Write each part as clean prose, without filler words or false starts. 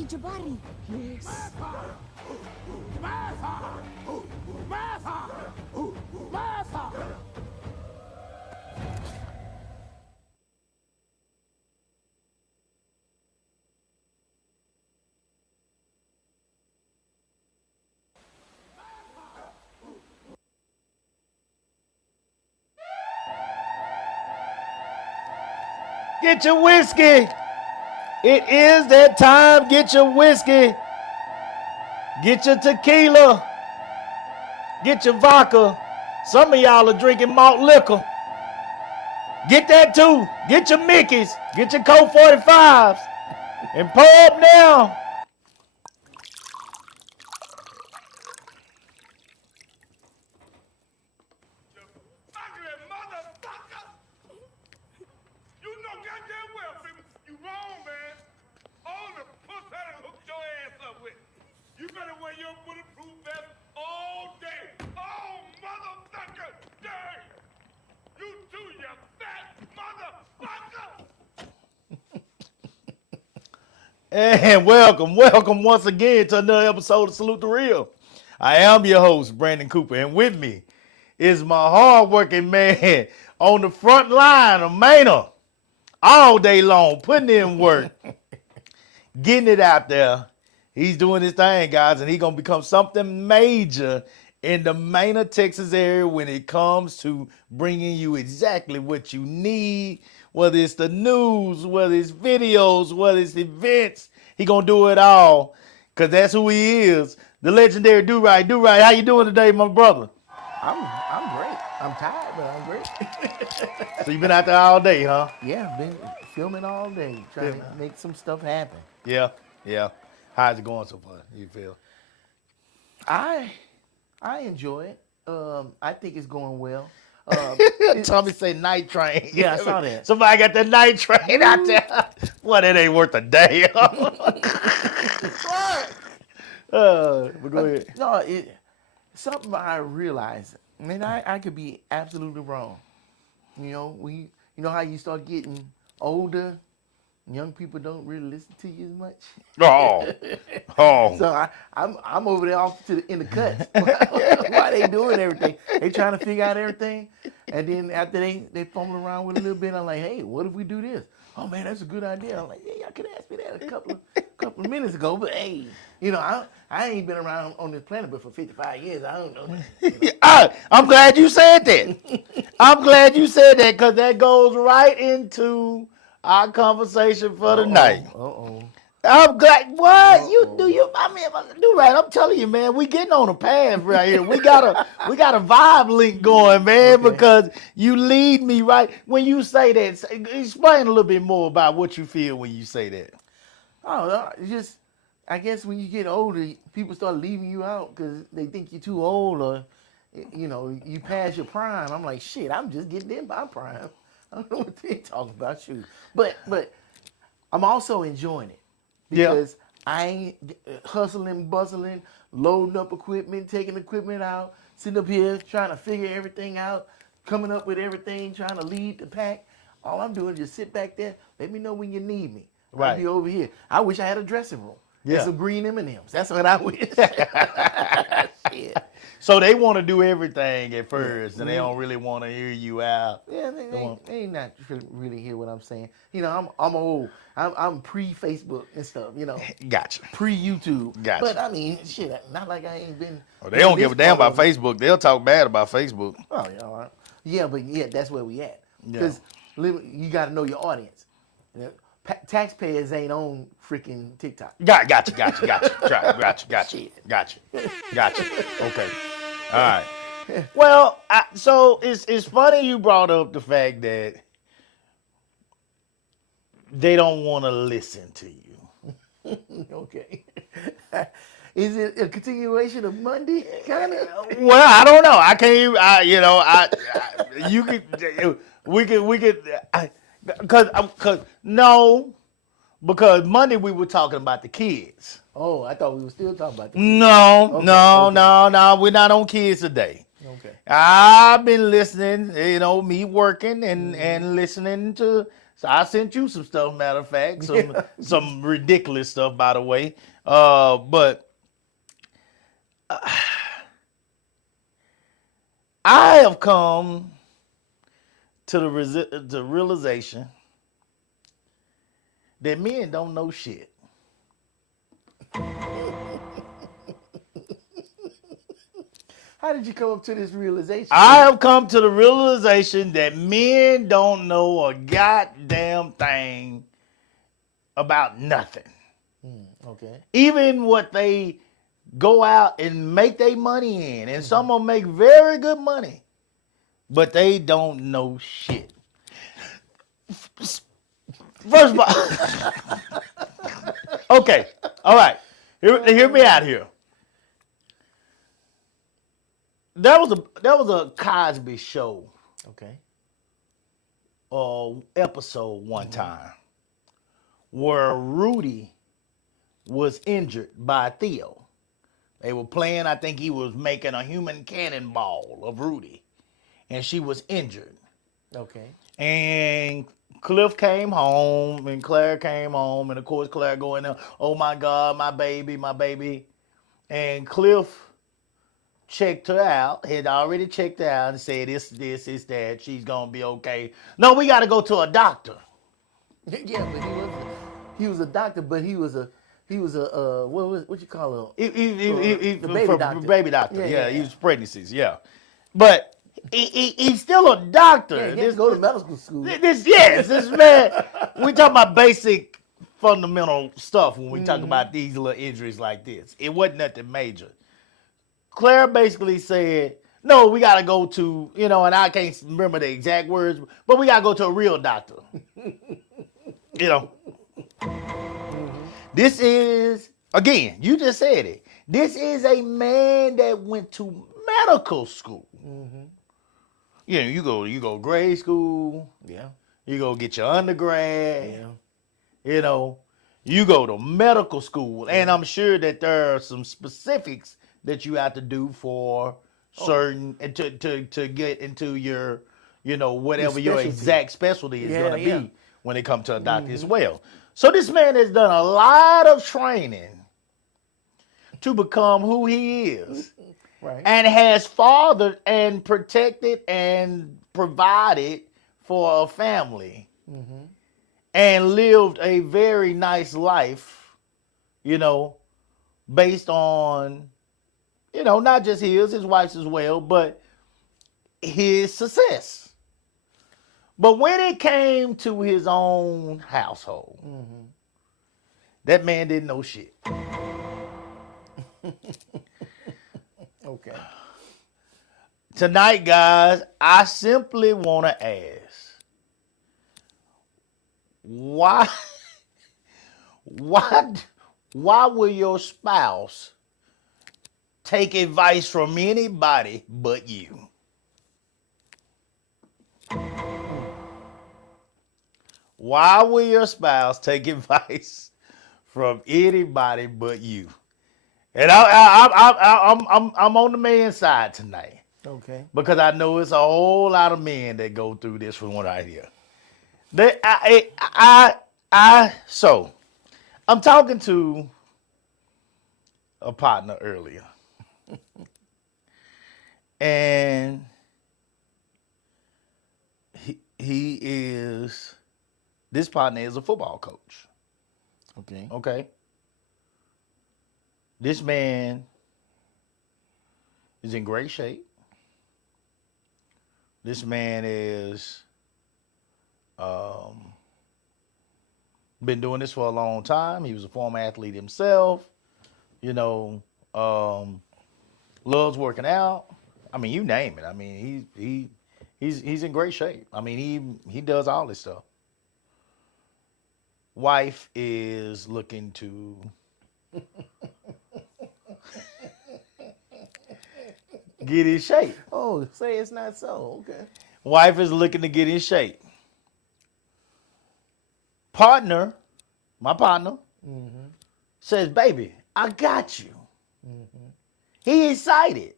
Hey, Jabari. Yes. Martha! Martha! Martha! Get your whiskey. It is that time. Get your whiskey. Get your tequila. Get your vodka. Some of y'all are drinking malt liquor. Get that too. Get your Mickeys. Get your Coke 45s. And pour up now. Ugly motherfucker! You know goddamn well, baby, you wrong, man. All the pussy I done hooked your ass up with. You better wear your bulletproof vest all day. All motherfucker day. You too, you fat motherfucker! And welcome once again to another episode of Salute the Real. I am your host, Brandon Cooper, and with me is my hardworking man on the front line of Maynard all day long, putting in work, getting it out there. He's doing his thing, guys, and he's going to become something major in the Maynard, Texas area when it comes to bringing you exactly what you need, whether it's the news, whether it's videos, whether it's events. He going to do it all because that's who he is. The legendary Do-Right. Do-Right, how you doing today, my brother? I'm great. I'm tired, but I'm great. So you've been out there all day, huh? Yeah, been filming all day, trying to make some stuff happen. Yeah. How's it going so far, you feel? I enjoy it. I think it's going well. Tommy say night train. Yeah, I saw that. Somebody got the night train out there. What, it ain't worth a day. But go ahead. No, something I realized. I mean, I could be absolutely wrong. You know how you start getting older, young people don't really listen to you as much. Oh. So I'm over there off in the cuts while they doing everything. They trying to figure out everything, and then after they fumble around with a little bit, I'm like, hey, what if we do this? Oh man, that's a good idea. I'm like, yeah, y'all could ask me that a couple of minutes ago, but hey, I ain't been around on this planet but for 55 years. I don't know. I'm glad you said that. I'm glad you said that because that goes right into our conversation for the night. I'm glad. What you do? Do right. I'm telling you, man. We getting on a path right here. We got a vibe link going, man. Okay. Because you lead me right when you say that. Explain a little bit more about what you feel when you say that. Oh, no, it's just I guess when you get older, people start leaving you out because they think you're too old or you pass your prime. I'm like, shit. I'm just getting in my prime. I don't know what they talking about, shoot. But I'm also enjoying it. Because I ain't hustling, bustling, loading up equipment, taking equipment out, sitting up here trying to figure everything out, coming up with everything, trying to lead the pack. All I'm doing is just sit back there. Let me know when you need me. Right. I'll be over here. I wish I had a dressing room. Yeah. And some green M&Ms. That's what I wish. Shit. So they want to do everything at first, and they don't really want to hear you out. Yeah, they ain't not really hear what I'm saying. I'm old. I'm pre-Facebook and stuff. Gotcha. Pre-YouTube. Gotcha. But I mean, shit, not like I ain't been. They don't give a damn about Facebook. They'll talk bad about Facebook. Oh, yeah, all right. Yeah, but that's where we at. Yeah. Because you got to know your audience. Taxpayers ain't on freaking TikTok. Gotcha. Okay. All right. Well, so it's funny you brought up the fact that they don't want to listen to you. Okay. Is it a continuation of Monday, kind of? Well, I don't know. I can't even. Because Monday we were talking about the kids. Oh, I thought we were still talking about that. No, Okay, no, we're not on kids today. Okay. I've been listening, me working and listening to So I sent you some stuff, matter of fact, some ridiculous stuff, by the way. But I have come to the realization that men don't know shit. How did you come up to this realization? I have come to the realization that men don't know a goddamn thing about nothing. Okay. Even what they go out and make their money in. And some of them make very good money. But they don't know shit. First of all, okay, all right. Hear me out here. There was a Cosby Show Okay. episode one time where Rudy was injured by Theo. They were playing, I think he was making a human cannonball of Rudy, and she was injured. Okay. And Cliff came home, and Claire came home, and of course Claire going, oh my God, my baby. And Cliff checked her out, had already checked her out and said, this, is that, she's gonna be okay. No, we gotta go to a doctor. Yeah, but he was a doctor, but he was a what you call it? The baby doctor. Baby doctor, Yeah. he was pregnancies, yeah. But he's still a doctor. Yeah, he had to go to medical school. This man, we talking about basic fundamental stuff when we talk about these little injuries like this. It wasn't nothing major. Claire basically said, no, we got to go to, and I can't remember the exact words, but we got to go to a real doctor. This is, again, you just said it. This is a man that went to medical school. You go grade school. Yeah. You go get your undergrad. Yeah. You go to medical school. And I'm sure that there are some specifics that you have to do for certain to get into your, whatever your exact specialty is going to be when it comes to a doctor as well. So this man has done a lot of training to become who he is. Right. And has fathered and protected and provided for a family. And lived a very nice life, based on, not just his wife's as well, but his success. But when it came to his own household, that man didn't know shit. Okay. Tonight, guys, I simply want to ask, why will your spouse take advice from anybody but you? Why will your spouse take advice from anybody but you? And I'm on the man's side tonight. Okay. Because I know it's a whole lot of men that go through this from what I hear. So I'm talking to a partner earlier. And this partner is a football coach. Okay. This man is in great shape. This man is been doing this for a long time. He was a former athlete himself. Loves working out. I mean, you name it. I mean, he's in great shape. I mean, he does all this stuff. Wife is looking to get in shape. Oh, say it's not so. Okay. Wife is looking to get in shape. My partner, says, baby, I got you. He excited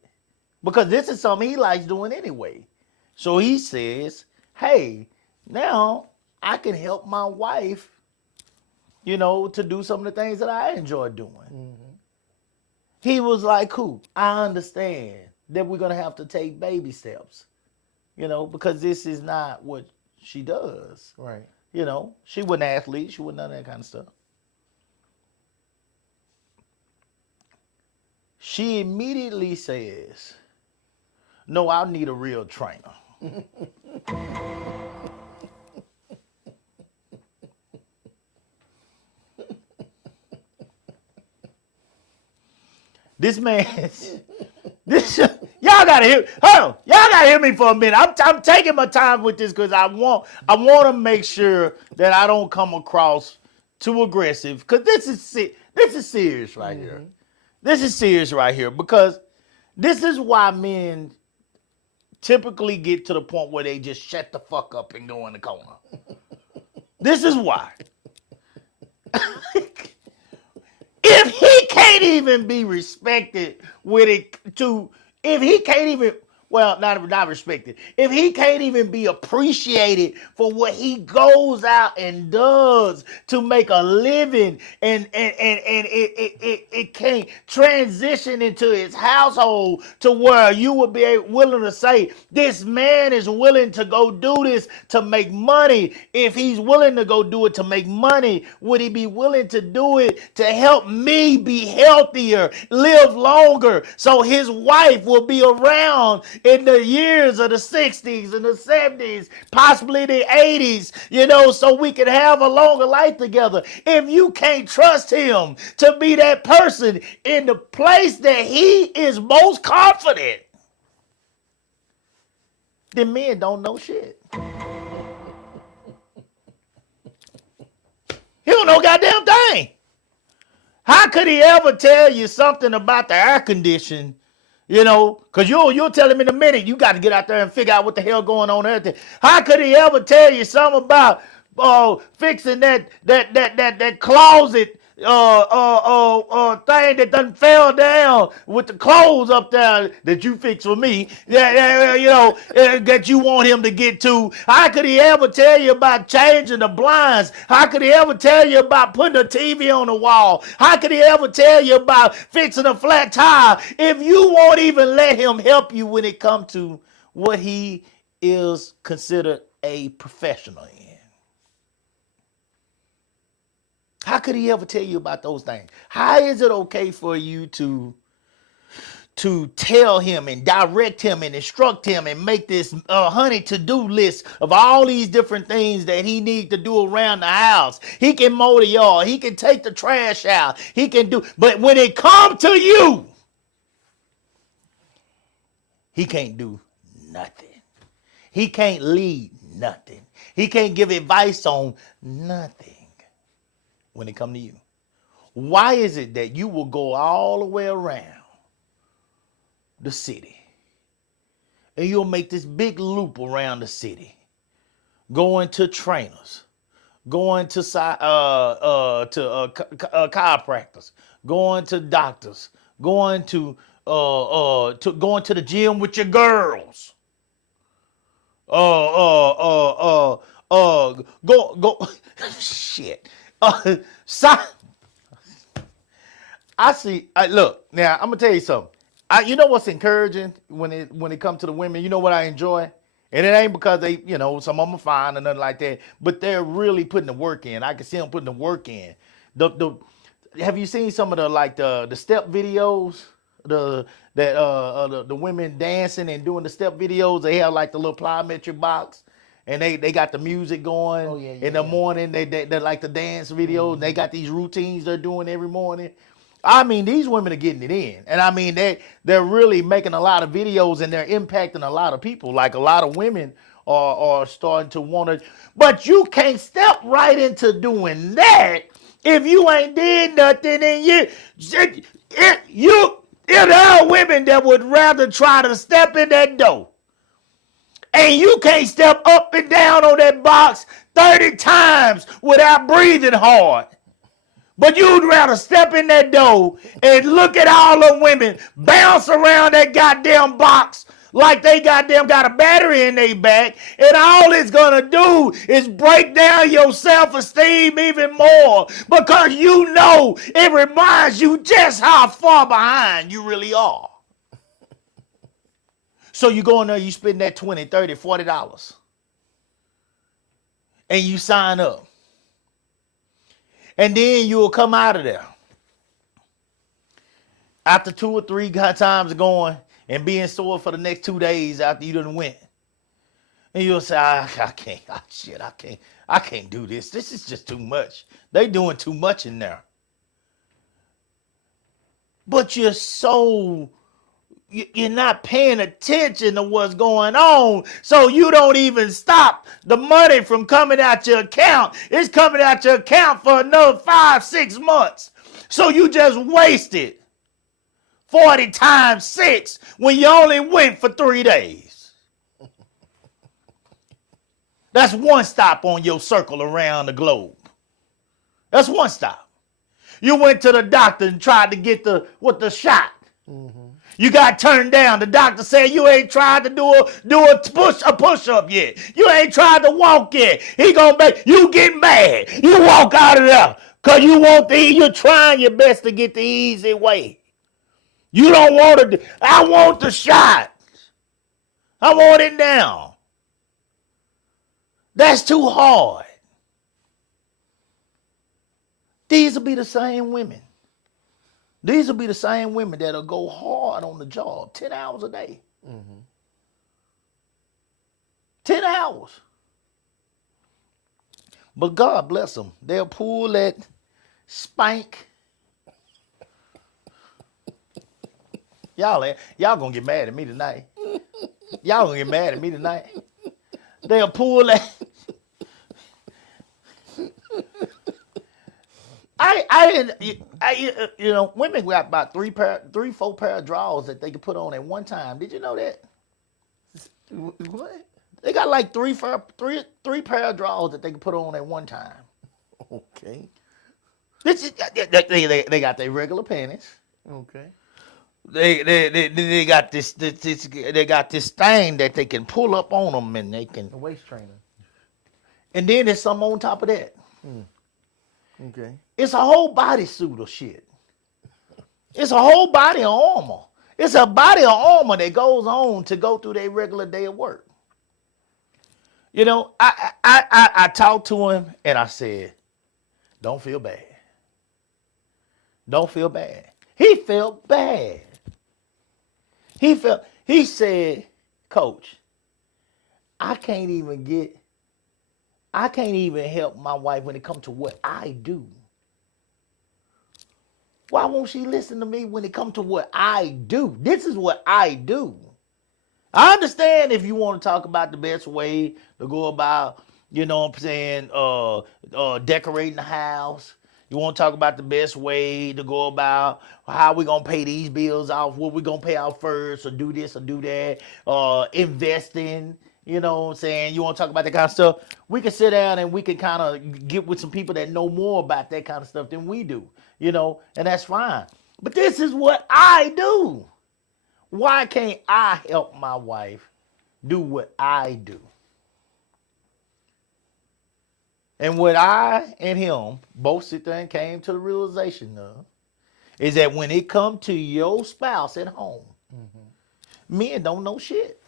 because this is something he likes doing anyway. So he says, hey, now I can help my wife, to do some of the things that I enjoy doing. Mm-hmm. He was like, cool, I understand that we're going to have to take baby steps, because this is not what she does. Right. She wasn't an athlete. She wasn't none of that kind of stuff. She immediately says, no, I need a real trainer. This man, y'all gotta hear. Hold on, y'all gotta hear me for a minute. I'm taking my time with this because I want to make sure that I don't come across too aggressive. Because this is serious right here. This is serious right here because this is why men typically get to the point where they just shut the fuck up and go in the corner. This is why. If he can't even be respected if he can't even, well, not respected, if he can't even be appreciated for what he goes out and does to make a living and it can't transition into his household to where you would be willing to say, this man is willing to go do this to make money. If he's willing to go do it to make money, would he be willing to do it to help me be healthier, live longer, so his wife will be around in the years of the 60s and the 70s, possibly the 80s, so we can have a longer life together. If you can't trust him to be that person in the place that he is most confident, then men don't know shit. He don't know goddamn thing. How could he ever tell you something about the air condition? Because you'll tell him in a minute, you got to get out there and figure out what the hell going on and everything. How could he ever tell you something about fixing that closet thing that done fell down with the clothes up there that you fix for me, that you want him to get to? How could he ever tell you about changing the blinds? How could he ever tell you about putting a TV on the wall? How could he ever tell you about fixing a flat tire if you won't even let him help you when it comes to what he is considered a professional in? How could he ever tell you about those things? How is it okay for you to tell him and direct him and instruct him and make this honey to-do list of all these different things that he needs to do around the house? He can mow the yard. He can take the trash out. He can do, but when it comes to you, he can't do nothing. He can't lead nothing. He can't give advice on nothing when it comes to you. Why is it that you will go all the way around the city and you'll make this big loop around the city, going to trainers, going to chiropractors, going to doctors, going to the gym with your girls, go shit. I see. Look, now I'm gonna tell you something. You know what's encouraging when it comes to the women? You know what I enjoy? And it ain't because they, some of them are fine or nothing like that, but they're really putting the work in. I can see them putting the work in. Have you seen some of the step videos? The women dancing and doing the step videos. They have like the little plyometric box. And they got the music going in the morning. They like the dance videos. And they got these routines they're doing every morning. I mean, these women are getting it in. And I mean, they're really making a lot of videos and they're impacting a lot of people. Like a lot of women are starting to want to. But you can't step right into doing that if you ain't did nothing. And there are women that would rather try to step in that door. And you can't step up and down on that box 30 times without breathing hard. But you'd rather step in that door and look at all the women bounce around that goddamn box like they goddamn got a battery in their back, and all it's gonna do is break down your self-esteem even more, because you know it reminds you just how far behind you really are. So you go in there, you spend that $20, $30, $40, and you sign up. And then you'll come out of there after 2 or 3 times going and being sore for the next 2 days after you done went. And you'll say, I can't, I can't do this. This is just too much. They doing too much in there. But you're not paying attention to what's going on, so you don't even stop the money from coming out your account. It's coming out your account for another 5-6 months. So you just wasted 40 times 6 when you only went for 3 days. That's one stop on your circle around the globe. That's one stop. You went to the doctor and tried to get the shot. Mm-hmm. You got turned down. The doctor said you ain't tried to do a push-up yet. You ain't tried to walk yet. He gonna make you get mad. You walk out of there because you're trying your best to get the easy way. You don't want to. I want the shot. I want it now. That's too hard. These will be the same women. These will be the same women that'll go hard on the job 10 hours a day. Mm-hmm. 10 hours. But God bless them. They'll pull that spank. Y'all gonna get mad at me tonight. Y'all gonna get mad at me tonight. They'll pull that. Women got about 3-4 pair of drawers that they can put on at one time. Did you know that? What? They got like three pair of drawers that they can put on at one time. Okay. They got their regular panties. Okay. They got this they got this thing that they can pull up on them, and they can a waist trainer. And then there's some on top of that. Okay. It's a whole bodysuit of shit. It's a whole body of armor. It's a body of armor that goes on to go through their regular day of work. You know, I talked to him and I said, don't feel bad. Don't feel bad. He felt bad. He said, Coach, I can't even help my wife when it comes to what I do. Why won't she listen to me when it comes to what I do? This is what I do. I understand if you want to talk about the best way to go about, you know what I'm saying, decorating the house. You want to talk about the best way to go about how we going to pay these bills off, what we going to pay out first, or do this or do that, investing. You know what I'm saying? You want to talk about that kind of stuff? We can sit down and we can kind of get with some people that know more about that kind of stuff than we do, you know, and that's fine. But this is what I do. Why can't I help my wife do what I do? And what I and him both sit there and came to the realization of is that when it comes to your spouse at home, men don't know shit.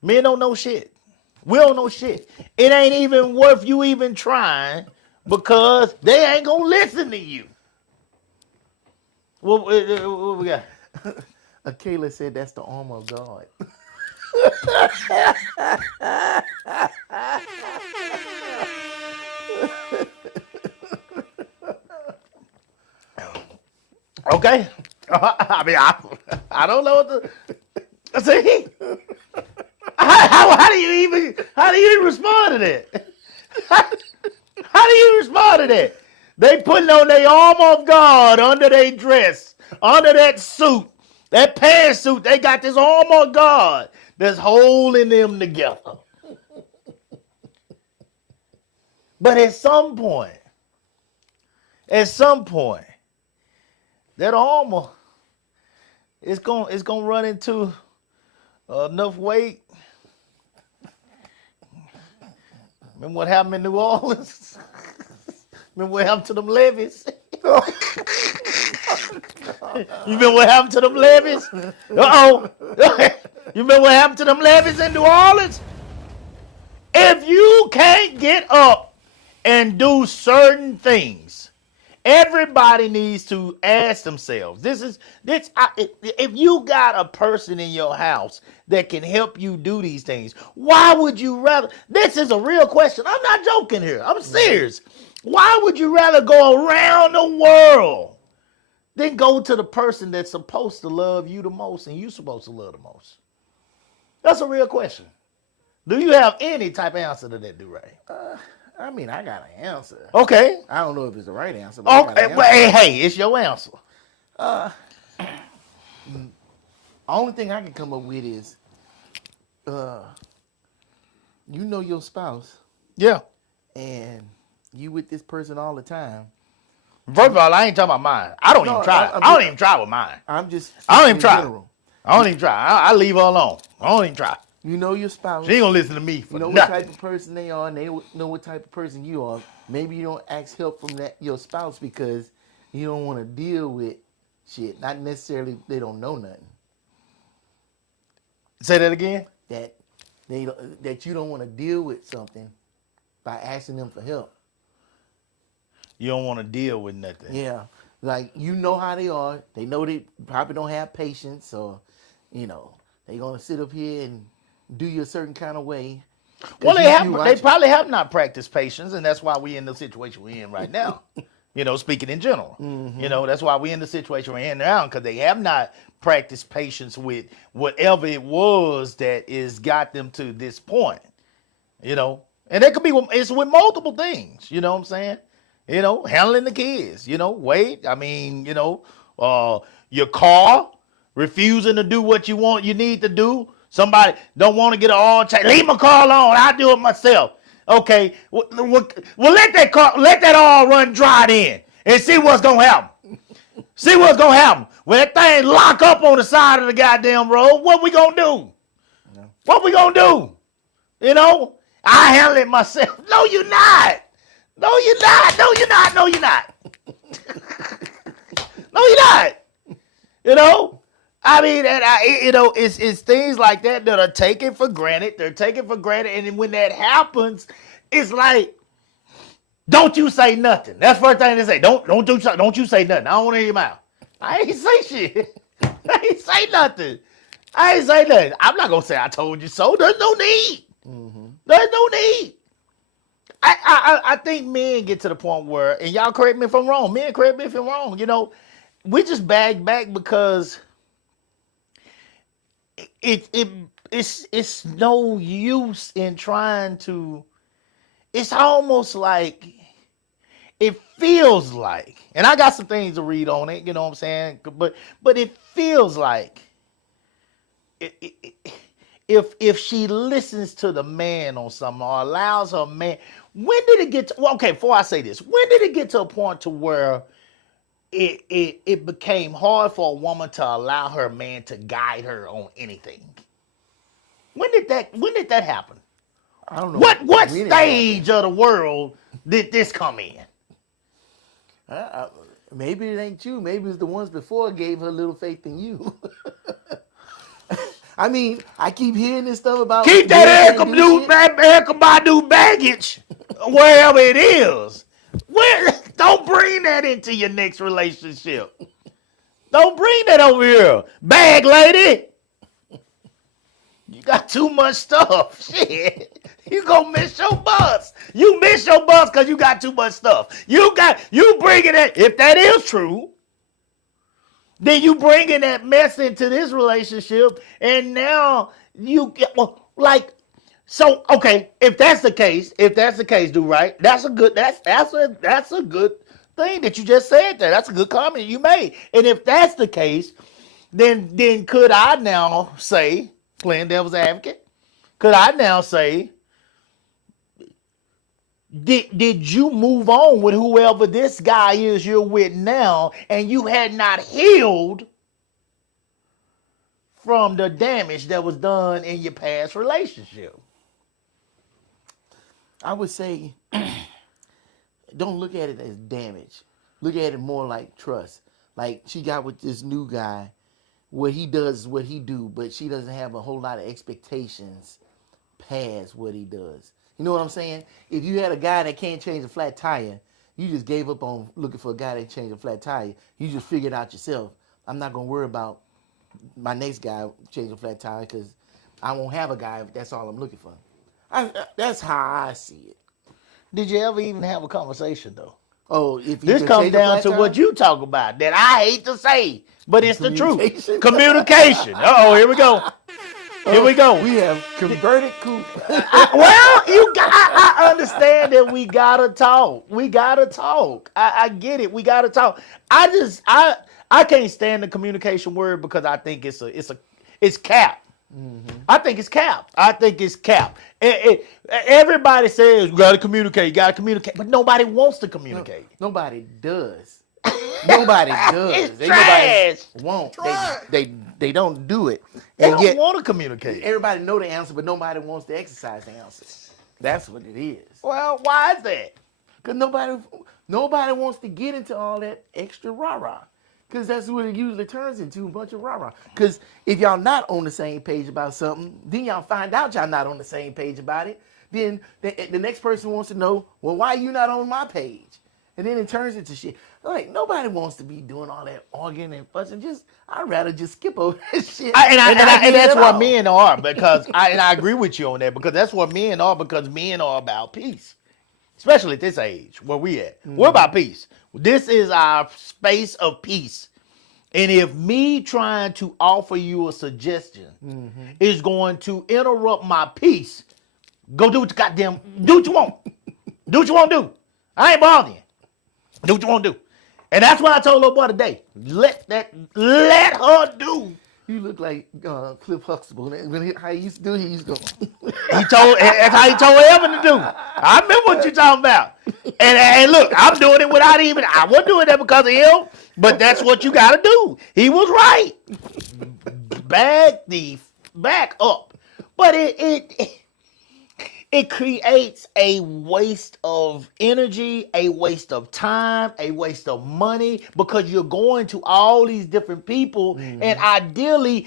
Men don't know shit. We don't know shit. It ain't even worth you even trying because they ain't gonna listen to you. What we got? Akela said that's the armor of God. Okay. I mean, I don't know what to see. How do you even respond to that? How do you respond to that? They putting on their armor of God under their dress, under that suit, that pantsuit. They got this armor of God that's holding them together. But at some point, that armor, it's gonna run into enough weight. Remember what happened in New Orleans? Remember what happened to them levees? You remember what happened to them levees? Uh-oh. You remember what happened to them levees in New Orleans? If you can't get up and do certain things, everybody needs to ask themselves. If you got a person in your house that can help you do these things, why would you rather? This is a real question. I'm not joking here. I'm serious. Why would you rather go around the world than go to the person that's supposed to love you the most and you supposed to love the most? That's a real question. Do you have any type of answer to that, DeRay? I mean, I got an answer. Okay. I don't know if it's the right answer. But I got Okay. an Well, answer. hey, it's your answer. Only thing I can come up with is, you know your spouse, Yeah. and you with this person all the time. First of all, I ain't talking about mine. I don't No, even try. I'm I don't just- even try with mine. I'm just. I don't even in try. general. I don't even try. I leave her alone. I don't even try. You know your spouse. She ain't gonna listen to me for You know what nothing. type of person they are, and they know what type of person you are. Maybe you don't ask help from your spouse because you don't want to deal with shit. Not necessarily they don't know nothing. Say that again. That you don't want to deal with something by asking them for help. You don't want to deal with nothing. Yeah, like you know how they are. They know they probably don't have patience, or they gonna sit up here and do you a certain kind of way. Well, You they watch- probably have not practiced patience, and that's why we in the situation we're in right now. Speaking in general, that's why we in the situation we're in now, because they have not practiced patience with whatever it was that is got them to this point. And it could be it's with multiple things. You know what I'm saying? Handling the kids. Wait. I mean, your car refusing to do what you need to do. Somebody don't want to get an oil change. Leave my car alone. I'll do it myself. Okay. Well, let that oil run dry then and see what's going to happen. See what's going to happen. When that thing lock up on the side of the goddamn road, what we going to do? No. What we going to do? I handle it myself. No, you're not. No, you're not. No, you're not. No, you're not. No, you're not. I mean, it's things like that that are taken for granted. They're taken for granted, and then when that happens, it's like, don't you say nothing. That's the first thing they say. Don't you say nothing. I don't want to hear your mouth. I ain't say shit. I ain't say nothing. I'm not gonna say I told you so. There's no need. There's no need. I think men get to the point where, and y'all correct me if I'm wrong. Men correct me if I'm wrong. We just bag back because it's no use in trying to. It's almost like it feels like, and I got some things to read on it. You know what I'm saying? But it feels like if she listens to the man on something or allows her man. When did it get to, okay, before I say this, when did it get to a point to where it became hard for a woman to allow her man to guide her on anything? When did that happen? I don't know. What When it stage of the world did this come in? Maybe it ain't you. Maybe it's the ones before gave her little faith in you. I mean, I keep hearing this stuff about Keep that Erykah Badu baggage wherever it is. Don't bring that into your next relationship. Don't bring that over here, bag lady. You got too much stuff. Shit. You gonna miss your bus. You miss your bus because you got too much stuff. You bringing it. If that is true, then you bringing that mess into this relationship, and now you get so okay. If that's the case, do right. That's a good thing that you just said there. That's a good comment you made. And if that's the case, then could I now say, playing devil's advocate, could I now say, did you move on with whoever this guy is you're with now, and you had not healed from the damage that was done in your past relationship? I would say, don't look at it as damage. Look at it more like trust. Like she got with this new guy, what he does is what he do, but she doesn't have a whole lot of expectations past what he does. You know what I'm saying? If you had a guy that can't change a flat tire, you just gave up on looking for a guy that can change a flat tire. You just figured out yourself, I'm not going to worry about my next guy changing a flat tire because I won't have a guy if that's all I'm looking for. That's how I see it. Did you ever even have a conversation though? Oh, if This comes down to what you talk about that I hate to say, but it's the truth. Communication. Uh-oh, here we go. Here we go. We have converted Coop. I understand that we gotta talk. We gotta talk. I get it. We gotta talk. I can't stand the communication word because I think it's cap. Mm-hmm. I think it's cap. Everybody says you gotta communicate, but nobody wants to communicate. No, nobody does. Nobody does. It's trash. Nobody won't. They don't do it. They don't want to communicate. Everybody know the answer, but nobody wants to exercise the answer. That's what it is. Well, why is that? Because nobody wants to get into all that extra rah-rah. Because that's what it usually turns into, a bunch of rah-rah. Because if y'all not on the same page about something, then y'all find out y'all not on the same page about it. Then the next person wants to know, well, why you not on my page? And then it turns into shit. Like, nobody wants to be doing all that arguing and fussing. I'd rather just skip over that shit. And that's what men are, because I agree with you on that, because that's what men are, because men are about peace. Especially at this age where we at. Mm-hmm. We're about peace. This is our space of peace. And if me trying to offer you a suggestion is going to interrupt my peace, go do what you want. Do what you want to do. I ain't bothering you. Do what you want to do. And that's what I told little boy today. Let her do. You look like Cliff Huxtable. How he used to do it, he used to go. That's how he told Evan to do. I remember what you're talking about. And look, I'm doing it without even, I wasn't doing that because of him, but that's what you got to do. He was right. Back up. But it creates a waste of energy, a waste of time, a waste of money, because you're going to all these different people. Mm-hmm. And ideally,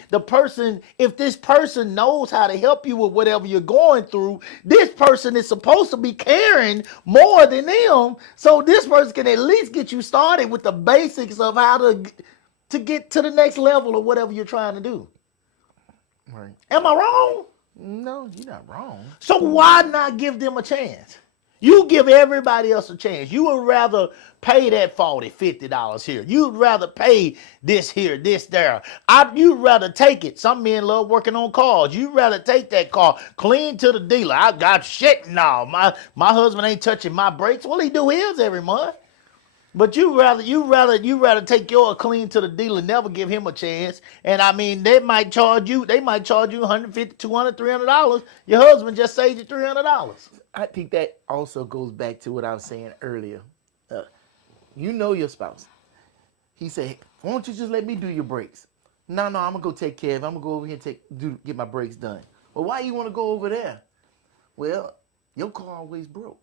if this person knows how to help you with whatever you're going through, this person is supposed to be caring more than them. So this person can at least get you started with the basics of how to get to the next level of whatever you're trying to do. Right. Am I wrong? No, you're not wrong. So why not give them a chance? You give everybody else a chance. You would rather pay that $40, $50 here. You'd rather pay this here, this there. You'd rather take it. Some men love working on cars. You'd rather take that car clean to the dealer. I got shit now. My husband ain't touching my brakes. Well, he do his every month. But you rather take your clean to the dealer, never give him a chance. And I mean, they might charge you $150, $200, $300. Your husband just saved you $300. I think that also goes back to what I was saying earlier. You know your spouse. He said, why don't you just let me do your brakes? No, I'm going to go take care of it. I'm going to go over here and get my brakes done. Well, why you want to go over there? Well, your car always broke.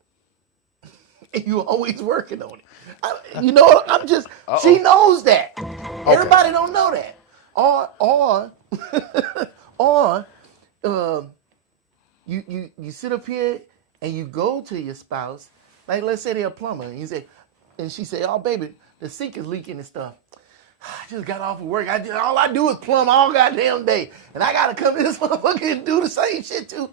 And you always working on it. She knows that. Okay. Everybody don't know that. Or you sit up here and you go to your spouse, like let's say they're a plumber, and she say, oh baby, the sink is leaking and stuff. I just got off of work. All I do is plumb all goddamn day. And I gotta come to this motherfucker and do the same shit too.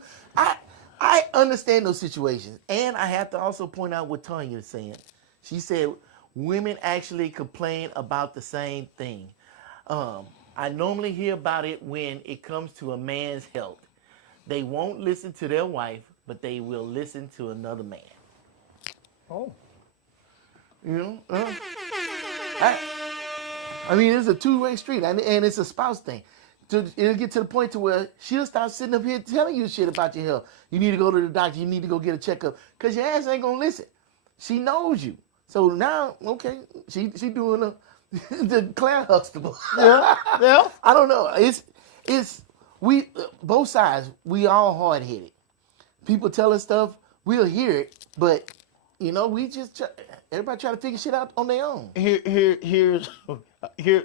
I understand those situations. And I have to also point out what Tanya is saying. She said women actually complain about the same thing. I normally hear about it when it comes to a man's health. They won't listen to their wife, but they will listen to another man. Oh. You know? I mean, it's a two-way street, and it's a spouse thing. It'll get to the point to where she'll start sitting up here telling you shit about your health. You need to go to the doctor. You need to go get a checkup. Because your ass ain't going to listen. She knows you. So now, okay, she doing the Claire Huxtable. Yeah. I don't know. it's we both sides. We all hard headed. People tell us stuff, we'll hear it, but we just everybody try to figure shit out on their own. Here's here.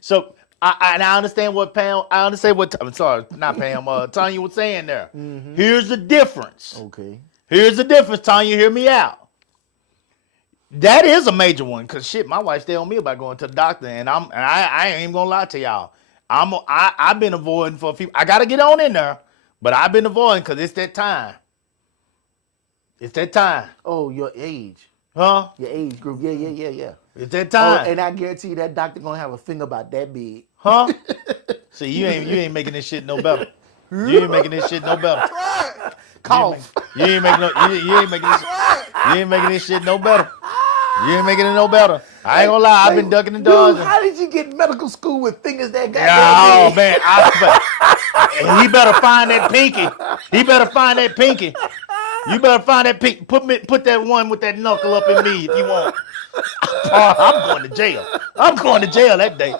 So I understand what Pam. I understand what I'm sorry, not Pam. Tanya was saying there. Mm-hmm. Here's the difference. Okay. Here's the difference, Tanya. Hear me out. That is a major one, cause shit, my wife stay on me about going to the doctor, and I ain't even gonna lie to y'all. I've been avoiding for a few. I gotta get on in there, but I've been avoiding cause it's that time. It's that time. Oh, your age. Huh? Your age group. Yeah. It's that time. Oh, and I guarantee you that doctor gonna have a finger about that big. Huh? See, you ain't making this shit no better. You ain't making this shit no better. Cough. You ain't making this shit no better. You ain't making it no better. I ain't gonna lie, I've been ducking and dodging. How did you get medical school with fingers that goddamn Oh big? man, he better find that pinky. He better find that pinky. You better find that pinky. Put that one with that knuckle up in me if you want. I'm going to jail. I'm going to jail that day.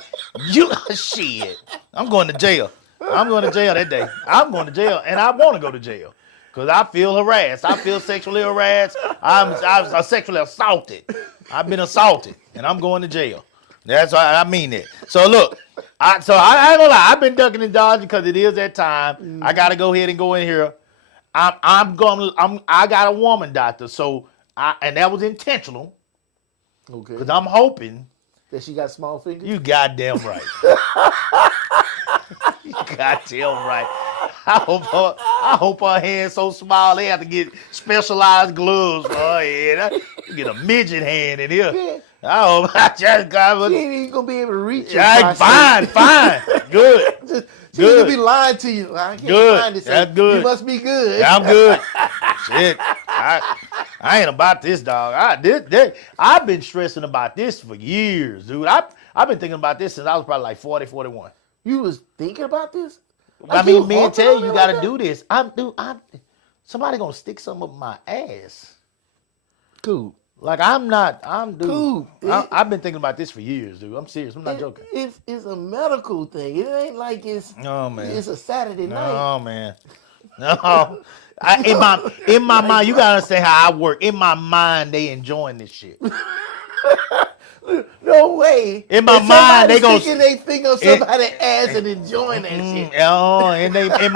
Shit. I'm going to jail. I'm going to jail that day. I'm going to jail, and I want to go to jail because I feel harassed. I feel sexually harassed. I'm sexually assaulted. I've been assaulted, and I'm going to jail. That's why I mean it. So look, I ain't gonna lie. I've been ducking and dodging because it is that time. I gotta go ahead and go in here. I got a woman doctor, so and that was intentional. Okay. Because I'm hoping that she got small fingers. You goddamn right. You goddamn right. I hope her hands so small they have to get specialized gloves for her hand. Get a midget hand in here. Yeah. I hope I just got. She ain't even gonna be able to reach it. Yeah, fine, good. She's gonna be lying to you. I can't Good. find this. That's good. You must be good. I'm good. Shit. I ain't about this, dog. I've been stressing about this for years, dude. I've been thinking about this since I was probably like 40, 41. You was thinking about this? I mean, men tell you gotta do this. Somebody gonna stick some up my ass. Cool. Like I'm dude. Cool. I've been thinking about this for years, dude. I'm serious. I'm not joking. It's a medical thing. It ain't like it's it's a Saturday night. No, man. No. In my mind, you gotta understand how I work. In my mind, they enjoying this shit. No way. In my mind, they gonna sticking their finger on somebody's ass and enjoying that shit. Oh, and in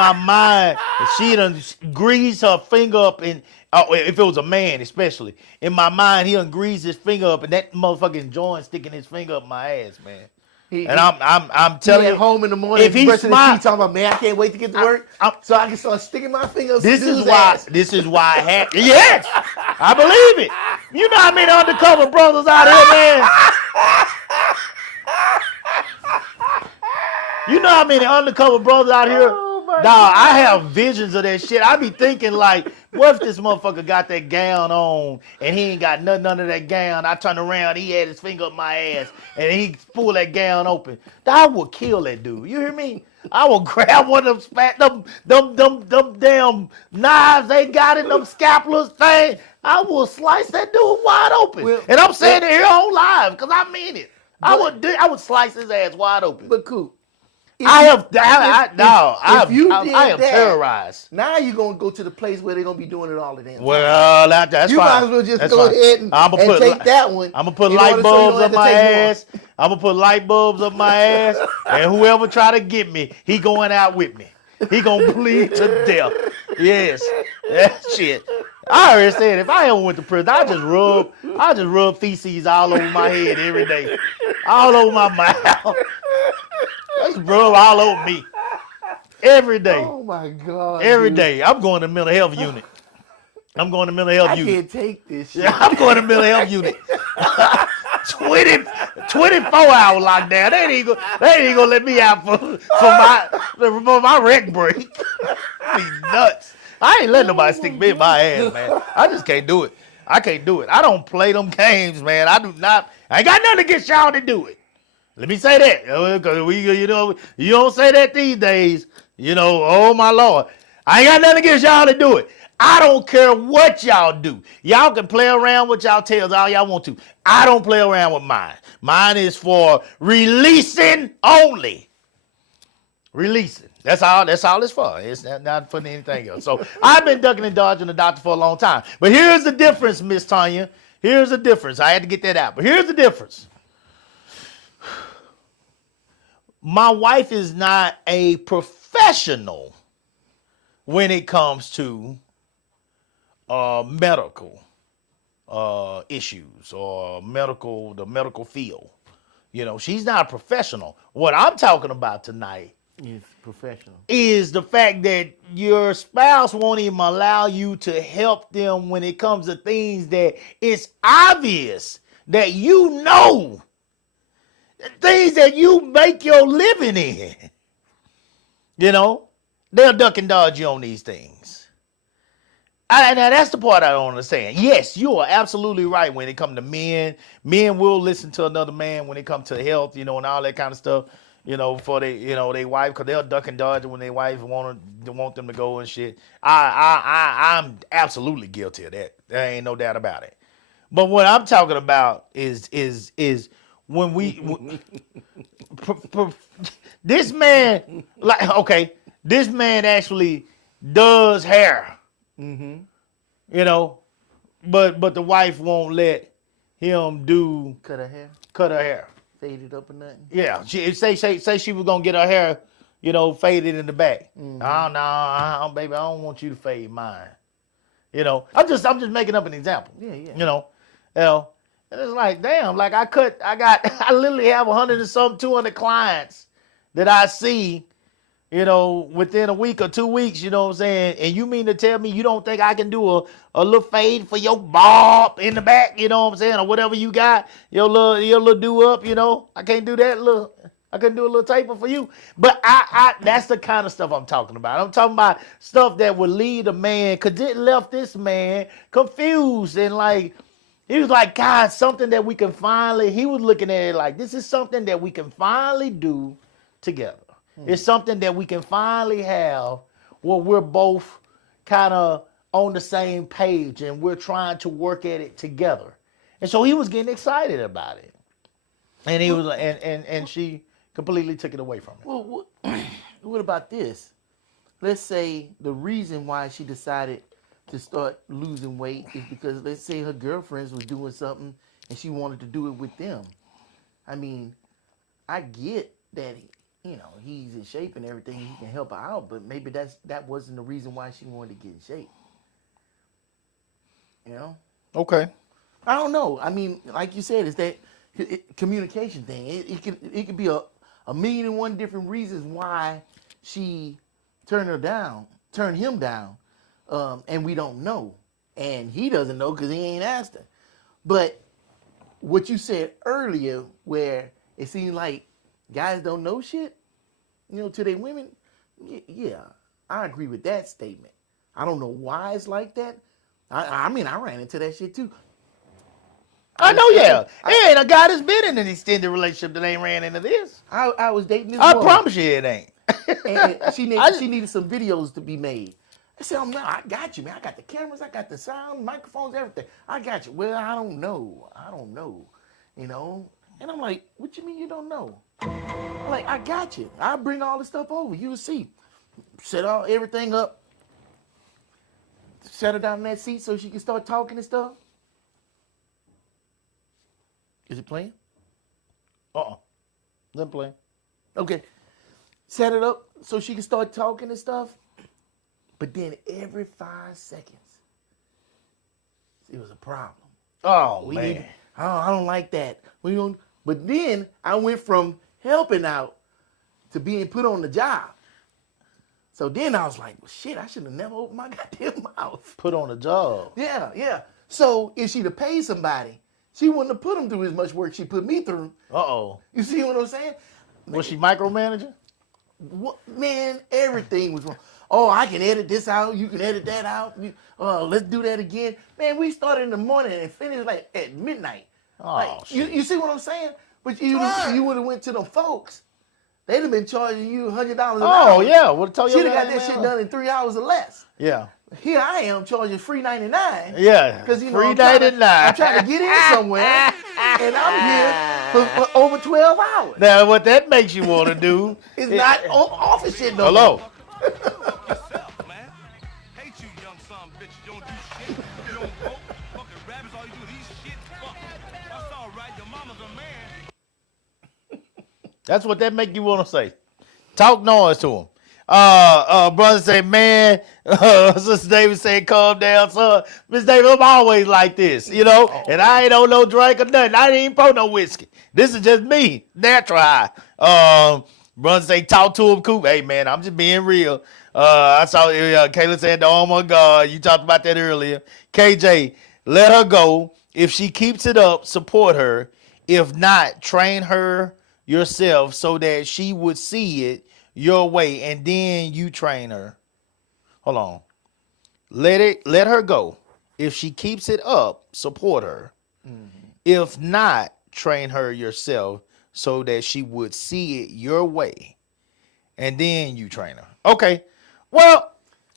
my mind, she done grease her finger up in. If it was a man, especially in my mind, he done grease his finger up, and that motherfucking joint sticking his finger up my ass, man. I'm telling you, at home in the morning, if he's brushing his smart, teeth, talking about, man, I can't wait to get to work, so I can start sticking my fingers. This is why I had. Yes, I believe it. You know how many undercover brothers out here, man. You know how many undercover brothers out here? Dawg, I have visions of that shit. I be thinking like, what if this motherfucker got that gown on and he ain't got nothing under that gown? I turn around, he had his finger up my ass and he pulled that gown open. I would kill that dude. You hear me? I will grab one of them damn knives they got in them scapulars thing. I will slice that dude wide open. Well, and I'm saying it here on live because I mean it. I would slice his ass wide open. But cool. I am terrorized. Now you're gonna go to the place where they're gonna be doing it all the damn time. Well, that's you fine. might as well just that's go fine. ahead and take that one. I'm gonna put light bulbs up my ass. I'm gonna put light bulbs up my ass, and whoever try to get me, he going out with me. He gonna bleed to death. Yes, that shit. I already said if I ever went to prison, I just rub feces all over my head every day, all over my mouth. Just rub all over me every day. Oh my God! Every day. I'm going to mental health unit. I'm going to mental health unit. I can't take this shit. Yeah, I'm going to mental health unit. 24 hour lockdown. They ain't gonna let me out for my rec break. Be nuts. I ain't letting nobody stick me in my ass, man. I just can't do it. I can't do it. I don't play them games, man. I do not. I ain't got nothing against y'all to do it. Let me say that, because you don't say that these days. Oh my Lord, I ain't got nothing against y'all to do it. I don't care what y'all do. Y'all can play around with y'all tails all y'all want to. I don't play around with mine. Mine is for releasing only. Releasing. That's all it's for. It's not for anything else. So I've been ducking and dodging the doctor for a long time. But here's the difference, Miss Tanya. Here's the difference. I had to get that out. But here's the difference. My wife is not a professional when it comes to medical issues or the medical field. You know, she's not a professional. What I'm talking about tonight Is professional. is the fact that your spouse won't even allow you to help them when it comes to things that it's obvious that you know, things that you make your living in. You know, they'll duck and dodge you on these things. Now that's the part I don't understand. Yes, you are absolutely right when it comes to men. Men will listen to another man when it comes to health, you know, and all that kind of stuff. You know, for they wife, because they'll duck and dodge when their wife want them to go and shit. I'm absolutely guilty of that. There ain't no doubt about it. But what I'm talking about is when this man, like, okay, this man actually does hair. Mm-hmm. You know, but the wife won't let him Cut her hair, cut her hair. fade it up or nothing. Yeah, she say she was gonna get her hair, you know, faded in the back. Oh no, baby, I don't want you to fade mine. You know, I'm just making up an example. Yeah. You know, and it's like, damn, like I literally have 100 and some 200 clients that I see, you know, within a week or 2 weeks, you know what I'm saying? And you mean to tell me you don't think I can do a little fade for your bob in the back, you know what I'm saying? Or whatever you got, your little do up, you know? I can't do that I couldn't do a little taper for you. But I that's the kind of stuff I'm talking about. I'm talking about stuff that would lead a man, because it left this man confused and like, he was like, God, something that we can finally, he was looking at it like, this is something that we can finally do together. It's something that we can finally have where we're both kind of on the same page and we're trying to work at it together. And so he was getting excited about it. And he was and she completely took it away from him. Well, what about this? Let's say the reason why she decided to start losing weight is because, let's say, her girlfriends was doing something and she wanted to do it with them. I mean, I get that, you know, he's in shape and everything, he can help her out, but maybe that wasn't the reason why she wanted to get in shape. You know? Okay. I don't know. I mean, like you said, it's that communication thing. It could be a million and one different reasons why she turned him down, and we don't know, and he doesn't know because he ain't asked her. But what you said earlier, where it seemed like guys don't know shit, you know, to their women, yeah, I agree with that statement. I don't know why it's like that. I mean, I ran into that shit too. I know, yeah. There ain't a guy that's been in an extended relationship that ain't ran into this. I was dating this I woman, promise you it ain't. and she needed some videos to be made. I said, oh, man, I got you, man. I got the cameras, I got the sound, microphones, everything. I got you. Well, I don't know, you know. And I'm like, what you mean you don't know? I'm like, I got you. I'll bring all the stuff over. You'll see. Set everything up. Set her down in that seat so she can start talking and stuff. Is it playing? Let play. Okay. Set it up so she can start talking and stuff. But then every 5 seconds, it was a problem. Oh, man. I don't like that. But then I went from helping out to being put on the job. So then I was like, well, shit, I should have never opened my goddamn mouth. Put on a job. Yeah. So if she'd have paid somebody, she wouldn't have put them through as much work she put me through. Uh-oh. You see what I'm saying? Was she micromanaging? What, man, everything was wrong. Oh, I can edit this out. You can edit that out. Let's do that again. Man, we started in the morning and finished like at midnight. Oh, like, shit. You see what I'm saying? But you would have went to them folks. They'd have been charging you $100 an hour. Oh, yeah. Would have told you She'd have got that shit done in 3 hours or less. Yeah. here I am charging free 99. Yeah, Because free I'm trying 99. to get in somewhere, and I'm here for over 12 hours. Now, what that makes you want to do? It's not office shit no Hello. more. Yourself, man. Hate you, young son bitch. You don't do shit. You don't vote. Fucking rabbits, all you do is eat shit. Fuck. That's all right. Your mama's a man. That's what that make you want to say. Talk noise to him. Brother say, man, Sister David said, calm down, son. Miss David, I'm always like this, you know, and I ain't on no drink or nothing. I ain't even pour no whiskey. This is just me, natural high. Brother say, talk to him, Coop. Hey, man, I'm just being real. I saw Kayla said, oh, my God, you talked about that earlier. KJ, let her go. If she keeps it up, support her. If not, train her yourself so that she would see it your way, and then you train her. Hold on. Let her go. If she keeps it up, support her. Mm-hmm. If not, train her yourself so that she would see it your way, and then you train her. Okay. Well,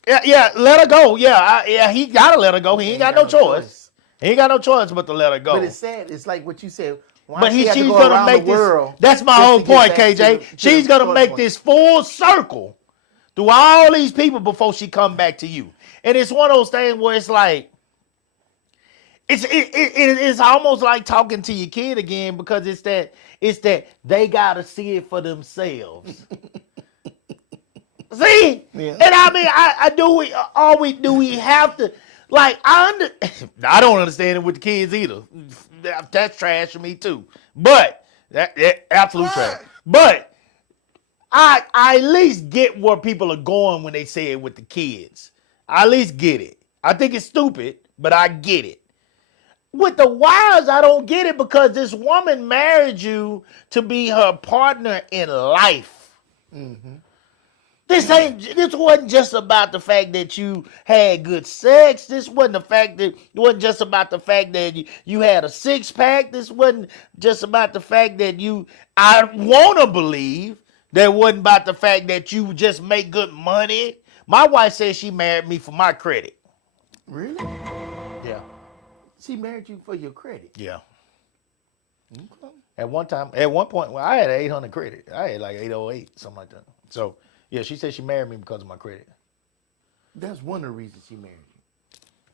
yeah, let her go. Yeah, he gotta let her go. He ain't got no choice. He ain't got no choice but to let her go. But it's sad. It's like what you said. But she's gonna make this. That's my whole point, KJ. She's gonna make this full circle through all these people before she come back to you. And it's one of those things where it's like, it's almost like talking to your kid again, because it's that they gotta see it for themselves. See, yeah. And I mean, do we have to? Like, I don't understand it with the kids either. That's trash for me too. But that absolute trash. But I at least get where people are going when they say it with the kids. I at least get it. I think it's stupid, but I get it. With the wives, I don't get it, because this woman married you to be her partner in life. Mm-hmm. This wasn't just about the fact that you had good sex. This wasn't just about the fact that you had a six-pack. This wasn't just about the fact that I want to believe that wasn't about the fact that you just make good money. My wife says she married me for my credit. Really? Yeah. She married you for your credit? Yeah. Okay. At one point, well, I had 800 credit. I had like 808, something like that. So, yeah, she said she married me because of my credit. That's one of the reasons she married you.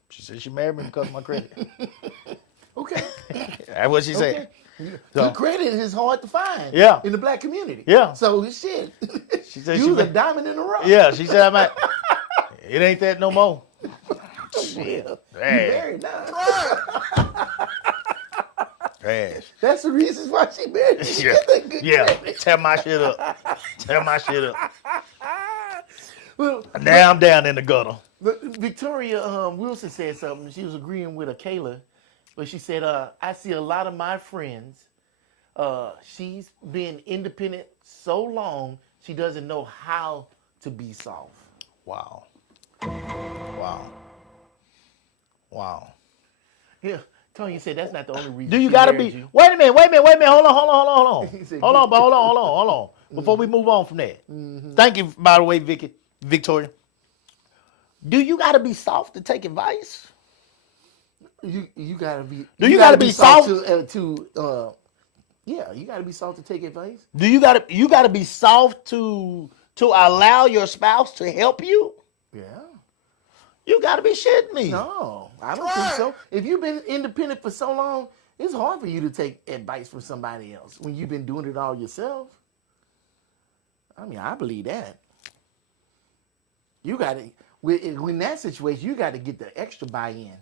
She said she married me because of my credit. Okay. That's what she said. So, credit is hard to find. Yeah. In the black community. Yeah. So shit. She said you was a diamond in the rough. Yeah. She said it ain't that no more. Shit. You Hey. married now. Trash. That's the reasons why she married you. Yeah. Tear my shit up. Tear my shit up. Well, now I'm down in the gutter. Victoria Wilson said something. She was agreeing with Kayla, but she said, I see a lot of my friends, she's been independent so long, she doesn't know how to be soft. Wow. Yeah. Tony said that's not the only reason. Do you gotta be? You. Wait a minute. Hold on. Before we move on from that, Thank you, by the way, Victoria. Do you gotta be soft to take advice? You gotta be. Do you gotta be soft yeah, you gotta be soft to take advice. Do you gotta be soft to allow your spouse to help you? Yeah. You gotta be shitting me. No, I don't think so. If you've been independent for so long, it's hard for you to take advice from somebody else when you've been doing it all yourself. I mean, I believe that. You got to, in that situation, you got to get the extra buy-in.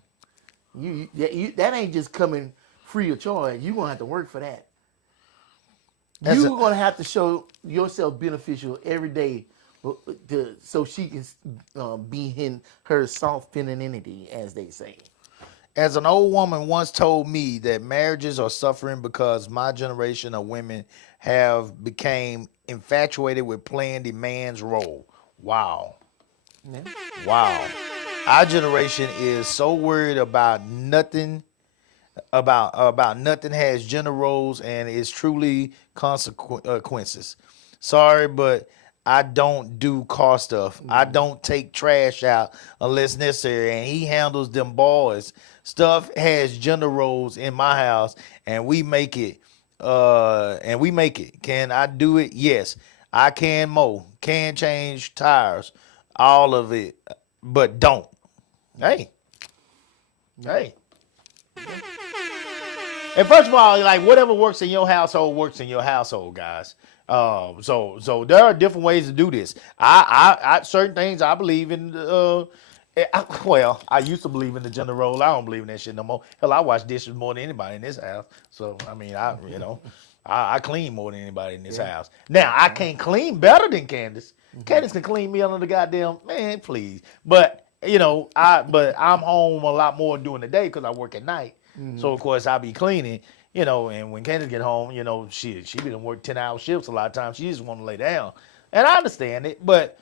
That ain't just coming free of charge. You're going to have to work for that. You're going to have to show yourself beneficial every day so she can be in her soft femininity, as they say. As an old woman once told me that marriages are suffering because my generation of women have became infatuated with playing the man's role. Wow. Yeah. Wow. Our generation is so worried about nothing, about nothing has gender roles and is truly consequences. Sorry, but I don't do car stuff. I don't take trash out unless necessary. And he handles them boys. Stuff has gender roles in my house, and we make it. Can I do it? Yes. I can mow, can change tires, all of it, but don't. Hey. Hey. And first of all, like whatever works in your household works in your household, guys. So there are different ways to do this. I certain things I believe in. I used to believe in the gender role. I don't believe in that shit no more. Hell, I wash dishes more than anybody in this house. So I mean, I clean more than anybody in this house. Now I can't clean better than Candace. Candace can clean me under the goddamn man, please. But I'm home a lot more during the day because I work at night. So of course I be cleaning, and when Candace get home, she been work 10-hour shifts a lot of times. She just want to lay down, and I understand it, but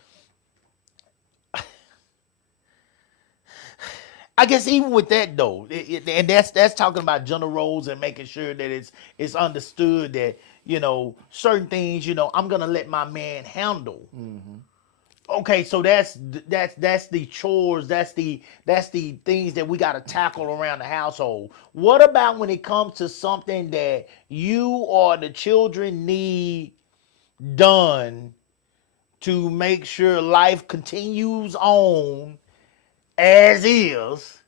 I guess even with that though, and that's talking about gender roles and making sure that it's understood that certain things I'm gonna let my man handle. Okay, so that's the chores, that's the things that we got to tackle around the household. What about when it comes to something that you or the children need done to make sure life continues on as is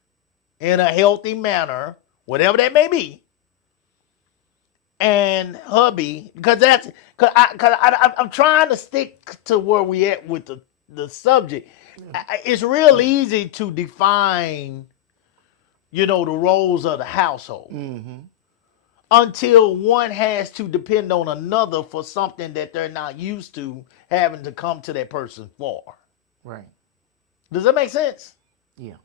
in a healthy manner, whatever that may be? And hubby, because I'm trying to stick to where we at with the subject. It's real easy to define, the roles of the household until one has to depend on another for something that they're not used to having to come to that person for. Right. Does that make sense? Yeah.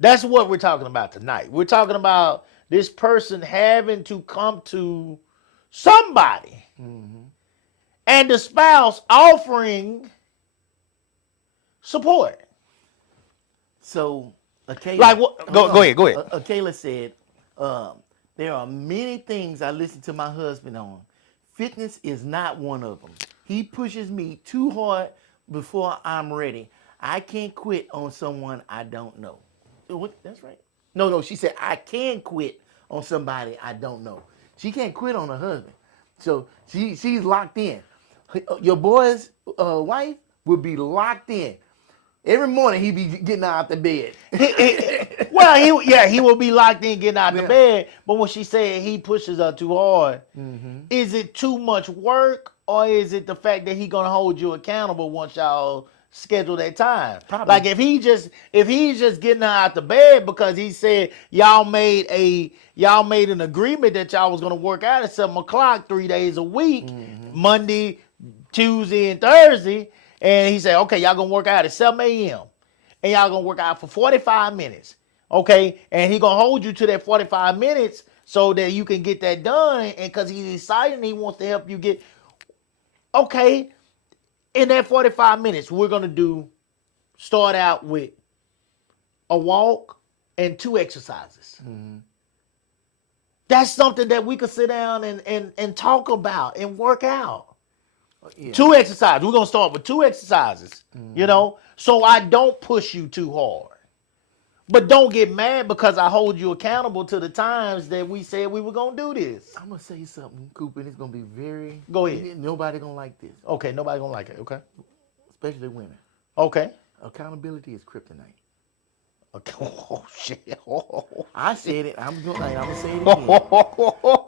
That's what we're talking about tonight. We're talking about this person having to come to somebody and the spouse offering support. So, Akela, Like what? Go ahead. Akela said, there are many things I listen to my husband on. Fitness is not one of them. He pushes me too hard before I'm ready. I can't quit on someone I don't know. What? That's right. No, she said, I can quit on somebody I don't know. She can't quit on her husband. So she's locked in. Your boy's wife will be locked in. Every morning he be getting out the bed. He will be locked in getting out the bed. But when she said he pushes her too hard, is it too much work, or is it the fact that he gonna hold you accountable once y'all schedule that time? Probably. Like if he's just getting her out the bed because he said y'all made an agreement that y'all was gonna work out at 7:00 3 days a week, Monday, Tuesday, and Thursday. And he said, okay, y'all gonna work out at 7 a.m. and y'all gonna work out for 45 minutes. Okay, and he gonna hold you to that 45 minutes so that you can get that done. And because he's excited and he wants to help you get, okay, in that 45 minutes, we're gonna start out with a walk and 2 exercises. That's something that we could sit down and talk about and work out. Yeah. 2 exercises. We're going to start with 2 exercises, so I don't push you too hard. But don't get mad because I hold you accountable to the times that we said we were going to do this. I'm going to say something, Cooper, and it's going to be very... Go ahead. Nobody going to like this. Okay, nobody going to like it, okay? Especially women. Okay. Accountability is kryptonite. Okay. Oh, shit. I said it. I'm going to say it again.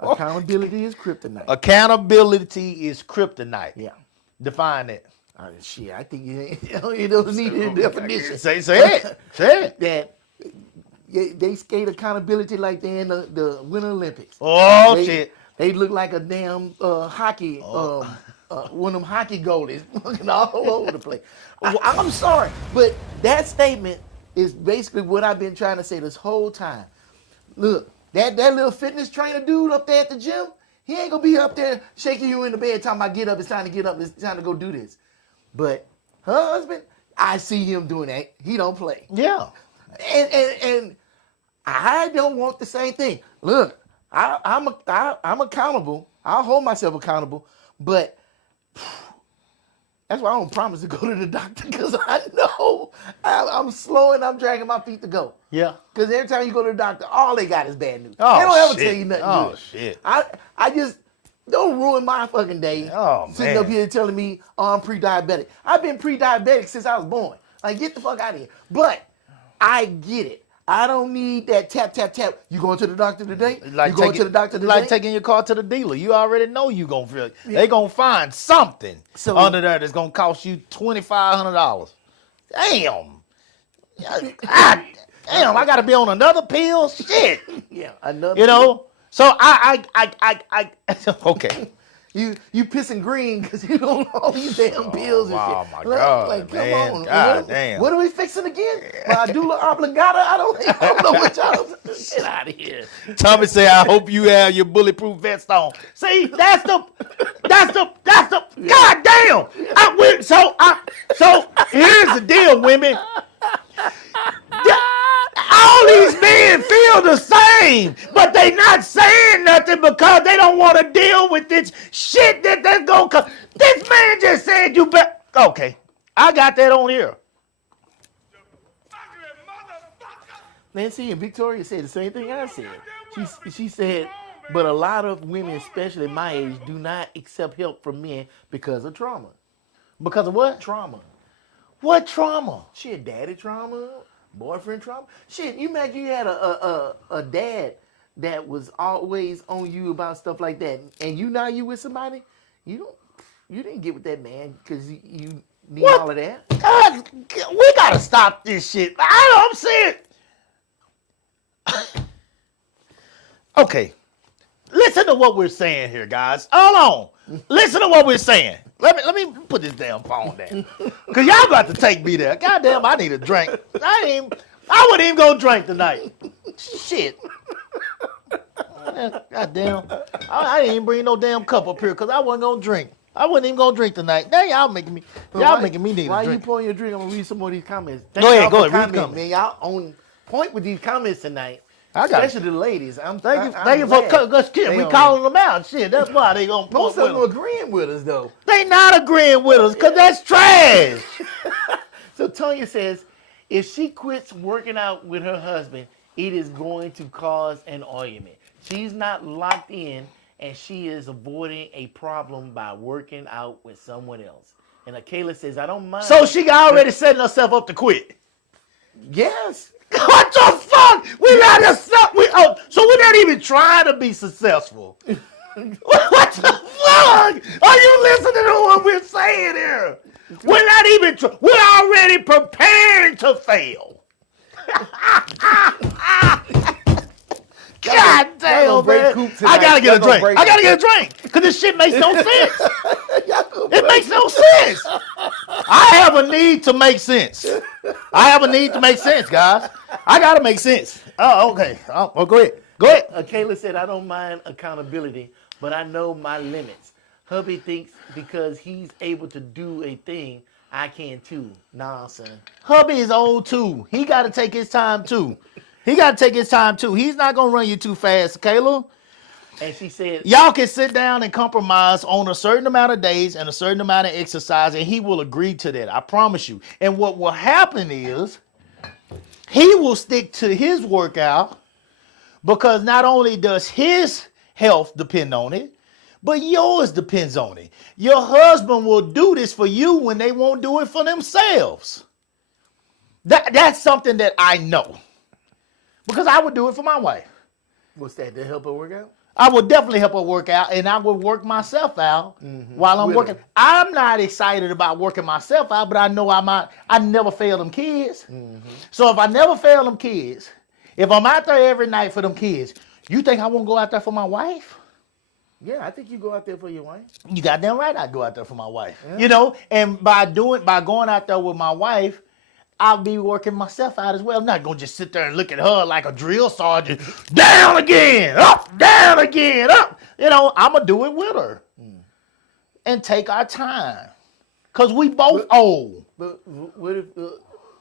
Accountability is kryptonite. Accountability is kryptonite. Yeah. Define it. Shit, I think you don't need a definition. Say it. That they skate accountability like they're in the Winter Olympics. Oh, shit. They look like a damn hockey, one of them hockey goalies looking all over the place. I'm sorry, but that statement is basically what I've been trying to say this whole time. Look, that little fitness trainer dude up there at the gym, he ain't gonna be up there shaking you in the bed talking about get up, it's time to get up, it's time to go do this. But her husband, I see him doing that. He don't play. Yeah. And I don't want the same thing. Look, I'm accountable. I'll hold myself accountable, but That's why I don't promise to go to the doctor because I know I'm slow and I'm dragging my feet to go. Yeah. Because every time you go to the doctor, all they got is bad news. Oh, they don't ever shit. tell you nothing Oh, good. shit. I just don't ruin my fucking day. Oh, sitting man. up here telling me, oh, I'm pre-diabetic. I've been pre-diabetic since I was born. Like, get the fuck out of here. But I get it. I don't need that tap, tap, tap. You going to the doctor today? Like you going to the doctor today? Like taking your car to the dealer. You already know you gonna feel. They gonna find something under there that's gonna cost you $2,500. Damn. God, damn, I gotta be on another pill. Shit. Yeah, another. You know. So I okay. You pissing green because you don't know all these damn pills and wow, shit. my God, like, come man. on. God damn. What are we fixing again? Medulla oblongata? I don't know what y'all. Get out of here. Tommy say, I hope you have your bulletproof vest on. See, that's the God damn. So here's the deal, women. All these men feel the same, but they not saying nothing because they don't want to deal with this shit that's gonna come. This man just said you bet. Okay, I got that on here. Ugly motherfucker! Nancy and Victoria said the same thing I said. She said, but a lot of women, especially my age, do not accept help from men because of trauma. Because of what? Trauma. What trauma? Shit, daddy trauma, boyfriend trauma. Shit, you imagine you had a dad that was always on you about stuff like that, and you with somebody, you didn't get with that man because you need What? all of that. God, we gotta stop this shit. I'm saying. Okay, listen to what we're saying here, guys. Hold on. Listen to what we're saying. Let me put this damn phone down, cause y'all about to take me there. Goddamn, I need a drink. I wouldn't even go drink tonight. Shit. Goddamn, I didn't even bring no damn cup up here because I wasn't gonna drink. I wasn't even gonna drink tonight. Now y'all making me need Why a you drink. pouring your drink? I'm gonna read some more of these comments. Go ahead, y'all read for the commenting, comments. man. Y'all on point with these comments tonight. I got Especially the ladies. Thank you I'm for glad cause shit, they we on calling them out. Shit, that's why they gonna Most point of them with are them. agreeing with us, though. They not agreeing with us because that's trash. So Tonya says, if she quits working out with her husband, it is going to cause an argument. She's not locked in, and she is avoiding a problem by working out with someone else. And Akela says, I don't mind. So she already setting herself up to quit. Yes. What the fuck? We not so we're not even trying to be successful. What the fuck? Are you listening to what we're saying here? We're not even. We're already preparing to fail. God damn, man! I gotta get a drink. I gotta get a drink because this shit makes no sense. It makes no sense. I have a need to make sense. I have a need to make sense, guys. I gotta make sense. Oh, okay. Oh, go ahead. Go ahead. Kayla said, I don't mind accountability, but I know my limits. Hubby thinks because he's able to do a thing, I can too. Nah, son. Hubby is old too. He got to take his time too. He's not gonna run you too fast, Kayla. And she said, Y'all can sit down and compromise on a certain amount of days and a certain amount of exercise, and he will agree to that. I promise you. And what will happen is he will stick to his workout because not only does his health depend on it, but yours depends on it. Your husband will do this for you when they won't do it for themselves. That's something that I know because I would do it for my wife. what's that, to help her work out? I would definitely help her work out, and I would work myself out while I'm With working. her. I'm not excited about working myself out, but I know I never fail them kids. So if I never fail them kids, if I'm out there every night for them kids, you think I won't go out there for my wife? Yeah, I think you go out there for your wife. You goddamn right I'd go out there for my wife. Yeah. You know, and by going out there with my wife, I'll be working myself out as well. I'm not gonna just sit there and look at her like a drill sergeant. Down again, up, down again, up. You know, I'm gonna do it with her and take our time, cause we both old. But what if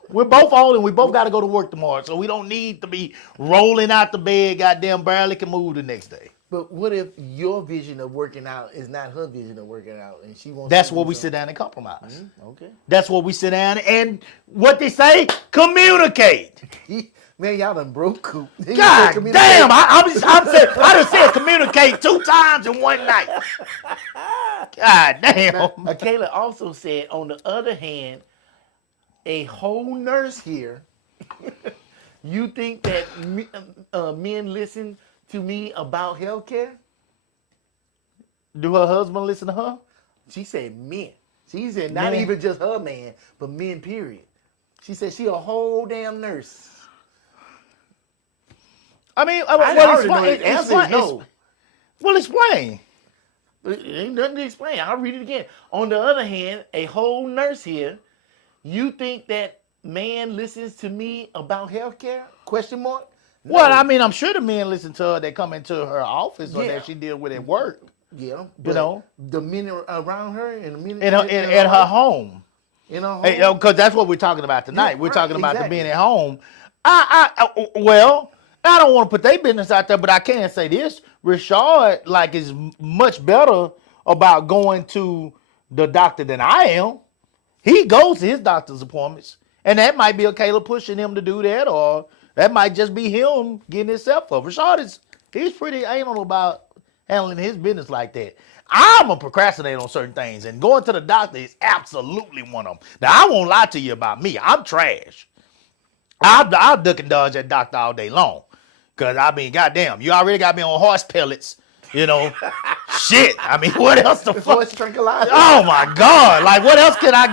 We're both old and we both got to go to work tomorrow, so we don't need to be rolling out the bed, goddamn, barely can move the next day. But what if your vision of working out is not her vision of working out, and she wants? That's to where do we sit something? down and compromise. Okay. That's where we sit down and what they say, communicate. Man, y'all done broke Coop. God damn! I done said communicate 2 times in one night. God damn! Kayla also said, on the other hand, a whole nurse here. You think that men listen to me about healthcare? Do her husband listen to her? She said men. She said not Men. even just her man, but men, period. She said she a whole damn nurse. I mean, I already know the answer is no. Well, explain. It ain't nothing to explain. I'll read it again. On the other hand, a whole nurse here. You think that man listens to me about healthcare? Question mark. No. Well, I mean, I'm sure the men listen to her that come into her office or Yeah. that she deal with at work. Yeah, You but know, the men around her and the men in her home. in her home. Because that's what we're talking about tonight. Yeah, We're right, talking about exactly. the men at home. Well, I don't want to put their business out there, but I can say this: Rashard, is much better about going to the doctor than I am. He goes to his doctor's appointments, and that might be a Kayla pushing him to do that, or that might just be him getting himself up. Rashard he's pretty anal about handling his business like that. I'm a procrastinator on certain things, and going to the doctor is absolutely one of them. Now, I won't lie to you about me. I'm trash. I'll duck and dodge that doctor all day long. Because, I mean, goddamn, you already got me on horse pellets, Shit. I mean, what else the fuck? Horse tranquilizer. Oh, my God. What else can I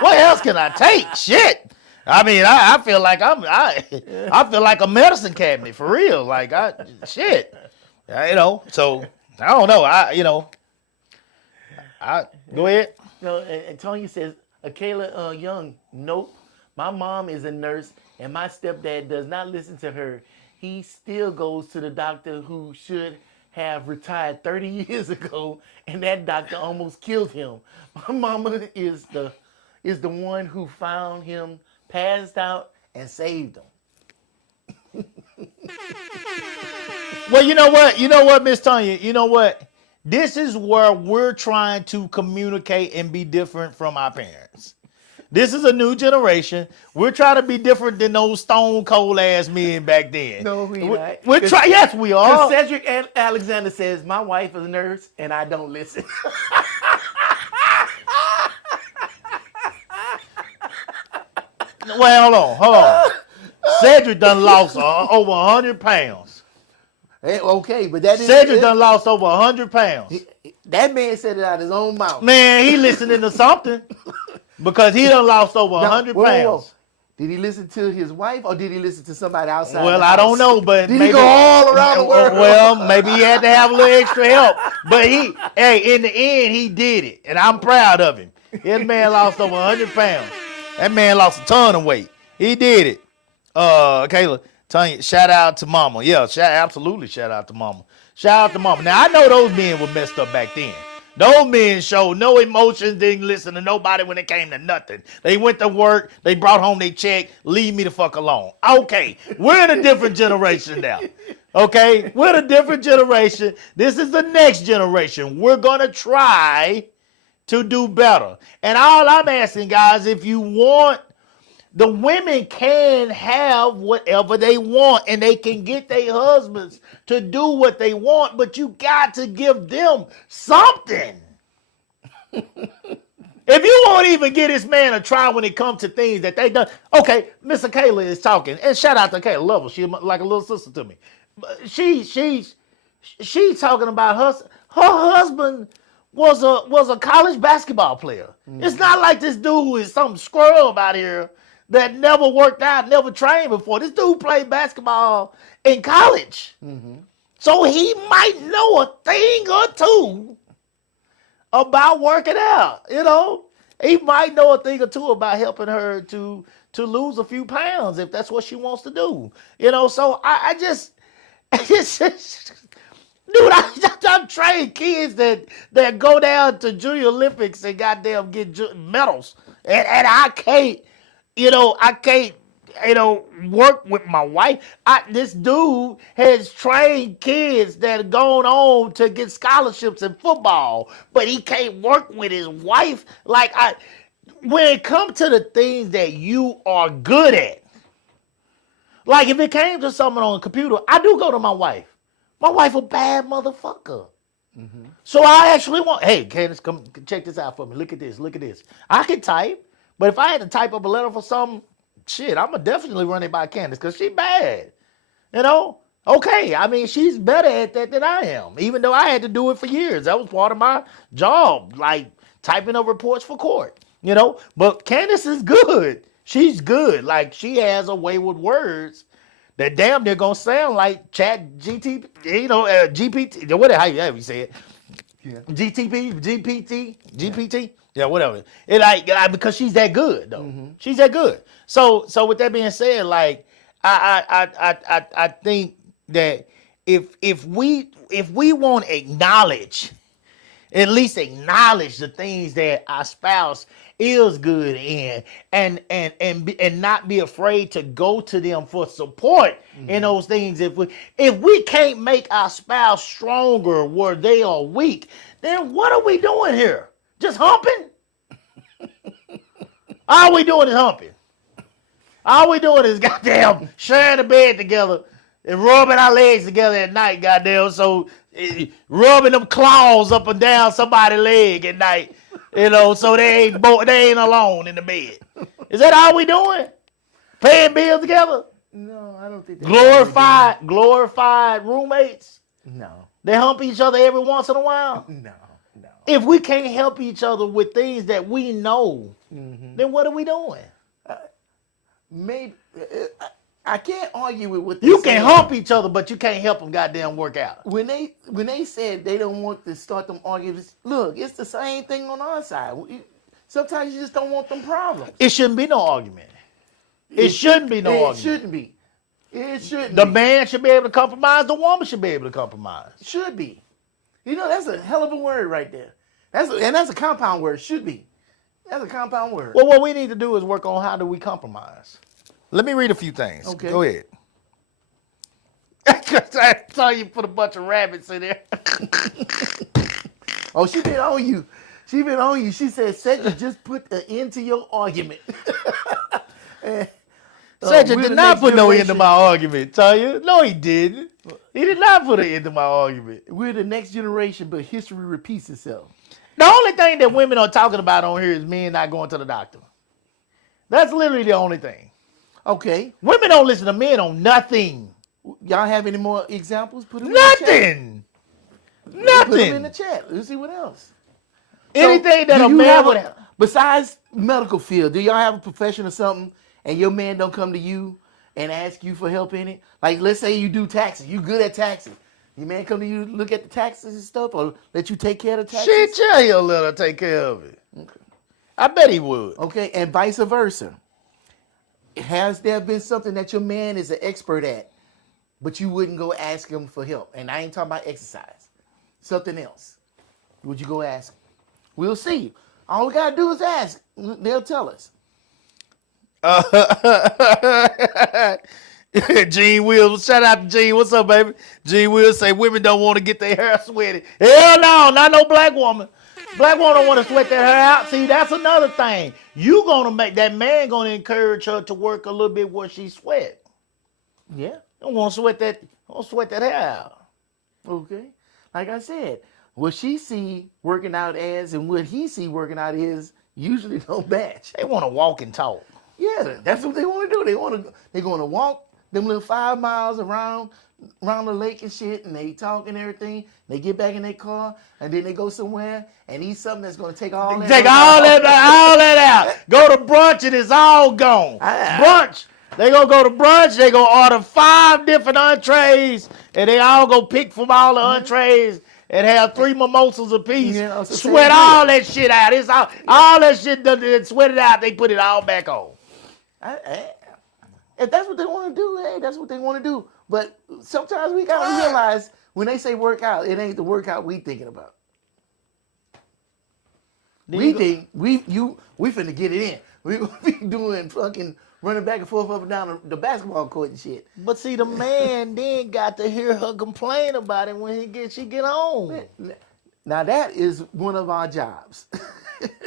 what else can I take? Shit. I mean, I feel like I feel like a medicine cabinet, for real. Shit. So, I don't know. Go ahead. No, and Tony says, Kayla Young, nope. My mom is a nurse, and my stepdad does not listen to her. He still goes to the doctor who should have retired 30 years ago, and that doctor almost killed him. My mama is the one who found him passed out and saved him. Well, you know what, Miss Tanya? You know what? This is where we're trying to communicate and be different from our parents. This is a new generation. We're trying to be different than those stone cold ass men back then. No, we not. We're trying. Yes, we are. Cedric Alexander says, my wife is a nurse, and I don't listen. Well, hold on. Cedric done lost over 100 pounds. Okay, but that is Cedric done lost over 100 pounds. That man said it out of his own mouth. Man, he listening to something because he done lost over 100 pounds. Did he listen to his wife or did he listen to somebody outside? Well, the I house? don't know, but did he go all around the world? Well, maybe he had to have a little extra help. But in the end, he did it, and I'm proud of him. This man lost over 100 pounds. That man lost a ton of weight. He did it. Kayla, Tanya, shout out to Mama. Yeah, absolutely shout out to Mama. Shout out to Mama. Now, I know those men were messed up back then. Those men showed no emotions, didn't listen to nobody when it came to nothing. They went to work, they brought home their check, leave me the fuck alone. Okay, we're in a different generation now. Okay, we're in a different generation. This is the next generation. We're going to try to do better. And all I'm asking, guys, if you want, the women can have whatever they want and they can get their husbands to do what they want, but you got to give them something. If you won't even give this man a try when it comes to things that they done. Okay, Mr. Kayla is talking, and shout out to Kayla. Love her. She's like a little sister to me. She's talking about her husband was a college basketball player. Mm-hmm. It's not like this dude is some scrub out here that never worked out, never trained before. This dude played basketball in college. Mm-hmm. So he might know a thing or two about working out, He might know a thing or two about helping her to lose a few pounds if that's what she wants to do. So I just dude, I'm training kids that go down to Junior Olympics and goddamn get medals. And I can't, work with my wife. This dude has trained kids that have gone on to get scholarships in football, but he can't work with his wife. Like when it comes to the things that you are good at, like if it came to something on a computer, I do go to my wife. My wife a bad motherfucker. Mm-hmm. So I actually want, hey, Candace, come check this out for me. Look at this. Look at this. I can type, but if I had to type up a letter for something, shit, I'm going to definitely run it by Candace because she bad. Okay, I mean, she's better at that than I am, even though I had to do it for years. That was part of my job, like typing up reports for court, But Candace is good. She's good. Like, she has a way with words that damn near gonna sound like Chat GT, GPT, whatever how you say it. Yeah. GPT. Yeah, whatever. Because she's that good though. Mm-hmm. She's that good. So with that being said, like I think that if we want to at least acknowledge the things that our spouse is good in and not be afraid to go to them for support in those things. If we can't make our spouse stronger where they are weak, then what are we doing here? Just humping? All we doing is humping. All we doing is goddamn sharing the bed together and rubbing our legs together at night, goddamn. So rubbing them claws up and down somebody's leg at night, so they ain't alone in the bed. Is that all we doing? Paying bills together? No, I don't think that's glorified roommates? No. They hump each other every once in a while? No. If we can't help each other with things that we know, then what are we doing? Maybe I can't argue with what you can hump each other, but you can't help them goddamn work out. When they said they don't want to start them arguments, look, it's the same thing on our side. Sometimes you just don't want them problems. It shouldn't be no argument. It shouldn't be no argument. It shouldn't be. It shouldn't. The man should be able to compromise. The woman should be able to compromise. Should be. That's a hell of a word right there. That's a compound word. Should be. That's a compound word. Well, what we need to do is work on how do we compromise. Let me read a few things. Okay. Go ahead. I saw you put a bunch of rabbits in there. Oh, she been on you. She said, Cedric, just put an end to your argument. Cedric did not put no end to my argument, tell you. No, he didn't. He did not put an end to my argument. We're the next generation, but history repeats itself. The only thing that women are talking about on here is men not going to the doctor. That's literally the only thing. Okay. Women don't listen to men on nothing. Y'all have any more examples? Put them Nothing. In the chat. Put them in the chat. Let's see what else. Anything that a man would have. Besides medical field, do y'all have a profession or something and your man don't come to you and ask you for help in it? Like, let's say you do taxes. You good at taxes. Your man come to you look at the taxes and stuff or let you take care of the taxes? Shit, yeah, he'll let her take care of it. Okay. I bet he would. Okay, and vice versa. Has there been something that your man is an expert at, but you wouldn't go ask him for help? And I ain't talking about exercise. Something else. Would you go ask him? We'll see. All we got to do is ask. They'll tell us. Gene Wills, shout out to Gene. What's up, baby? Gene Wills say women don't want to get their hair sweaty. Hell no, not no black woman. Black woman don't want to sweat that hair out. See, that's another thing. You gonna make that man gonna encourage her to work a little bit where she sweat. Yeah. Don't want to sweat that hair out. Okay. Like I said, what she see working out as and what he see working out is usually don't match. They want to walk and talk. Yeah, that's what they want to do. They're going to walk them little 5 miles around the lake and shit, and they talk and everything. They get back in their car, and then they go somewhere and eat something that's going to take all that. Take all that out. Go to brunch and it's all gone. Brunch. They gonna go to brunch. They gonna order 5 different entrees, and they all go pick from all the entrees and have 3 mimosas apiece. Yeah, sweat all that shit out. It's all that shit done. Sweat it out. They put it all back on. If that's what they want to do, hey, that's what they want to do. But sometimes we gotta realize when they say workout, it ain't the workout we thinking about. We finna get it in. We be doing fucking running back and forth up and down the basketball court and shit. But see, the man then got to hear her complain about it when she get home. Now that is one of our jobs.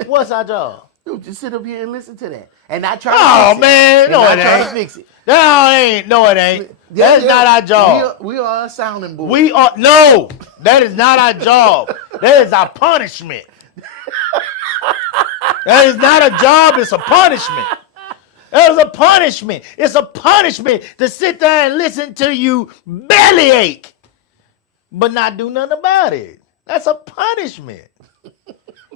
What's our job? Dude, just sit up here and listen to that, and not try to fix it. Man, no, and it not try to ain't. fix it. No, it ain't. No, it ain't. That's not our job. We are a sounding board. We are no. That is not our job. That is our punishment. That is not a job. It's a punishment. That is a punishment. It's a punishment to sit there and listen to you bellyache, but not do nothing about it. That's a punishment.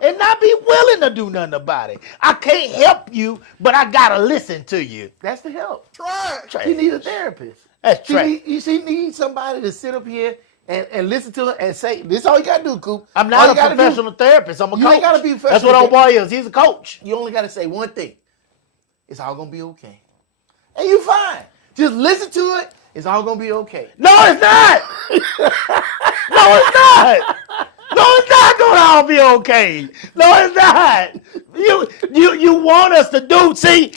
And not be willing to do nothing about it. I can't help you, but I gotta listen to you. That's the help. Trash. You need a therapist. That's trash. You need somebody to sit up here and listen to her and say, this is all you gotta do, Coop. I'm not a professional therapist. I'm a coach. You ain't gotta be professional. That's what old boy is. He's a coach. You only gotta say one thing. It's all gonna be okay. And you fine. Just listen to it. It's all gonna be okay. No, it's not. No, it's not. No, it's not gonna all be okay. No, it's not. You want us to do? See.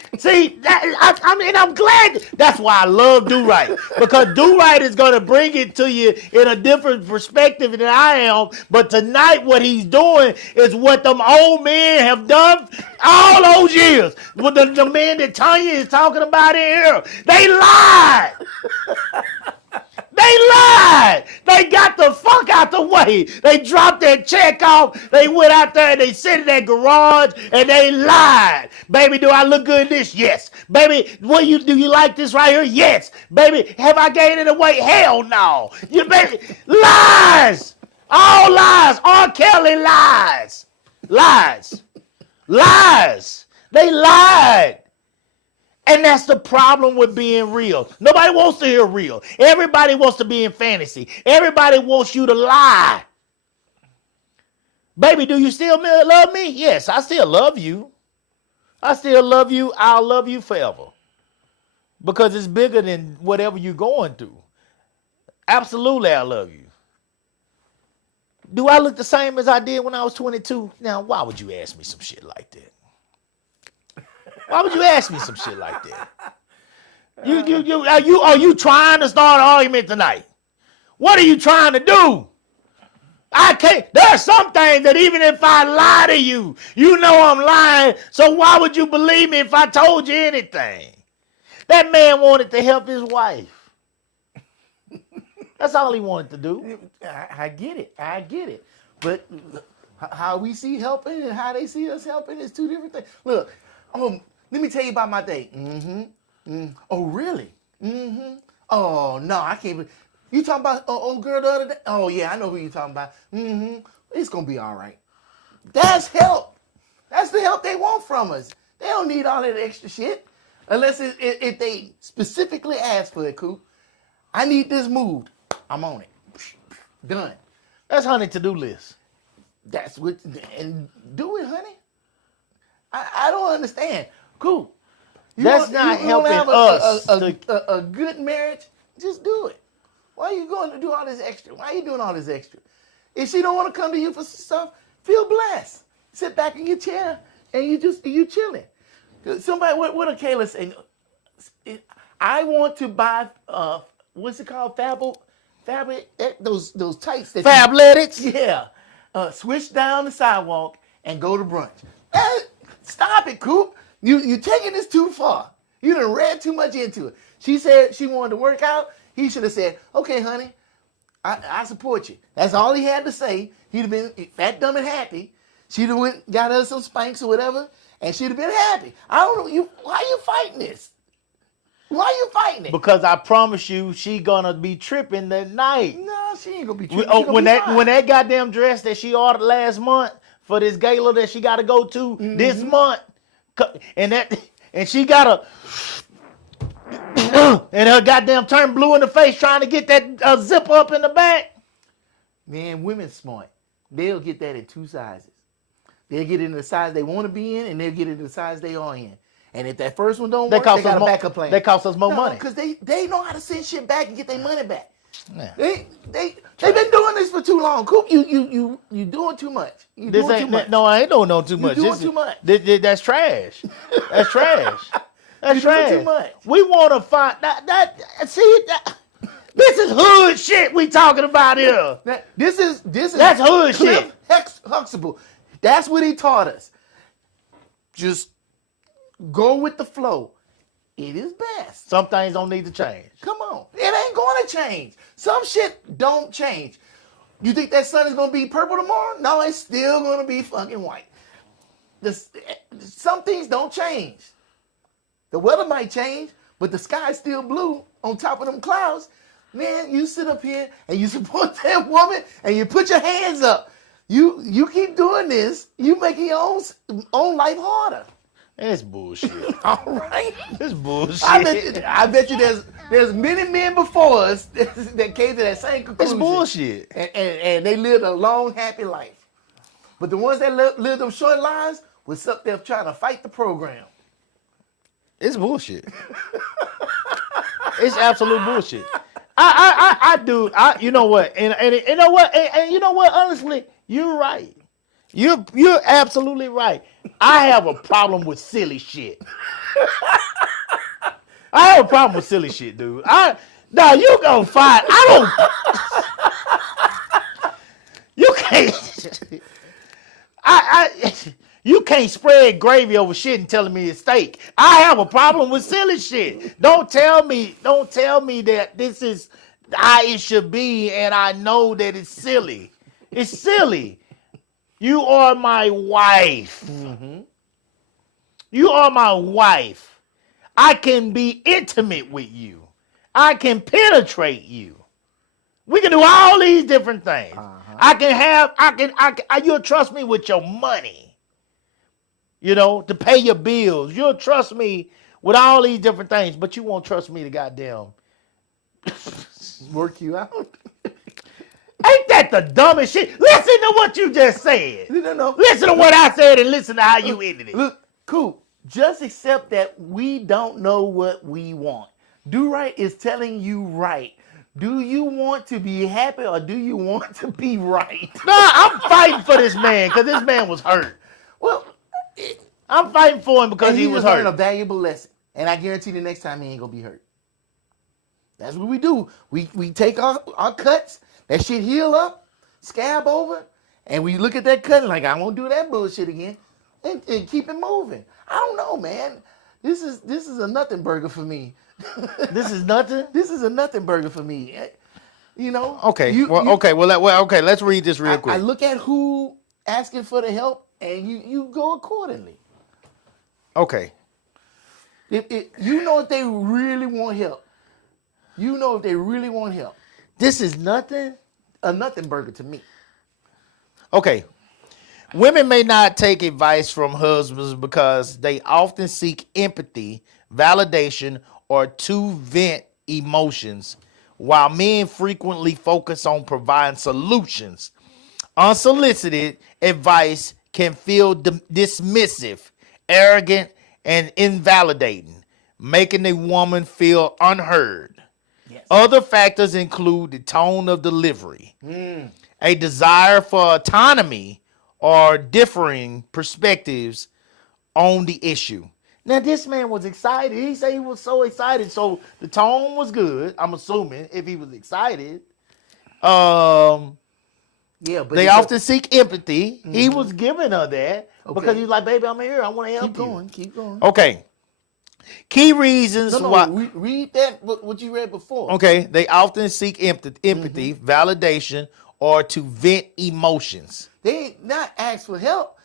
That, I mean, I'm glad. That's why I love Do Right, because Do Right is gonna bring it to you in a different perspective than I am. But tonight, what he's doing is what them old men have done all those years. With the man that Tanya is talking about in here, they lied. They lied. They got the fuck out the way. They dropped that check off. They went out there and they sit in that garage and they lied. Baby, do I look good in this? Yes. Baby, do you like this right here? Yes. Baby, have I gained any weight? Hell no. You baby, lies. All lies. R. Kelly lies. Lies. Lies. They lied. And that's the problem with being real. Nobody wants to hear real. Everybody wants to be in fantasy. Everybody wants you to lie. Baby, do you still love me? Yes, I still love you. I still love you. I'll love you forever. Because it's bigger than whatever you're going through. Absolutely, I love you. Do I look the same as I did when I was 22? Now, why would you ask me some shit like that? Why would you ask me some shit like that? Are you trying to start an argument tonight? What are you trying to do? I can't. There are some things that even if I lie to you, you know I'm lying. So why would you believe me if I told you anything? That man wanted to help his wife. That's all he wanted to do. I get it. But how we see helping and how they see us helping is two different things. Look, let me tell you about my day. Oh, really? Oh, no, I can't believe. You talking about old girl the other day? Oh, yeah, I know who you talking about. It's going to be all right. That's help. That's the help they want from us. They don't need all that extra shit. Unless if they specifically ask for it, Coop. I need this moved. I'm on it. Done. That's honey to-do list. That's what, and do it, honey. I don't understand. Cool. That's not helping us. A good marriage, just do it. Why are you going to do all this extra? Why are you doing all this extra? If she don't want to come to you for stuff, feel blessed. Sit back in your chair and you chilling. Somebody, what did Kayla say? I want to buy what's it called? Fabric, those tights. Fabletics? Yeah. Switch down the sidewalk and go to brunch. Stop it, Coop. You taking this too far. You done read too much into it. She said she wanted to work out. He should have said, okay, honey, I support you. That's all he had to say. He'd have been fat, dumb, and happy. She'd have went, got her some Spanx or whatever, and she'd have been happy. I don't know. Why are you fighting this? Why are you fighting it? Because I promise you, she gonna be tripping that night. No, she ain't gonna be tripping. When that goddamn dress that she ordered last month for this gala that she got to go to this month, and she got a and her goddamn turned blue in the face trying to get that zipper up in the back. Man, women smart. They'll get that in two sizes. They'll get it in the size they want to be in, and they'll get it in the size they are in. And if that first one don't work, they got a backup plan. They cost us more money. Because they know how to send shit back and get their money back. Yeah. They've been doing this for too long. Coop, you doing too much. You doing too much. No, I ain't doing no too much. You doing too much. That's trash. That's trash. That's You're doing trash. too much. We want to find that. This is hood shit we talking about here. This is That's hood Cliff shit. Huxtable. That's what he taught us. Just go with the flow. It is best. Some things don't need to change. Come on. It ain't going to change. Some shit don't change. You think that sun is going to be purple tomorrow? No, it's still going to be fucking white. Some things don't change. The weather might change, but the sky's still blue on top of them clouds. Man, you sit up here and you support that woman and you put your hands up. You keep doing this, you making your own life harder. It's bullshit. All right. It's bullshit. I bet you there's many men before us that came to that same conclusion. It's bullshit. And they lived a long, happy life. But the ones that lived them short lives was up there trying to fight the program. It's bullshit. It's absolute bullshit. I do. You know what? And you know what? And you know what? Honestly, you're right. You're absolutely right. I have a problem with silly shit. I have a problem with silly shit, dude. No, you gonna fight. You can't. You can't spread gravy over shit and telling me it's steak. I have a problem with silly shit. Don't tell me that this is how it should be and I know that it's silly. It's silly. You are my wife. Mm-hmm. You are my wife. I can be intimate with you. I can penetrate you. We can do all these different things. You'll trust me with your money. You know, to pay your bills. You'll trust me with all these different things, but you won't trust me to goddamn work you out. Ain't that the dumbest shit? Listen to what you just said. No. Listen to what I said and listen to how you ended it. Look, cool. Just accept that we don't know what we want. Do right is telling you right. Do you want to be happy or do you want to be right? Nah, I'm fighting for this man because this man was hurt. Well, I'm fighting for him because he was learned hurt. a valuable lesson. And I guarantee the next time he ain't going to be hurt. That's what we do. We take our cuts, that shit heal up, scab over, and we look at that cut and like, I won't do that bullshit again, and keep it moving. I don't know, man. This is a nothing burger for me. This is nothing? This is a nothing burger for me. You know? Okay. Okay. Let's read this real quick. I look at who asking for the help, and you go accordingly. Okay. You know if they really want help. You know if they really want help. This is nothing? A nothing burger to me. Okay. Women may not take advice from husbands because they often seek empathy, validation, or to vent emotions, while men frequently focus on providing solutions. Unsolicited advice can feel dismissive, arrogant, and invalidating, making a woman feel unheard. Yes. Other factors include the tone of delivery, a desire for autonomy, or differing perspectives on the issue. Now, this man was excited. He said he was so excited. So the tone was good, I'm assuming, if he was excited. Yeah, but they often seek empathy. Mm-hmm. He was giving her that because he was like, baby, I'm here. I want to help you. Keep going. Okay. Key reasons why. Read that, what you read before. Okay. They often seek empathy, validation, or to vent emotions. They ain't not ask for help.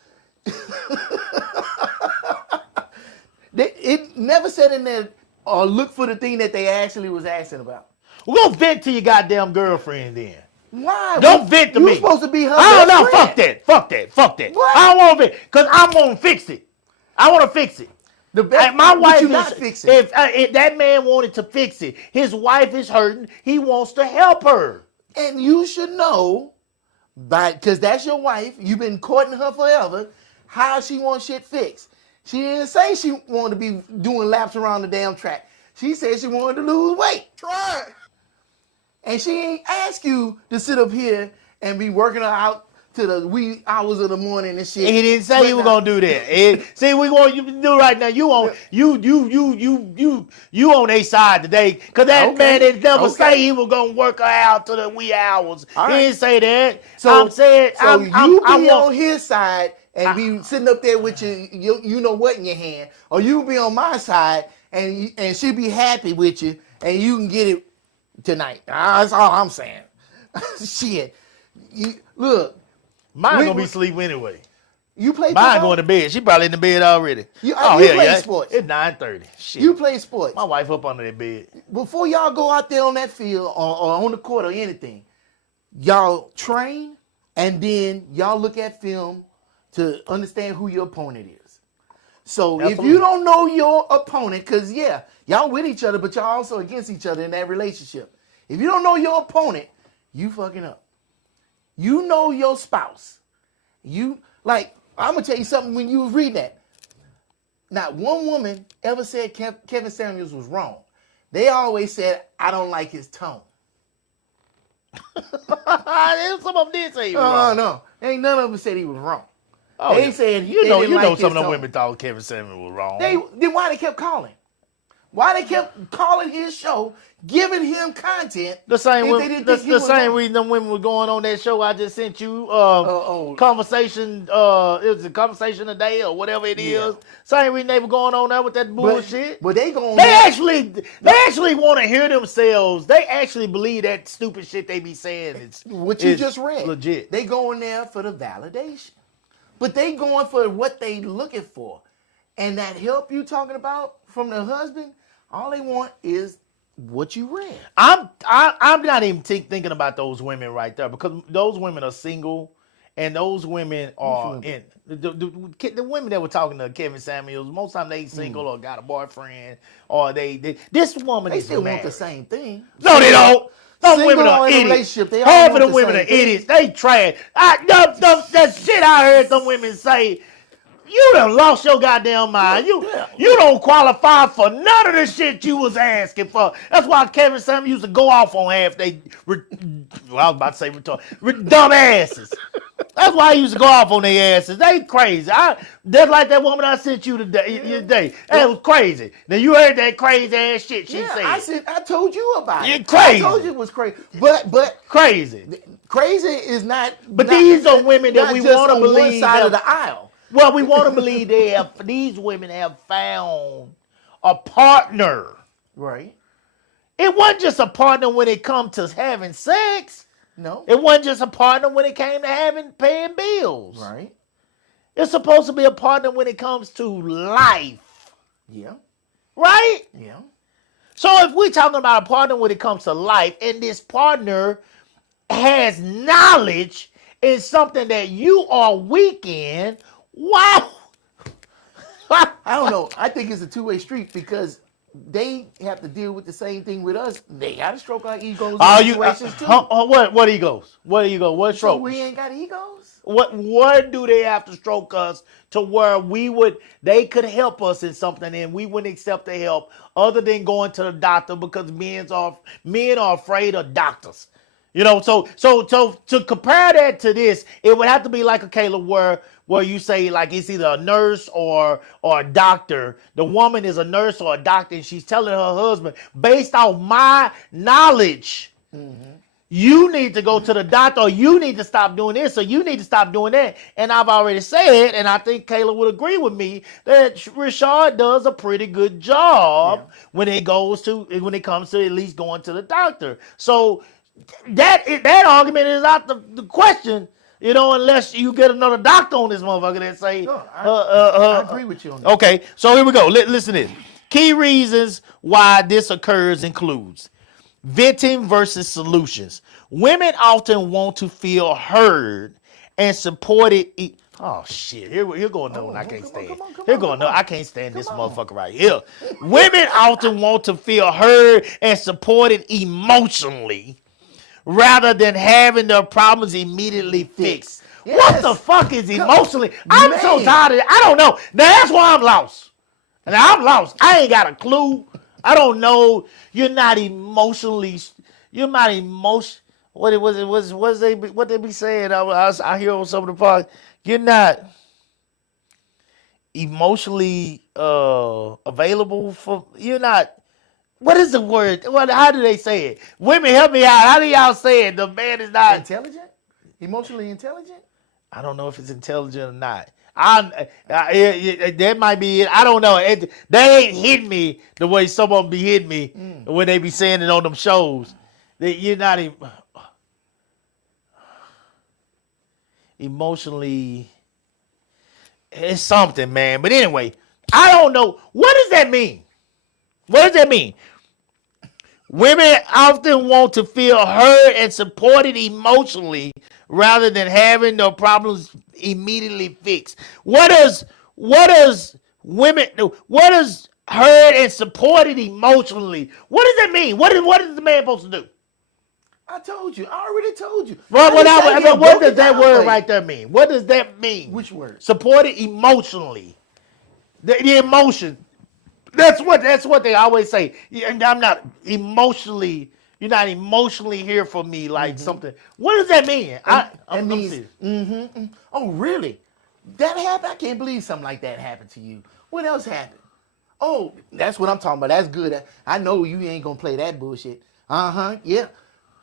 It never said in there, or look for the thing that they actually was asking about. We're going to vent to your goddamn girlfriend then. Why? Don't vent to me. You're supposed to be her I don't know. friend. Fuck that. What? I don't want to vent because I'm going to fix it. I want to fix it. My wife is not fixing. If that man wanted to fix it, his wife is hurting. He wants to help her. And you should know, because that's your wife, you've been courting her forever, how she wants shit fixed. She didn't say she wanted to be doing laps around the damn track. She said she wanted to lose weight. Try. And she ain't ask you to sit up here and be working her out to the wee hours of the morning and shit. He didn't say he was gonna do that. See, we want you to do right now. You on you on their side today, cause that man didn't never say he was gonna work her out to the wee hours. He didn't say that. So I'm saying, so you be want on his side and be sitting up there with you know what in your hand, or you be on my side and she be happy with you and you can get it tonight. That's all I'm saying. Shit, look. mine gonna be sleep anyway. You play Mine football? going to bed. She probably in the bed already. You play sports. It's 9:30. Shit. You play sports. My wife up under that bed. Before y'all go out there on that field or on the court or anything, y'all train and then y'all look at film to understand who your opponent is. So if you don't know your opponent, because y'all with each other, but y'all also against each other in that relationship. If you don't know your opponent, you fucking up. You know your spouse. I'm gonna tell you something when you was reading that. Not one woman ever said Kevin Samuels was wrong. They always said, I don't like his tone. Some of them did say he was wrong. No. Ain't none of them said he was wrong. Oh, They said you know like some of his the tone. women thought Kevin Samuel was wrong. Then why they kept calling? Why they kept calling his show, giving him content? The same if way, they didn't the think he was same wrong? reason them women were going on that show I just sent you. oh. Conversation. It was a conversation a day or whatever it is. Yeah. Same reason they were going on there with that bullshit. But they going They there- actually want to hear themselves. They actually believe that stupid shit they be saying. It's what you it's just read. legit. They going there for the validation. But they going for what they looking for. And that help you talking about from the husband, all they want is what you read. I'm not even thinking about those women right there because those women are single, and those women are in the women that were talking to Kevin Samuels. Most of the time they single or got a boyfriend or they this woman They is still married. want the same thing. No, they don't. Some Single women or are in a idiots. relationship, they all Half of want the the women are same thing. idiots. They trash. That shit I heard some women say. You done lost your goddamn mind. You don't qualify for none of the shit you was asking for. That's why Kevin Samuels used to go off on half they. I was about to say dumb asses. That's why he used to go off on their asses. They crazy. Just like that woman I sent you today. That was crazy. Now you heard that crazy ass shit she said. I told you about it. You're crazy. I told you it was crazy. But Crazy. crazy is not. But these are women that not we just want to on believe one side that- of the aisle. Well, we want to believe these women have found a partner. Right. It wasn't just a partner when it comes to having sex. No. It wasn't just a partner when it came to paying bills. Right. It's supposed to be a partner when it comes to life. Yeah. Right? Yeah. So if we're talking about a partner when it comes to life, and this partner has knowledge in something that you are weak in, wow. I don't know. I think it's a two-way street because they have to deal with the same thing with us. They got to stroke our egos in situations too. What egos? What ego? What So strokes? we ain't got egos? What do they have to stroke us to where they could help us in something and we wouldn't accept the help other than going to the doctor because men are afraid of doctors. You know, so to compare that to this, it would have to be like a Kayla where you say like it's either a nurse or a doctor. The woman is a nurse or a doctor, and she's telling her husband, based on my knowledge, you need to go to the doctor, or you need to stop doing this, or you need to stop doing that. And I've already said, and I think Kayla would agree with me, that Rashard does a pretty good job when it comes to at least going to the doctor. So that argument is out the question, you know, unless you get another doctor on this motherfucker that say. No, I agree with you on that. Okay, so here we go. Listen to this. Key reasons why this occurs includes venting versus solutions. Women often want to feel heard and supported. Oh shit! Here go another one I can't stand. Here go another. I can't stand this motherfucker right here. Women often want to feel heard and supported emotionally, rather than having their problems immediately fixed. Yes. What the fuck is emotionally? I'm so Man. tired of it. I don't know. Now that's why I'm lost. Now I'm lost. I ain't got a clue. I don't know. You're not emotionally. what it was what they be saying. I hear on some of the podcasts. You're not emotionally available for. You're not. What is the word? How do they say it? Women, help me out. How do y'all say it? The man is not Intelligent? Emotionally intelligent? I don't know if it's intelligent or not. That might be it. I don't know. They ain't hitting me the way some of them be hitting me when they be saying it on them shows. That you're not emotionally. It's something, man. But anyway, I don't know. What does that mean? What does that mean? Women often want to feel heard and supported emotionally rather than having their problems immediately fixed. What does heard and supported emotionally? What does that mean? What is the man supposed to do? I told you. I already told you. What does that word right there mean? What does that mean? Which word? Supported emotionally. The emotion. That's what they always say. I'm not emotionally. You're not emotionally here for me, like something. What does that mean? That means. Oh, really? That happened? I can't believe something like that happened to you. What else happened? Oh, that's what I'm talking about. That's good. I know you ain't gonna play that bullshit. Yeah.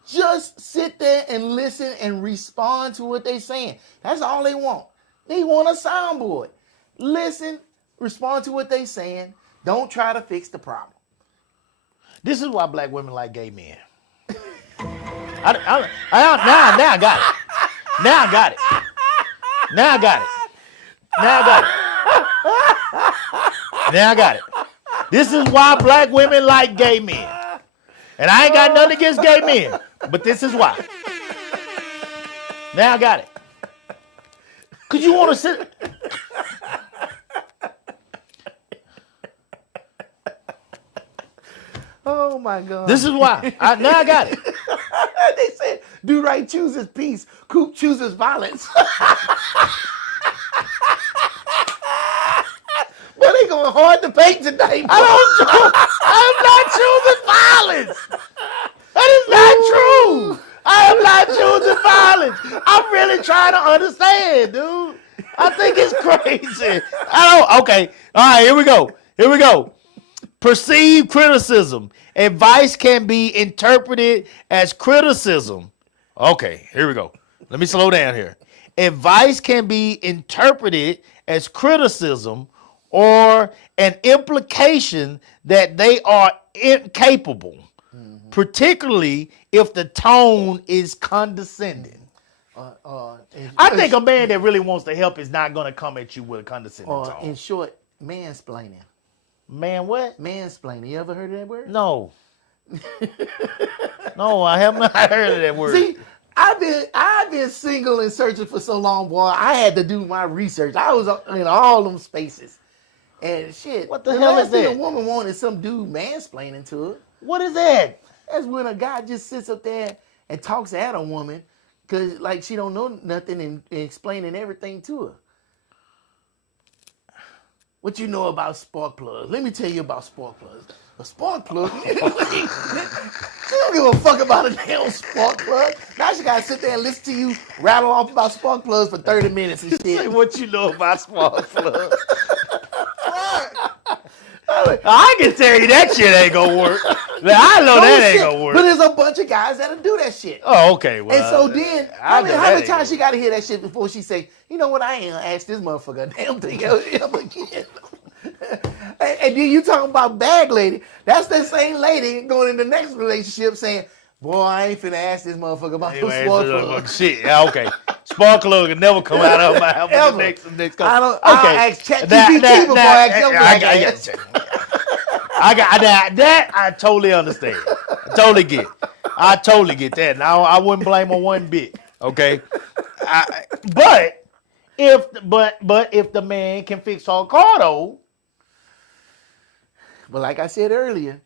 Just sit there and listen and respond to what they saying. That's all they want. They want a soundboard. Listen, respond to what they saying. Don't try to fix the problem. This is why black women like gay men. Now I got it. Now I got it. Now I got it. Now I got it. Now I got it. This is why black women like gay men. And I ain't got nothing against gay men, but this is why. Now I got it. Cause you want to sit. Oh my God. This is why. Now I got it. They said, do right chooses peace. Coop chooses violence. Well, they going hard to paint tonight. I'm not choosing violence. That is not true. I am not choosing violence. I'm really trying to understand, dude. I think it's crazy. Okay. All right, here we go. Perceived criticism. Advice can be interpreted as criticism. Okay, here we go. Let me slow down here. Advice can be interpreted as criticism or an implication that they are incapable, particularly if the tone is condescending. I think a man that really wants to help is not going to come at you with a condescending tone. In short, mansplaining. Man, what? Mansplaining. You ever heard of that word? No. No, I have not heard of that word. See, I've been single and searching for so long, boy. I had to do my research. I was in all them spaces. And shit. What the hell is that? A woman wanted some dude mansplaining to her. What is that? That's when a guy just sits up there and talks at a woman because like she don't know nothing and explaining everything to her. What you know about spark plugs? Let me tell you about spark plugs. A spark plug? She don't give a fuck about a damn spark plug. Now she gotta sit there and listen to you rattle off about spark plugs for 30 minutes and Say shit. what you know about spark plugs. I can tell you that shit ain't gonna work. I know that ain't gonna work. But there's a bunch of guys that'll do that shit. Oh, okay. Well, And so then, how many times she got to hear that shit before she say, you know what, I ain't gonna ask this motherfucker a damn thing ever again. And then you talking about bag lady. That's the same lady going in the next relationship saying, boy, I ain't finna ask this motherfucker about no spark plug. Shit, yeah, okay. Spark plug can never come out of my mouth. Next I'll ask ChatGPT before I ask your I got that. I totally understand. I totally get that. Now I wouldn't blame her one bit. Okay, but if the man can fix her car though. But like I said earlier,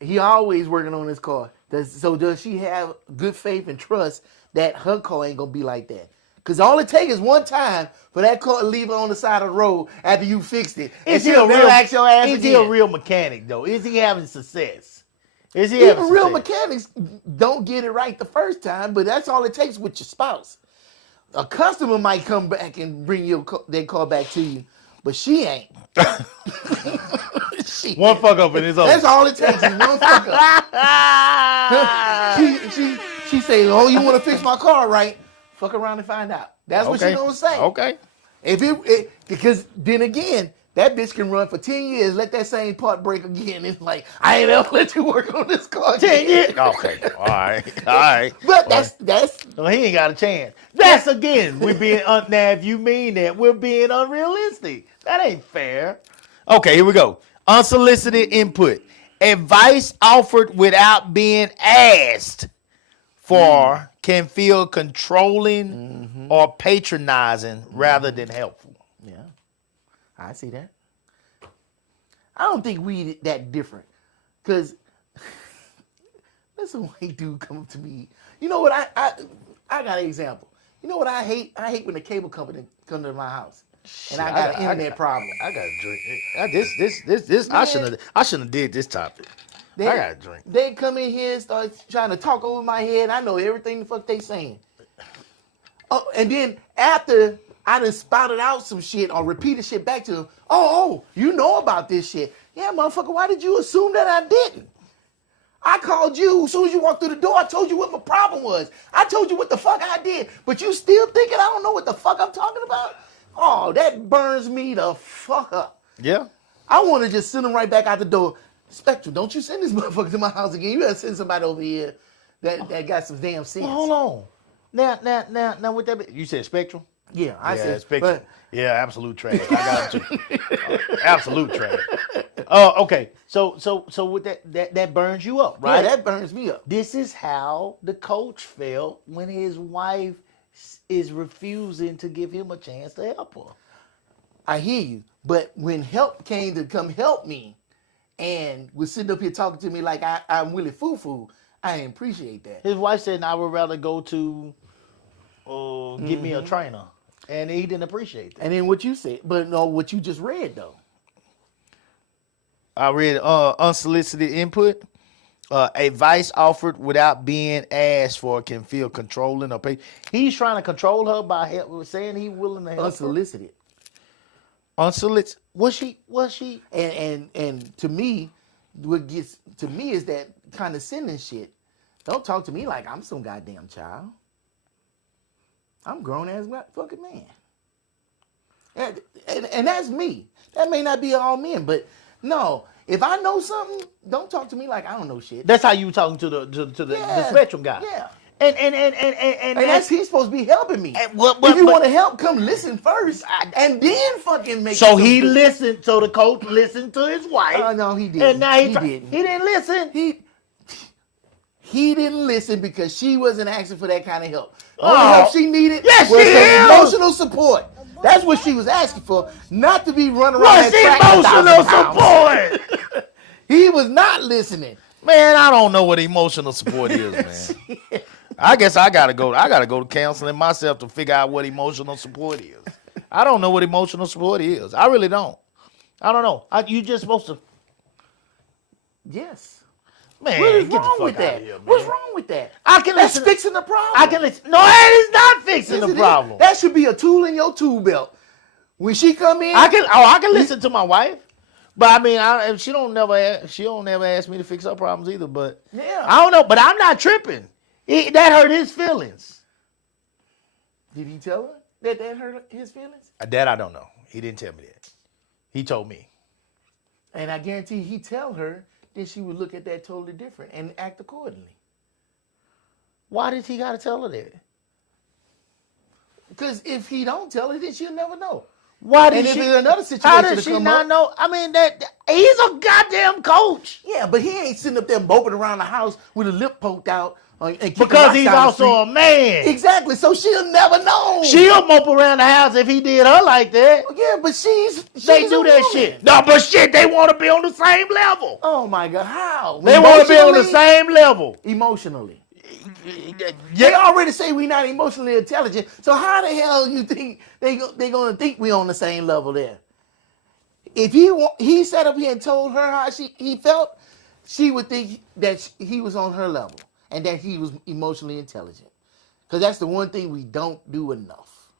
he always working on his car. So does she have good faith and trust that her car ain't gonna be like that? Because all it takes is one time for that car to leave it on the side of the road after you fixed it. Is he a real mechanic though? Is he having success? Is he ever Even real sincere? mechanics don't get it right the first time, but that's all it takes with your spouse. A customer might come back and bring their car back to you, but she ain't. She One fuck up and it's over. That's all it takes is one fuck up. she say, "Oh, you want to fix my car, right? Fuck around and find out." That's what she gonna say. Okay. Because then again, that bitch can run for 10 years, let that same part break again. It's like, I ain't ever let you work on this car 10 again. years. Okay. All right. But that's Well, he ain't got a chance. That's again, we're being now. If you mean that, we're being unrealistic. That ain't fair. Okay, here we go. Unsolicited input. Advice offered without being asked for can feel controlling or patronizing rather than helpful. yeah. I see that. I don't think we that different. Cause there's a white dude come up to me. You know what I got an example. You know what I hate? I hate when the cable company come to my house. And I got an internet problem. I got a drink. This. I shouldn't have did this topic. I got a drink. They come in here and start trying to talk over my head. I know everything the fuck they saying. Oh, and then after I done spouted out some shit or repeated shit back to them. Oh, you know about this shit. Yeah, motherfucker, why did you assume that I didn't? I called you as soon as you walked through the door. I told you what my problem was. I told you what the fuck I did. But you still thinking I don't know what the fuck I'm talking about? Oh, that burns me the fuck up. Yeah. I want to just send them right back out the door. Spectrum, don't you send these motherfuckers to my house again. You gotta send somebody over here that got some damn sense. Well, hold on. Now, with that, you said Spectrum? Yeah, I said Spectrum. Yeah, absolute trash. I got you. Absolute trash. Oh, okay. So with that burns you up, right? Yeah, that burns me up. This is how the coach felt when his wife is refusing to give him a chance to help her. I hear you, but when help came to come help me, and was sitting up here talking to me like I'm Willie Foo-Foo, I didn't appreciate that. His wife said, "I would rather go to get me a trainer," and he didn't appreciate that. And then what you said, but no, what you just read though. I read unsolicited input. Advice offered without being asked for can feel controlling or pay. He's trying to control her by saying he's willing to help Unsolicited. her. Unsolicited. Was she? And to me, what gets to me is that condescending shit. Don't talk to me like I'm some goddamn child. I'm grown ass fucking man. And that's me. That may not be all men, but no. If I know something, don't talk to me like I don't know shit. That's how you talking to the Spectrum guy. Yeah. And that's he's supposed to be helping me. But if you want to help, come listen first, and then fucking make. So he listened. So the coach listened to his wife. Oh no, he didn't. And now he didn't. He didn't listen. He didn't listen because she wasn't asking for that kind of help. Oh. All the help she needed Yes, was she is. some emotional support. That's what she was asking for, not to be running around. What's emotional support? He was not listening. Man, I don't know what emotional support is, man. I guess I gotta go to counseling myself to figure out what emotional support is. I don't know what emotional support is. I really don't. I don't know. You just supposed to. Yes. Man, What is get the wrong fuck with out that? of here, man. What's wrong with that? I can That's listen. fixing the problem. I can listen. No, it is not fixing Yes, the it is. problem. That should be a tool in your tool belt. When she come in, I can listen to my wife, but I mean, she don't never ask me to fix her problems either. But Yeah. I don't know. But I'm not tripping. That hurt his feelings. Did he tell her that hurt his feelings? That I don't know. He didn't tell me that. He told me. And I guarantee he tell her, then she would look at that totally different and act accordingly. Why did he gotta tell her that? Because if he don't tell her, then she'll never know. Why did And if she? there's another situation How did to she come not up- know? I mean, that he's a goddamn coach. Yeah, but he ain't sitting up there moping around the house with a lip poked out and kicking Because rocks he's down the also a street. man. Exactly. So she'll never know. She'll mope around the house if he did her like that. Yeah, but she's They a do that woman. shit. No, but shit, they want to be on the same level. Oh my God, how? They want to be on the Emotionally? same level. Emotionally. Yeah. They already say we're not emotionally intelligent. So how the hell you think they gonna think we on the same level there? If he sat up here and told her how he felt, she would think that he was on her level and that he was emotionally intelligent. Because that's the one thing we don't do enough.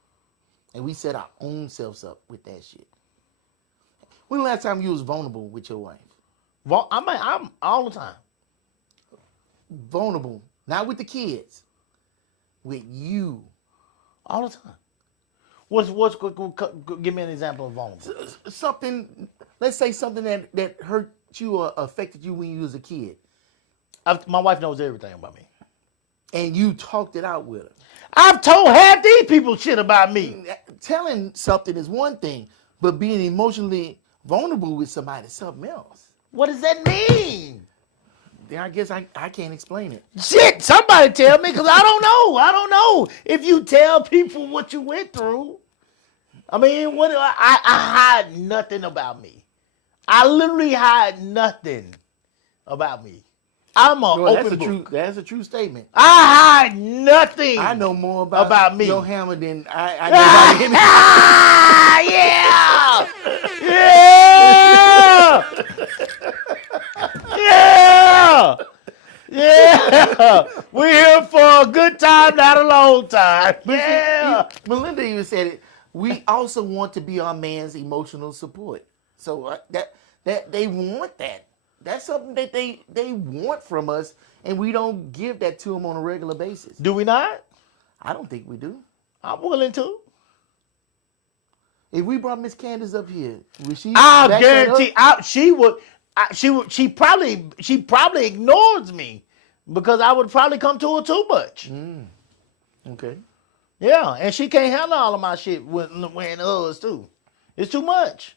And we set our own selves up with that shit. When the last time you was vulnerable with your wife? I'm all the time. Vulnerable, not with the kids, with you. All the time. Give me an example of vulnerable. Something, let's say something that hurt you or affected you when you was a kid. My wife knows everything about me. And you talked it out with her. I've told half these people shit about me. Telling something is one thing, but being emotionally vulnerable with somebody is something else. What does that mean? Then I guess I can't explain it. Shit, somebody tell me, because I don't know. I don't know. If you tell people what you went through, I mean, I hide nothing about me. I literally hide nothing about me. I'm an open book. That's a true statement. I hide nothing. I know more about me. Joe Hammer than I know about Yeah. We're here for a good time, not a long time. Yeah. Melinda even said it. We also want to be our man's emotional support. So that they want that. That's something that they want from us, and we don't give that to them on a regular basis. Do we not? I don't think we do. I'm willing to. If we brought Miss Candace up here, would she? I guarantee she would. She probably ignores me because I would probably come to her too much. Okay. Yeah, and she can't handle all of my shit when others too. It's too much.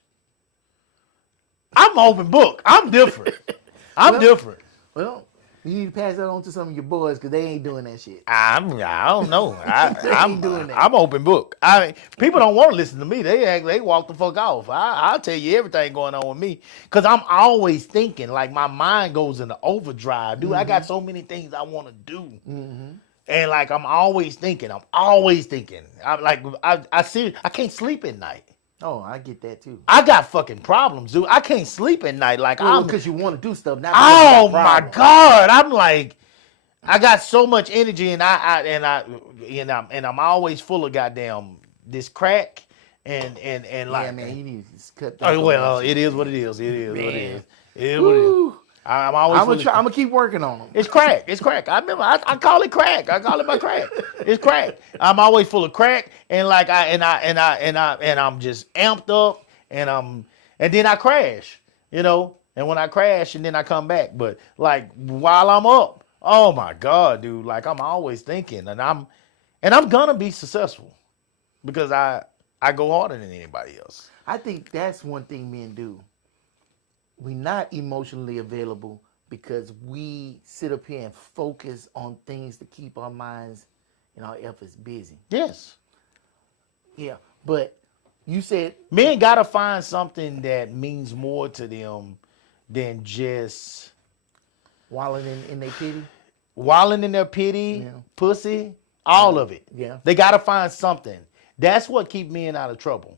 I'm an open book. I'm different. I'm different. Well, you need to pass that on to some of your boys because they ain't doing that shit. I don't know. I'm doing that. I'm open book. I mean, people don't want to listen to me. They walk the fuck off. I'll tell you everything going on with me because I'm always thinking. Like my mind goes into overdrive, dude. I got so many things I want to do. And like I'm always thinking. I can't sleep at night. Oh, I get that too. I got fucking problems, dude. I can't sleep at night. Like because you want to do stuff. Not oh my God! I'm like, I got so much energy, and I'm always full of goddamn this crack and like. Yeah, man, you need to cut that. Oh well, it is what it is. It is what it is. It is what it is. I'm gonna keep working on them. It's crack. It's crack. I remember. I call it crack. I call it my crack. It's crack. I'm always full of crack, and like I'm just amped up, and then I crash. And when I crash, and then I come back. But like while I'm up, oh my God, dude! Like I'm always thinking, and I'm gonna be successful because I go harder than anybody else. I think that's one thing men do. We're not emotionally available because we sit up here and focus on things to keep our minds and our efforts busy. Yes. Yeah, but you said... Men got to find something that means more to them than just... Wallowing in their pity? Wallowing in their pity, pussy, all of it. Yeah. They got to find something. That's what keeps men out of trouble.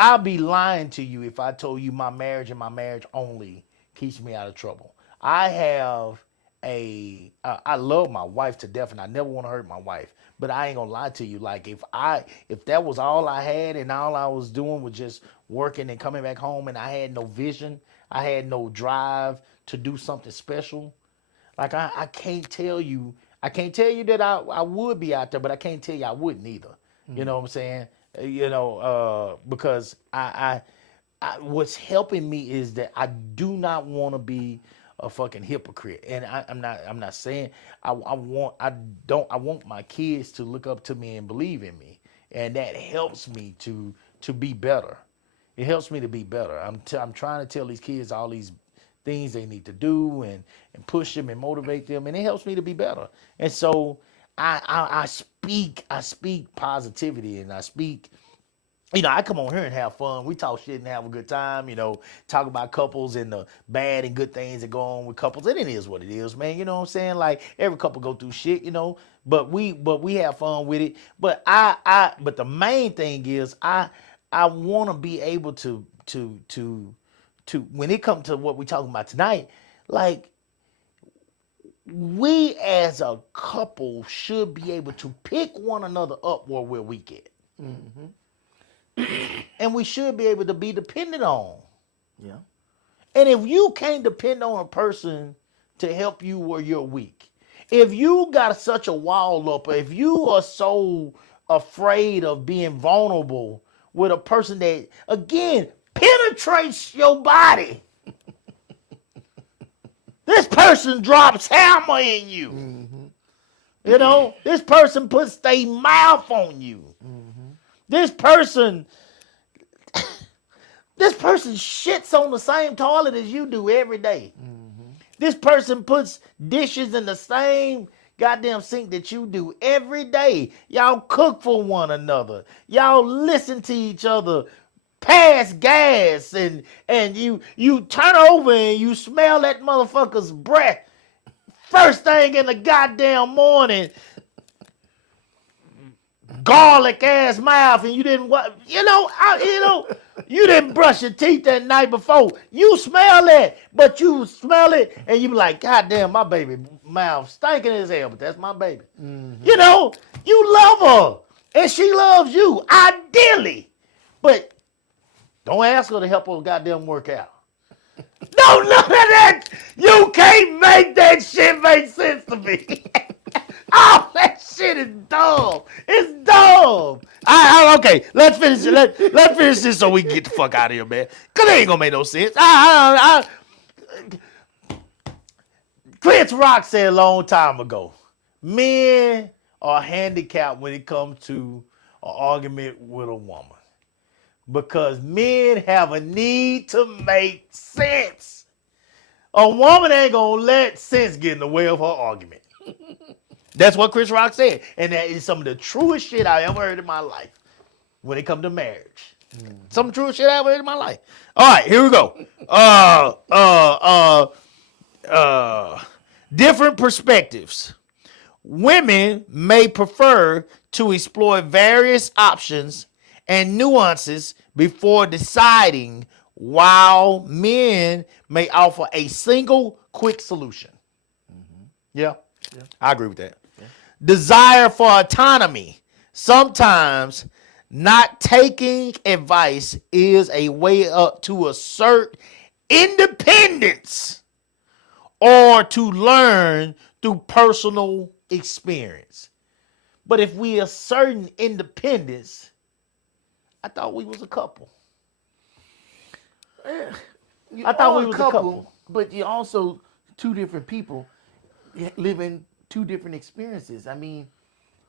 I'll be lying to you if I told you my marriage and my marriage only keeps me out of trouble. I love my wife to death and I never want to hurt my wife. But I ain't gonna lie to you. Like if that was all I had and all I was doing was just working and coming back home and I had no vision, I had no drive to do something special. Like I can't tell you that I would be out there, but I can't tell you I wouldn't either. You know what I'm saying? Because I what's helping me is that I do not want to be a fucking hypocrite, and I'm not saying I want my kids to look up to me and believe in me, and that helps me to be better. It helps me to be better. I'm trying to tell these kids all these things they need to do and push them and motivate them, and it helps me to be better. And so I speak positivity, and I speak, I come on here and have fun. We talk shit and have a good time, talk about couples and the bad and good things that go on with couples. And it is what it is, man. You know what I'm saying? Like every couple go through shit, but we have fun with it. But but the main thing is I want to be able to when it comes to what we're talking about tonight, like we as a couple should be able to pick one another up where we're weak at. And we should be able to be dependent on. Yeah. And if you can't depend on a person to help you where you're weak, if you got such a wall up, or if you are so afraid of being vulnerable with a person that, again, penetrates your body, this person drops hammer in you. You know, this person puts their mouth on you. This person shits on the same toilet as you do every day. This person puts dishes in the same goddamn sink that you do every day. Y'all cook for one another. Y'all listen to each other pass gas, and you turn over and you smell that motherfucker's breath first thing in the goddamn morning. Garlic ass mouth, and you didn't you didn't brush your teeth that night before. You smell it, but you smell it and you be like, God damn, my baby mouth stinking as hell, but that's my baby. You know, you love her and she loves you, ideally. But don't ask her to help her goddamn work out. Don't none of that. You can't make that shit make sense to me. Oh, that shit is dumb. It's dumb. Okay, let's finish it. Let's finish this so we can get the fuck out of here, man. Cause it ain't gonna make no sense. Chris Rock said a long time ago, men are handicapped when it comes to an argument with a woman. Because men have a need to make sense. A woman ain't gonna let sense get in the way of her argument. That's what Chris Rock said. And that is some of the truest shit I ever heard in my life when it comes to marriage. Some of the truest shit I ever heard in my life. All right, here we go. Different perspectives. Women may prefer to explore various options and nuances before deciding, while men may offer a single quick solution. Yeah, I agree with that. Yeah. Desire for autonomy. Sometimes not taking advice is a way up to assert independence or to learn through personal experience. But if we assert independence, I thought we was a couple. I thought we was a couple. But you're also two different people living two different experiences. I mean,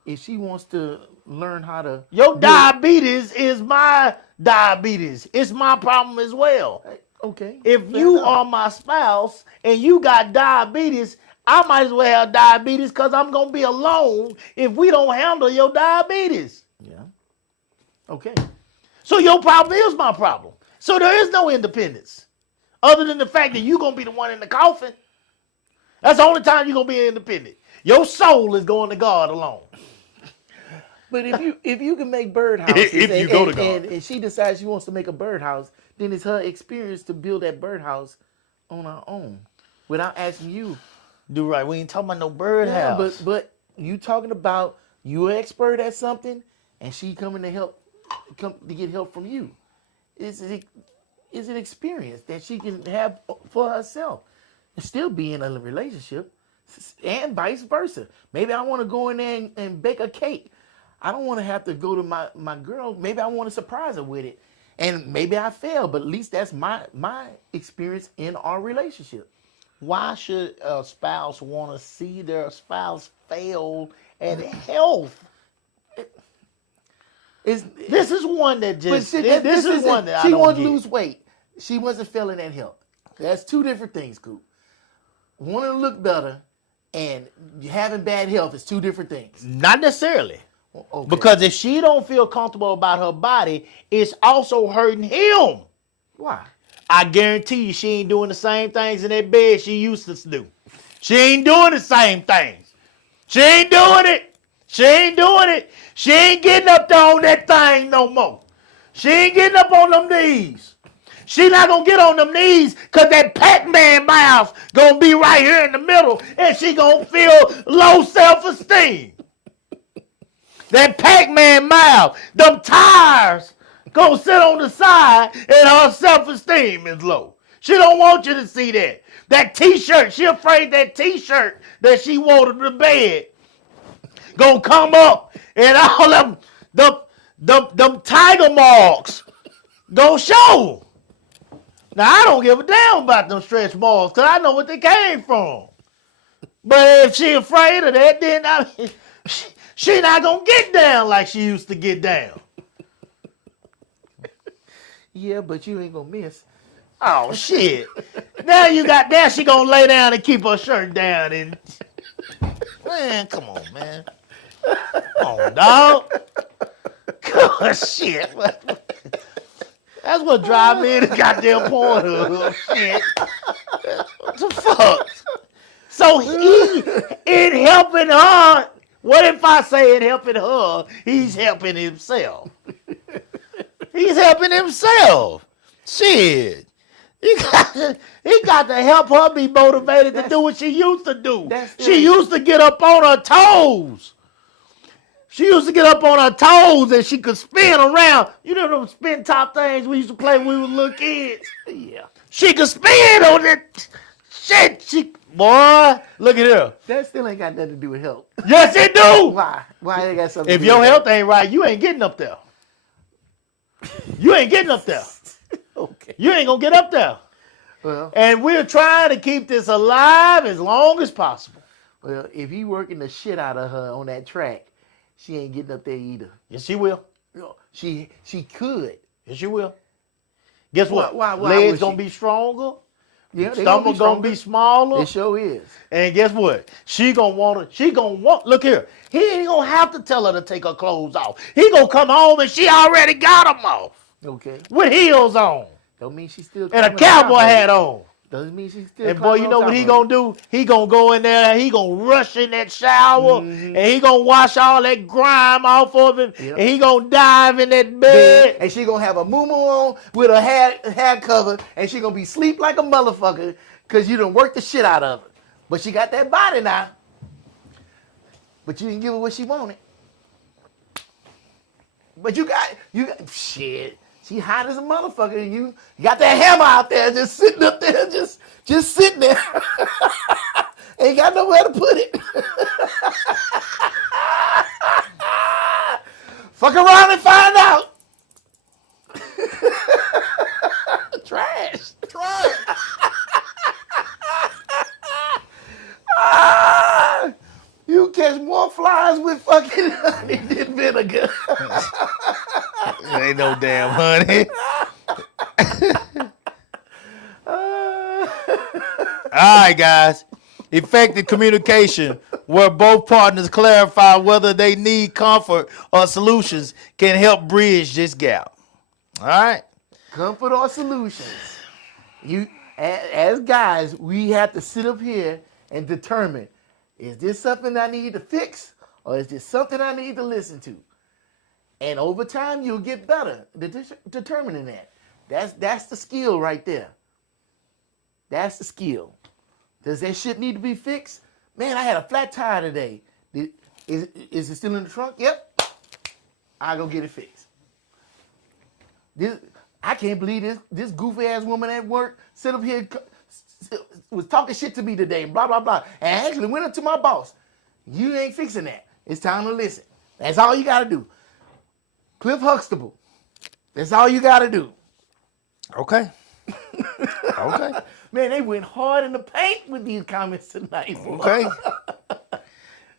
if she wants to learn how to... Your diabetes is my diabetes. It's my problem as well. Okay. If you are my spouse and you got diabetes, I might as well have diabetes because I'm going to be alone if we don't handle your diabetes. Yeah. Okay. So your problem is my problem. So there is no independence. Other than the fact that you're going to be the one in the coffin. That's the only time you're going to be independent. Your soul is going to God alone. But if you can make birdhouses if you go to God. And she decides she wants to make a birdhouse, then it's her experience to build that birdhouse on her own without asking you. Do right. We ain't talking about no birdhouse. Yeah, but you talking about you an expert at something and she come to get help from you. Is an experience that she can have for herself and still be in a relationship, and vice versa. Maybe I want to go in there and bake a cake. I don't want to have to go to my girl. Maybe I want to surprise her with it. And maybe I fail, but at least that's my experience in our relationship. Why should a spouse want to see their spouse fail at health? This is one that just... This is one that I don't get. She wanted to lose weight. She wasn't feeling at health. That's two different things, Coop. Wanting to look better and having bad health is two different things. Not necessarily. Okay. Because if she don't feel comfortable about her body, it's also hurting him. Why? I guarantee you she ain't doing the same things in that bed she used to do. She ain't doing the same things. She ain't doing it. She ain't doing it. She ain't getting up there on that thing no more. She ain't getting up on them knees. She not gonna get on them knees because that Pac-Man mouth gonna be right here in the middle and she gonna feel low self-esteem. That Pac-Man mouth, them tires gonna sit on the side and her self-esteem is low. She don't want you to see that. That t-shirt, she afraid that t-shirt that she wore to the bed gonna come up and all them tiger marks gonna show. Now, I don't give a damn about them stretch marks because I know what they came from. But if she afraid of that, then she not gonna get down like she used to get down. Yeah, but you ain't gonna miss. Oh, shit. Now she gonna lay down and keep her shirt down and... Man, come on, man. Come on, dog. Come on, shit. That's what drive me in the goddamn Pornhub. Shit. What the fuck? So in helping her, what if I say in helping her, he's helping himself? He's helping himself. Shit. He got to help her be motivated to do what she used to do. She used to get up on her toes. She used to get up on her toes and she could spin around. You know those spin top things we used to play when we were little kids? Yeah. She could spin on it. Shit, boy, look at her. That still ain't got nothing to do with health. Yes, it do. Why? Why it got something If to do your with health ain't right, you ain't getting up there. You ain't getting up there. Okay. You ain't gonna get up there. Well, And we're trying to keep this alive as long as possible. well, if he working the shit out of her on that track, she ain't getting up there either. Yes, she will. You know, she could. Yes, she will. Guess what? Why Legs would gonna she? be stronger. Yeah, they Stomach gonna be smaller. It sure is. And guess what? She gonna want, look here. He ain't gonna have to tell her to take her clothes off. He gonna come home and she already got them off. Okay. With heels on. Don't mean she's still And a climbing cowboy on top of hat it. on. Doesn't mean she's still And boy, you know what he gonna do? He gonna go in there, he gonna rush in that shower, and he gonna wash all that grime off of him, Yep. and he gonna dive in that bed. And she gonna have a muumuu on with her hair covered, and she gonna be sleep like a motherfucker because you done worked the shit out of her. But she got that body now. But you didn't give her what she wanted. But you got shit. She hot as a motherfucker, and you got that hammer out there just sitting up there, just sitting there. Ain't got nowhere to put it. Fuck around and find out. Trash. You catch more flies with fucking honey than vinegar. It ain't no damn honey. All right, guys. Effective communication, where both partners clarify whether they need comfort or solutions, can help bridge this gap. All right. Comfort or solutions. You, as guys, we have to sit up here and determine, is this something I need to fix or is this something I need to listen to? And over time, you'll get better at determining that. That's the skill right there. That's the skill. Does that shit need to be fixed? Man, I had a flat tire today. Is it still in the trunk? Yep. I'll go get it fixed. I can't believe this goofy ass woman at work sit up here was talking shit to me today, blah, blah, blah. And I actually went up to my boss. You ain't fixing that. It's time to listen. That's all you got to do. Cliff Huxtable. That's all you got to do. Okay. Okay. Man, they went hard in the paint with these comments tonight. Okay.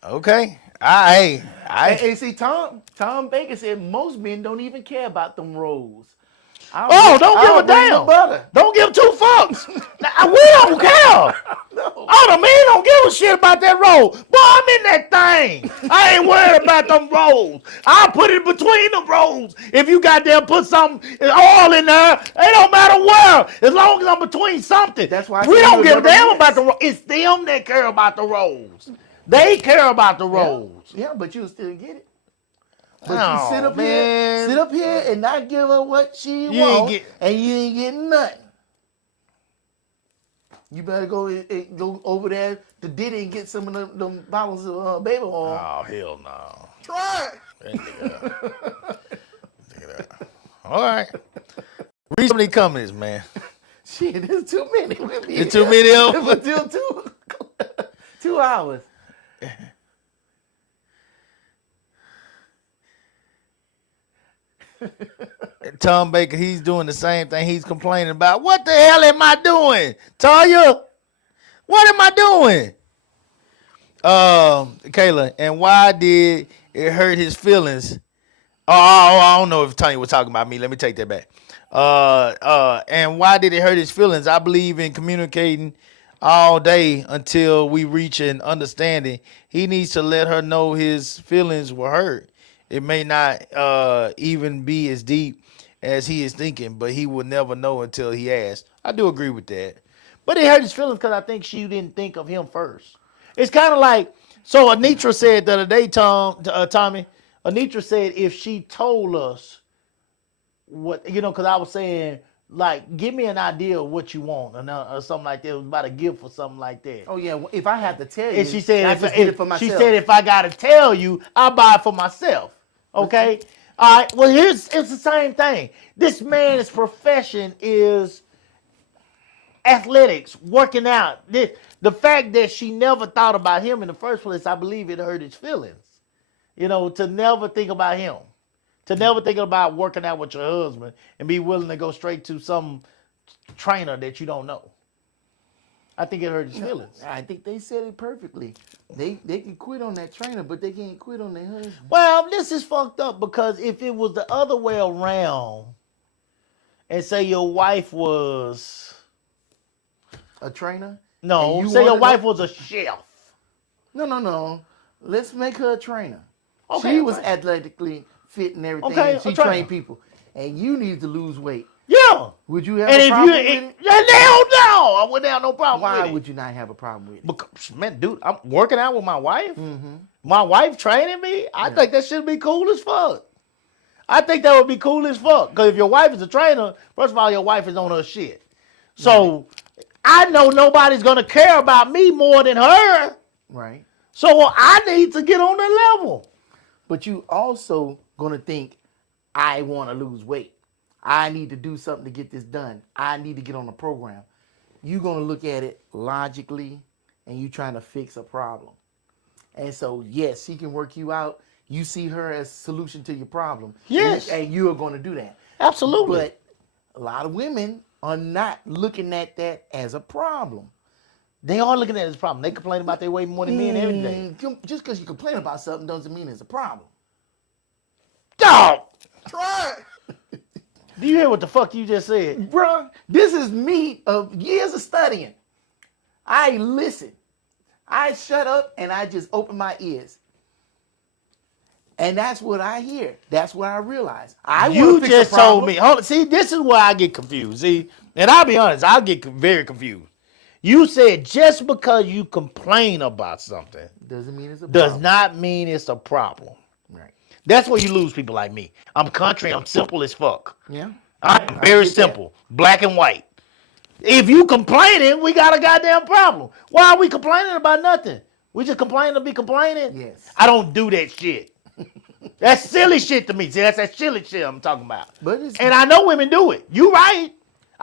Okay. I Hey, see, Tom Baker said most men don't even care about them rolls. don't give a damn. Don't give two fucks. We don't care. No. Oh, the man don't give a shit about that roll. Boy, I'm in that thing. I ain't worried about them rolls. I'll put it between the rolls. If you goddamn put some oil in there, it don't matter where. As long as I'm between something. That's why I we said don't you'll give a never damn miss. about the rolls. It's them that care about the rolls. They care about the rolls. Yeah, but you'll still get it. But you sit up here and not give her what she wants, and you ain't getting nothing. You better go over there to Diddy and get some of them bottles of baby oil. Oh, hell no. Try Check it out. All right. Read some of these comments, man. Shit, there's too many. There's too many of them? Until 2 hours. Tom Baker, he's doing the same thing he's complaining about. What the hell am I doing? Tanya, what am I doing? Kayla, and why did it hurt his feelings? Oh, I don't know if Tanya was talking about me. Let me take that back. And why did it hurt his feelings? I believe in communicating all day until we reach an understanding. He needs to let her know his feelings were hurt. It may not even be as deep as he is thinking, but he will never know until he asks. I do agree with that. But it hurt his feelings because I think she didn't think of him first. It's kind of like, so Anitra said the other day, Tommy, Anitra said if she told us what, because I was saying, like, give me an idea of what you want or something like that. It was about a gift or something like that. Oh, yeah. If I have to tell you, and she said, I just get it for myself. She said, if I got to tell you, I'll buy it for myself. Okay? All right. Well, it's the same thing. This man's profession is athletics, working out. The fact that she never thought about him in the first place, I believe it hurt his feelings. To never think about him. To never think about working out with your husband and be willing to go straight to some trainer that you don't know. I think it hurt his feelings. I think they said it perfectly. They can quit on that trainer, but they can't quit on their husband. Well, this is fucked up because if it was the other way around and say your wife was... a trainer? No, say your wife was a chef. No. Let's make her a trainer. Okay, she was athletically fit and everything. Okay, and she trained people. And you need to lose weight. Yeah. Would you have a problem with it? Hell no. I wouldn't have no problem with it. Why would you not have a problem with it? Because, man, dude, I'm working out with my wife. Mm-hmm. My wife training me. I think that should be cool as fuck. I think that would be cool as fuck. Because if your wife is a trainer, first of all, your wife is on her shit. So I know nobody's going to care about me more than her. Right. So I need to get on that level. But you also going to think, I want to lose weight. I need to do something to get this done. I need to get on a program. You're going to look at it logically, and you trying to fix a problem. And so, yes, she can work you out. You see her as a solution to your problem. Yes. And you are going to do that. Absolutely. But a lot of women are not looking at that as a problem. They are looking at it as a problem. They complain about their weight more than men every day. Just because you complain about something doesn't mean it's a problem. Dog! Try it. Do you hear what the fuck you just said? Bruh, this is me of years of studying. I listen. I shut up and I just open my ears. And that's what I hear. That's what I realize. You just told me. Hold on. See, this is where I get confused. See, and I'll be honest, I'll get very confused. You said just because you complain about something doesn't mean it's a does problem. not mean it's a problem. Right. That's where you lose people like me. I'm country. I'm simple as fuck. Yeah. I'm very simple. Black and white. If you complaining, we got a goddamn problem. Why are we complaining about nothing? We just complaining to be complaining? Yes. I don't do that shit. That's silly shit to me. See, that's that silly shit I'm talking about. And I know women do it. You right.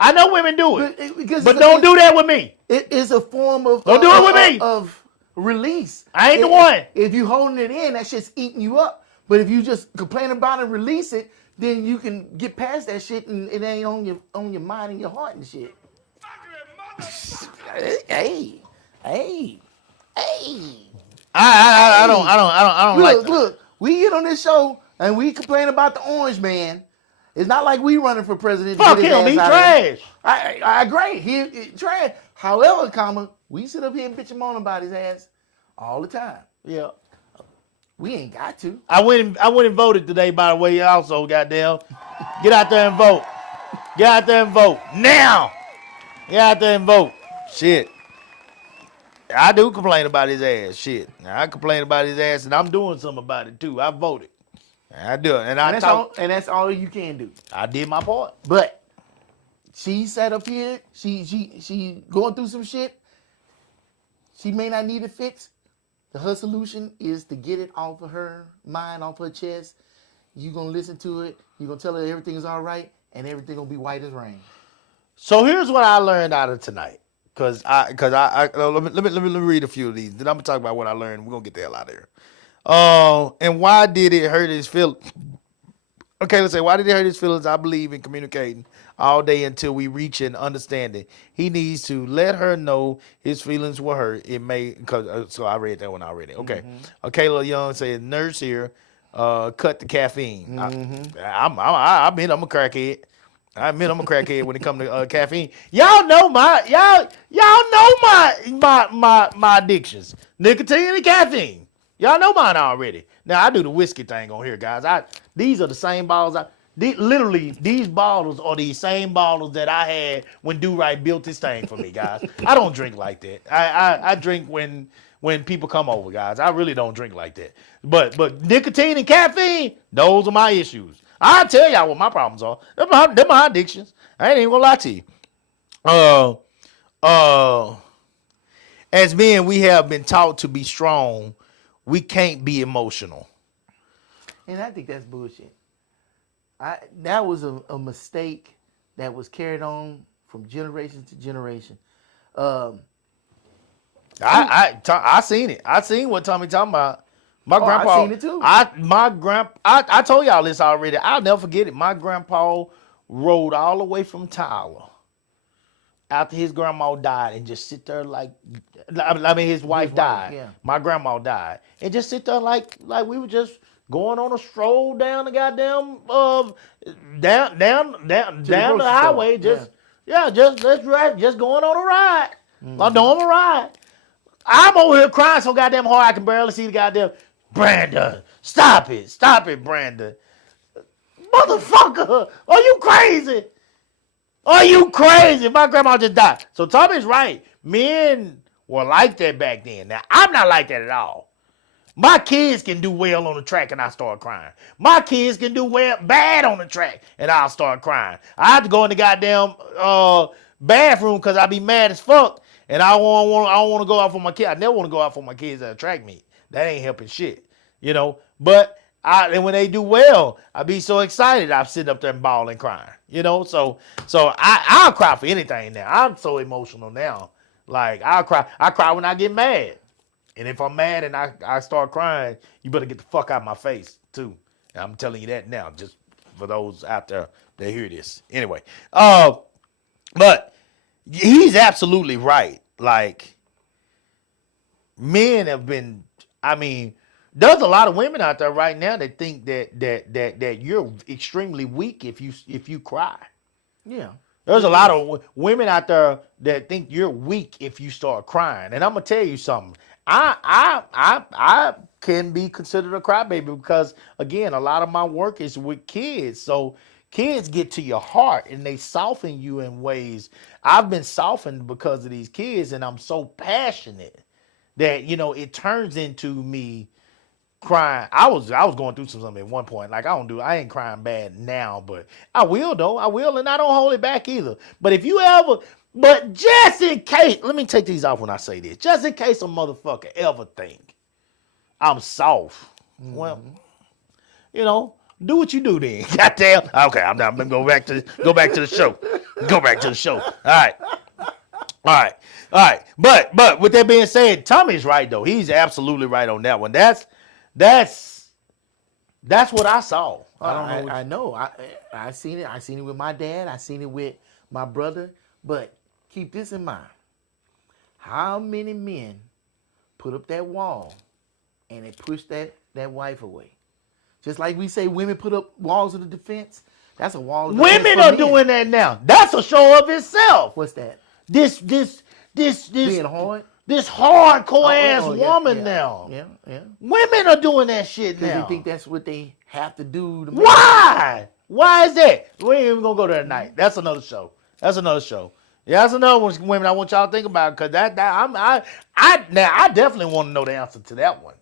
I know women do it. But don't do that with me. It is a form of don't do it with me. Of release. I ain't the one. If you holding it in, that shit's eating you up. But if you just complain about it and release it, then you can get past that shit and it ain't on your mind and your heart and shit. Hey. I don't like that. Look, we get on this show and we complain about the orange man. It's not like we running for president. Fuck him, he trash. I agree. He trash. However, we sit up here and bitch him on about his ass all the time. Yeah. We ain't got to. I went and voted today, by the way, also, goddamn. Get out there and vote. Get out there and vote. Now! Get out there and vote. Shit. I do complain about his ass. Shit. I complain about his ass, and I'm doing something about it, too. I voted. I do it, and that's all you can do. I did my part. But she sat up here. She going through some shit. She may not need it fixed. Her solution is to get it off of her mind, off her chest. You gonna listen to it. You gonna tell her everything is all right, and everything gonna be white as rain. So here's what I learned out of tonight. Let me read a few of these. Then I'm gonna talk about what I learned. We're gonna get the hell out of here. And why did it hurt his feelings? Okay, let's say, why did it hurt his feelings? I believe in communicating all day until we reach an understanding. He needs to let her know his feelings were hurt. It may, so I read that one already. Okay. Kayla Young said, nurse here, cut the caffeine. I admit I'm a crackhead. I admit I'm a crackhead when it comes to caffeine. Y'all know my addictions. Nicotine and caffeine. Y'all know mine already. Now I do the whiskey thing on here, guys. These are the same bottles. Literally, these bottles are the same bottles that I had when Do Right built this thing for me, guys. I don't drink like that. I drink when people come over, guys. I really don't drink like that. But nicotine and caffeine, those are my issues. I'll tell y'all what my problems are. They're my addictions. I ain't even gonna lie to you. As men, we have been taught to be strong. We can't be emotional. And I think that's bullshit. That was a mistake that was carried on from generation to generation. I seen it. I seen what Tommy talking about. My grandpa. I seen it too. I told y'all this already. I'll never forget it. My grandpa rode all the way from Tyler after his grandma died and just sit there like, I mean, his wife died. Yeah. My grandma died. And just sit there like we were just going on a stroll down the goddamn, down the highway. Just going on a ride. A normal ride. I'm over here crying so goddamn hard I can barely see the goddamn, Brandon, stop it, Brandon. Motherfucker, are you crazy? Are you crazy? My grandma just died. So Tommy's right. Men were like that back then. Now, I'm not like that at all. My kids can do well on the track and I start crying. My kids can do bad on the track and I'll start crying. I have to go in the goddamn bathroom because I be mad as fuck and I don't want to go out for my kids. I never want to go out for my kids at a track meet. That ain't helping shit, you know. But and when they do well, I be so excited. I'm sitting up there and bawling, crying, you know. So I'll cry for anything now. I'm so emotional now. Like I'll cry. I cry when I get mad. And if I'm mad and I start crying, you better get the fuck out of my face too. And I'm telling you that now, just for those out there that hear this. Anyway, but he's absolutely right. Like men have been. I mean, there's a lot of women out there right now that think that you're extremely weak if you cry. Yeah. There's a lot of women out there that think you're weak if you start crying. And I'm gonna tell you something. I can be considered a crybaby because again, a lot of my work is with kids. So kids get to your heart and they soften you in ways. I've been softened because of these kids, and I'm so passionate that, you know, it turns into me crying. I was going through something at one point. Like I ain't crying bad now, but I will though. I will, and I don't hold it back either. But but just in case, let me take these off when I say this. Just in case a motherfucker ever think I'm soft. Well, you know, do what you do then. Goddamn. Okay, I'm gonna go back to the show. Go back to the show. All right. But with that being said, Tommy's right though. He's absolutely right on that one. That's what I saw. I know. I seen it. I seen it with my dad. I seen it with my brother. But keep this in mind. How many men put up that wall and they push that wife away? Just like we say women put up walls of the defense. That's a wall of defense. Women are doing that now. That's a show of itself. What's that? This being hard? This hardcore ass woman now. Yeah. Women are doing that shit now. Because they think that's what they have to do. Why? Why is that? We ain't even gonna go there tonight. That's another show. Yeah, that's another one, women. I want y'all to think about, because I definitely want to know the answer to that one.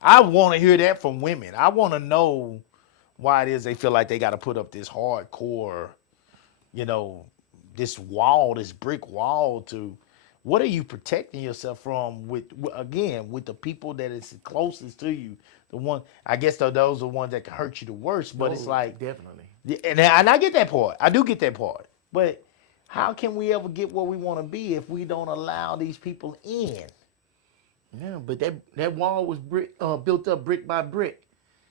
I want to hear that from women. I want to know, why it is they feel like they got to put up this hardcore, you know, this wall, this brick wall to. What are you protecting yourself from with the people that is closest to you? The one, I guess those are the ones that can hurt you the worst. But it's like definitely. and I get that part. I do get that part. But how can we ever get where we want to be if we don't allow these people in? Yeah, but that wall was built up brick by brick.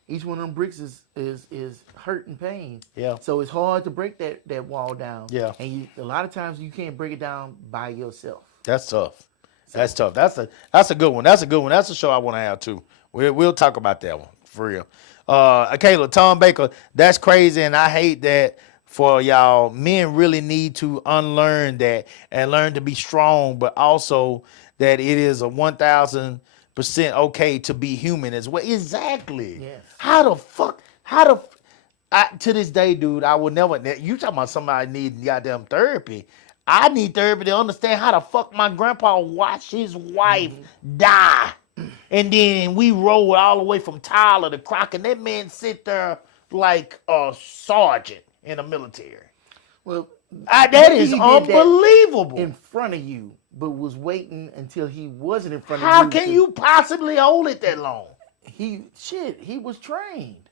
Each one of them bricks is hurt and pain. Yeah. So it's hard to break that wall down. Yeah. And a lot of times you can't break it down by yourself. That's tough. That's tough. That's a good one. That's a good one. That's a show I want to have too. We'll talk about that one for real. Kayla, Tom Baker, that's crazy, and I hate that for y'all. Men really need to unlearn that and learn to be strong, but also that it is a 1,000% okay to be human as well. Exactly. Yes. How the fuck? To this day, dude, I would never. You talking about somebody needing goddamn therapy? I need therapy to understand how the fuck my grandpa watched his wife die. And then we rode all the way from Tyler to Crockett. That man sit there like a sergeant in the military. Well, That maybe is he did that unbelievable. in front of you, but was waiting until he wasn't in front of you. How can you possibly hold it that long? He was trained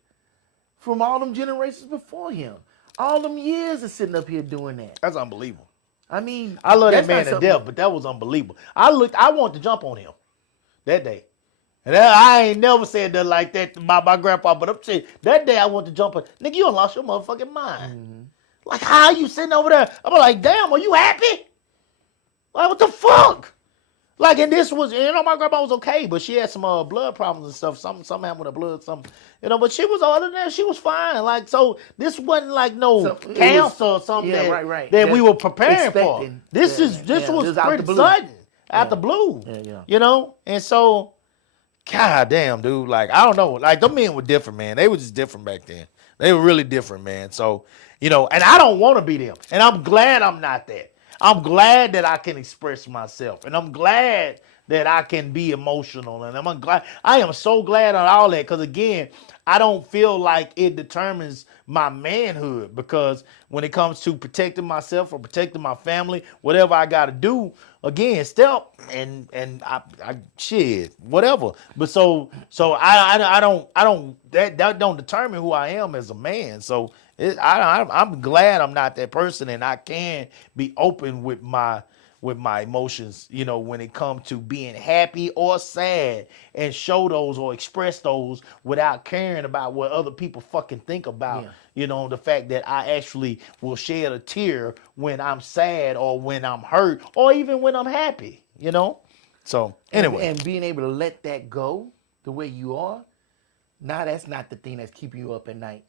from all them generations before him. All them years of sitting up here doing that. That's unbelievable. I mean, I love that that's man not to something- death, but that was unbelievable. I wanted to jump on him that day. And I ain't never said nothing like that about my grandpa, but I'm saying that day I wanted to jump on. Nigga, you done lost your motherfucking mind. Mm-hmm. Like, how you sitting over there? I'm like, damn, are you happy? Like, what the fuck? Like, and this was, my grandma was okay, but she had some blood problems and stuff. Something happened with her blood, something, but she was other than that, she was fine. Like, so this wasn't like no cancer or something that we were preparing for. This was pretty sudden, out the blue. Yeah. And so, god damn, dude, like, I don't know. Like, them men were different, man. They were just different back then. They were really different, man. So, and I don't want to be them. And I'm glad I'm not that. I'm glad that I can express myself, and I'm glad that I can be emotional, and I am so glad on all that, because again, I don't feel like it determines my manhood, because when it comes to protecting myself or protecting my family, whatever I got to do, again, step and I shit, whatever. But so I don't that don't determine who I am as a man. So I'm glad I'm not that person, and I can be open with my emotions, when it comes to being happy or sad, and show those or express those without caring about what other people fucking think about, the fact that I actually will shed a tear when I'm sad or when I'm hurt or even when I'm happy, So anyway. And being able to let that go the way you are, now that's not the thing that's keeping you up at night.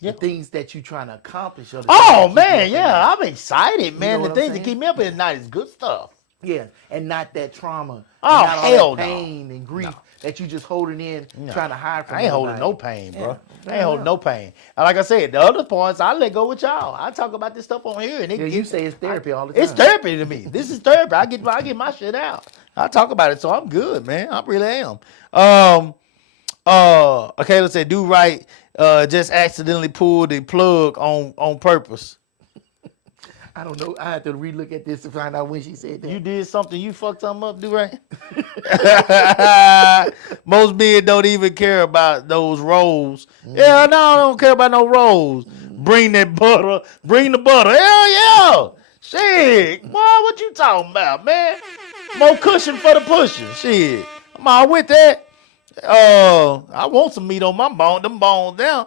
The things that you're trying to accomplish. Oh, man, yeah. I'm excited, man. You know the what things I'm that keep me up at night is good stuff. Yeah, and not that trauma. Oh, and not all hell that no. pain and grief that you just holding in, trying to hide from I ain't holding everybody. no pain, bro. Yeah. I ain't holding no pain. And like I said, the other parts, I let go with y'all. I talk about this stuff on here. And You say it's therapy all the time. It's therapy to me. This is therapy. I get my shit out. I talk about it, so I'm good, man. I really am. Okay, let's say, do right. Just accidentally pulled the plug on purpose. I don't know. I have to relook at this to find out when she said that. You did something, you fucked something up, do right? Most men don't even care about those rolls. Yeah, no, I don't care about no rolls. Bring that butter. Bring the butter. Hell yeah. Shit. Boy, what you talking about, man? More cushion for the pushing. Shit. I'm all with that. I want some meat on my bone. Them bones down.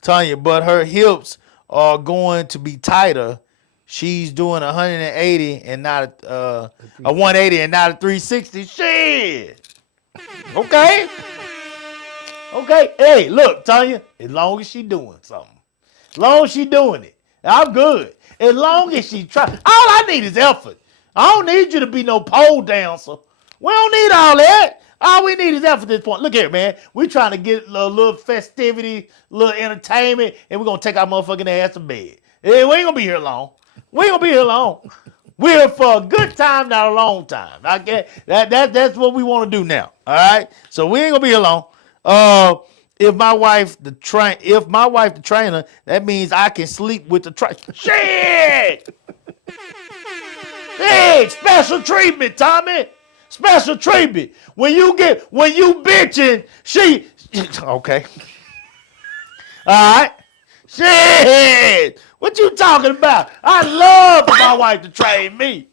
Tanya, but her hips are going to be tighter. She's doing 180 and not a 180 and not a 360. Shit. Okay. Okay. Hey, look, Tanya, as long as she doing something. As long as she doing it, I'm good. As long as she try. All I need is effort. I don't need you to be no pole dancer. We don't need all that. All we need is effort at this point. Look here, man. We're trying to get a little festivity, a little entertainment, and we're going to take our motherfucking ass to bed. Hey, we ain't going to be here long. We ain't going to be here long. We're here for a good time, not a long time. Okay? That's what we want to do now. All right? So we ain't going to be here long. If my wife the trainer, that means I can sleep with the trainer. Shit! Hey, special treatment, Tommy. Special treatment. When you bitching, okay. All right. Shit. What you talking about? I love for my wife to train me.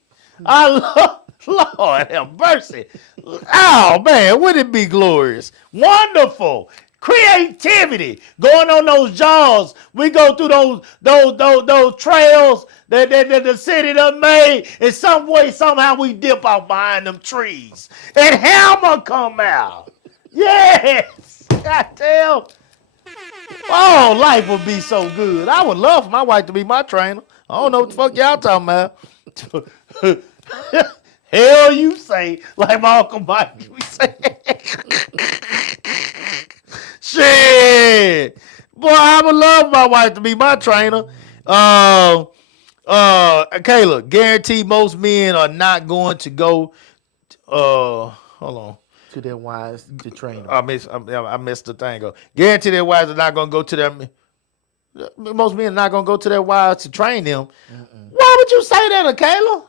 I love, Lord have mercy. Oh man, wouldn't it be glorious? Wonderful. Creativity. Going on those jaws. We go through those trails that the city done made. In some way, somehow we dip out behind them trees. And Hammer come out. Yes. Goddamn. Oh, life would be so good. I would love for my wife to be my trainer. I don't know what the fuck y'all talking about. Hell you say, like my Uncle Mike we say. Shit. Boy, I would love my wife to be my trainer. Kayla, guarantee most men are not going to go, hold on. To their wives to train them. I missed the thing. Guarantee their wives are not going to go to them. Most men are not going to go to their wives to train them. Mm-mm. Why would you say that, Kayla?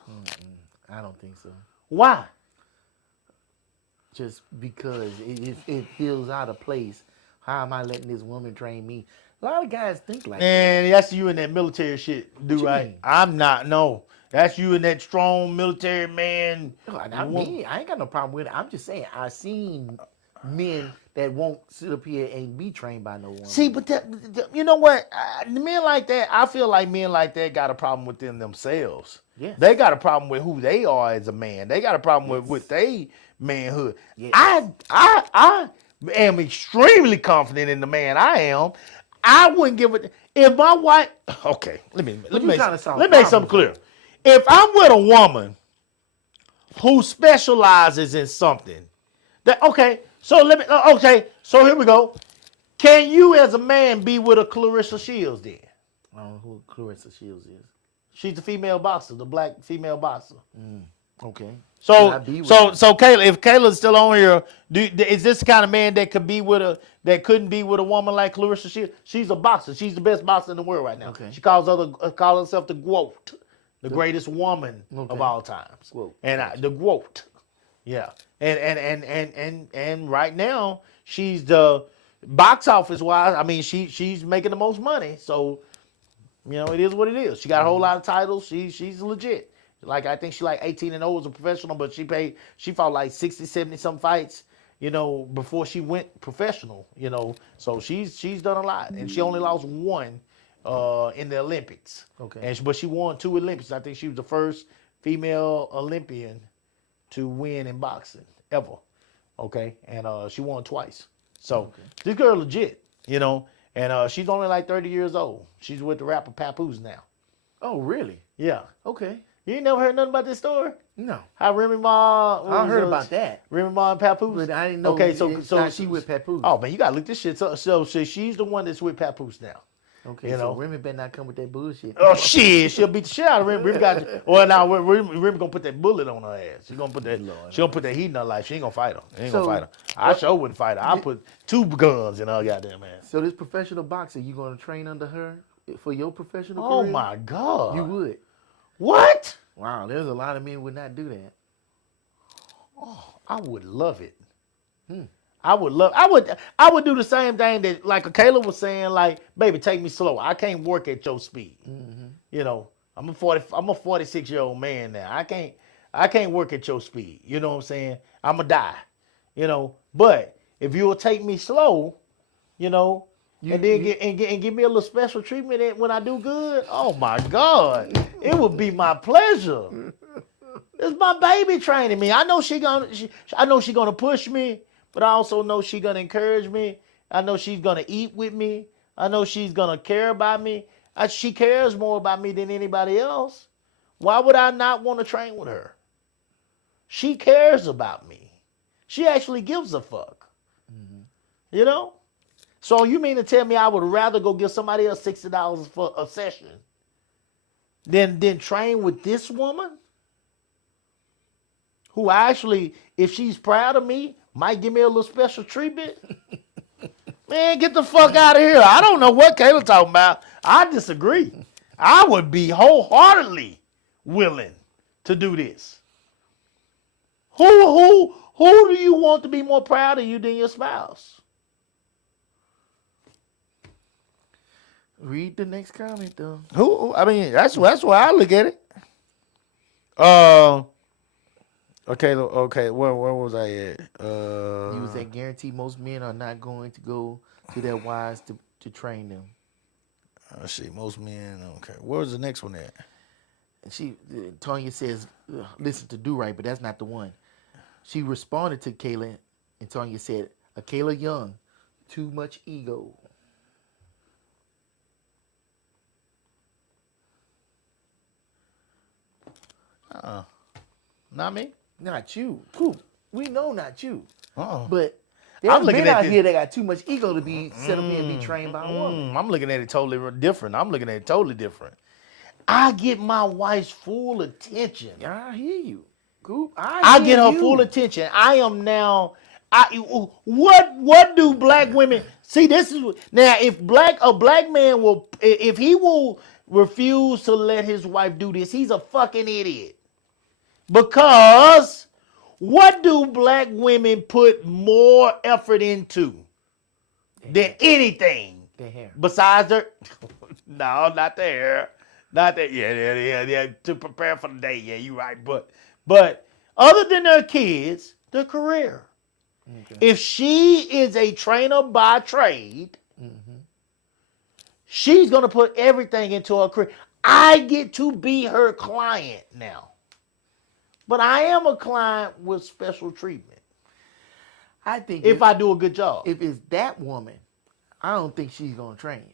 I don't think so. Why? Just because it feels out of place. How am I letting this woman train me? A lot of guys think like that. And that's you in that military shit, do right? Mean? I'm not. No. That's you and that strong military man. I ain't got no problem with it. I'm just saying, I've seen men that won't sit up here and be trained by no one. See, but you know what? Men like that, I feel like men like that got a problem with themselves. Yes. They got a problem with who they are as a man. They got a problem with their manhood. Yes. I am extremely confident in the man I am. I wouldn't give it. If my wife, okay, let me make something clear. If I'm with a woman who specializes in something, so here we go. Can you as a man be with a Clarissa Shields then? I don't know who Clarissa Shields is. She's the female boxer, the black female boxer. Okay. So Kayla, if Kayla's still on here, is this the kind of man that couldn't be with a woman like Clarissa Shields? She's a boxer. She's the best boxer in the world right now. Okay. She calls herself the GOAT. The greatest woman of all times, the GOAT, yeah, and right now she's the box office wise. I mean, she's making the most money, so it is what it is. She got a whole lot of titles. She's legit. Like I think she like 18-0 as a professional, but she fought like 60, 70 some fights, before she went professional. So she's done a lot, and she only lost one. In the Olympics. Okay. But she won 2 Olympics. I think she was the first female Olympian to win in boxing ever. Okay. And she won twice. So this girl legit, and she's only like 30 years old. She's with the rapper Papoose now. Oh, really? Yeah. Okay. You ain't never heard nothing about this story? No. How Remy Ma... I heard about that. Remy Ma and Papoose? But I didn't know. Okay, so she with Papoose. Oh, man, you got to look this shit up. So she's the one that's with Papoose now. Okay, so Remy better not come with that bullshit. Oh shit, she'll beat the shit out of Remy. Remy Remy gonna put that bullet on her ass. She gonna put that heat in her life. She ain't gonna fight her. I sure wouldn't fight her. I put 2 guns in her goddamn ass. So this professional boxer, you gonna train under her for your professional career? Oh my God. You would. What? Wow, there's a lot of men would not do that. Oh, I would love it. I would do the same thing that like Kayla was saying, like, baby, take me slow. I can't work at your speed. I'm a 46-year-old man now. I can't work at your speed. You know what I'm saying? I'ma die. But if you'll take me slow, and then give me a little special treatment when I do good, oh my God. It would be my pleasure. It's my baby training me. I know she gonna push me. But I also know she's going to encourage me. I know she's going to eat with me. I know she's going to care about me. She cares more about me than anybody else. Why would I not want to train with her? She cares about me. She actually gives a fuck. So you mean to tell me I would rather go give somebody else $60 for a session than train with this woman? Who actually, if she's proud of me, might give me a little special treatment. Man, get the fuck out of here. I don't know what Kayla talking about. I disagree. I would be wholeheartedly willing to do this. Who do you want to be more proud of you than your spouse? Read the next comment though. Who? I mean, that's why I look at it. Okay. Where was I at? You was that guarantee most men are not going to go to their wives to train them. Let's see. Most men. Okay. Where was the next one at? And Tanya says, listen to Do Right, but that's not the one. She responded to Kayla, and Tanya said, Kayla Young, too much ego. Not me. Not you. Coop. We know not you. Uh-uh. But I'm there's looking men at out this- here that got too much ego to be set up here and be trained by a woman. I'm looking at it totally different. I get my wife's full attention. I hear you. Coop. I hear get her you. full attention. I am now. What do black women see? This is now if a black man will, if he will refuse to let his wife do this, he's a fucking idiot. Because what do black women put more effort into than anything? Their hair. Besides their, no, not the hair, not that. Yeah. To prepare for the day. Yeah, you right. But other than their kids, their career. Okay. If she is a trainer by trade, she's gonna put everything into her career. I get to be her client now, but I am a client with special treatment I think if I do a good job. if it's that woman, I don't think she's gonna train you.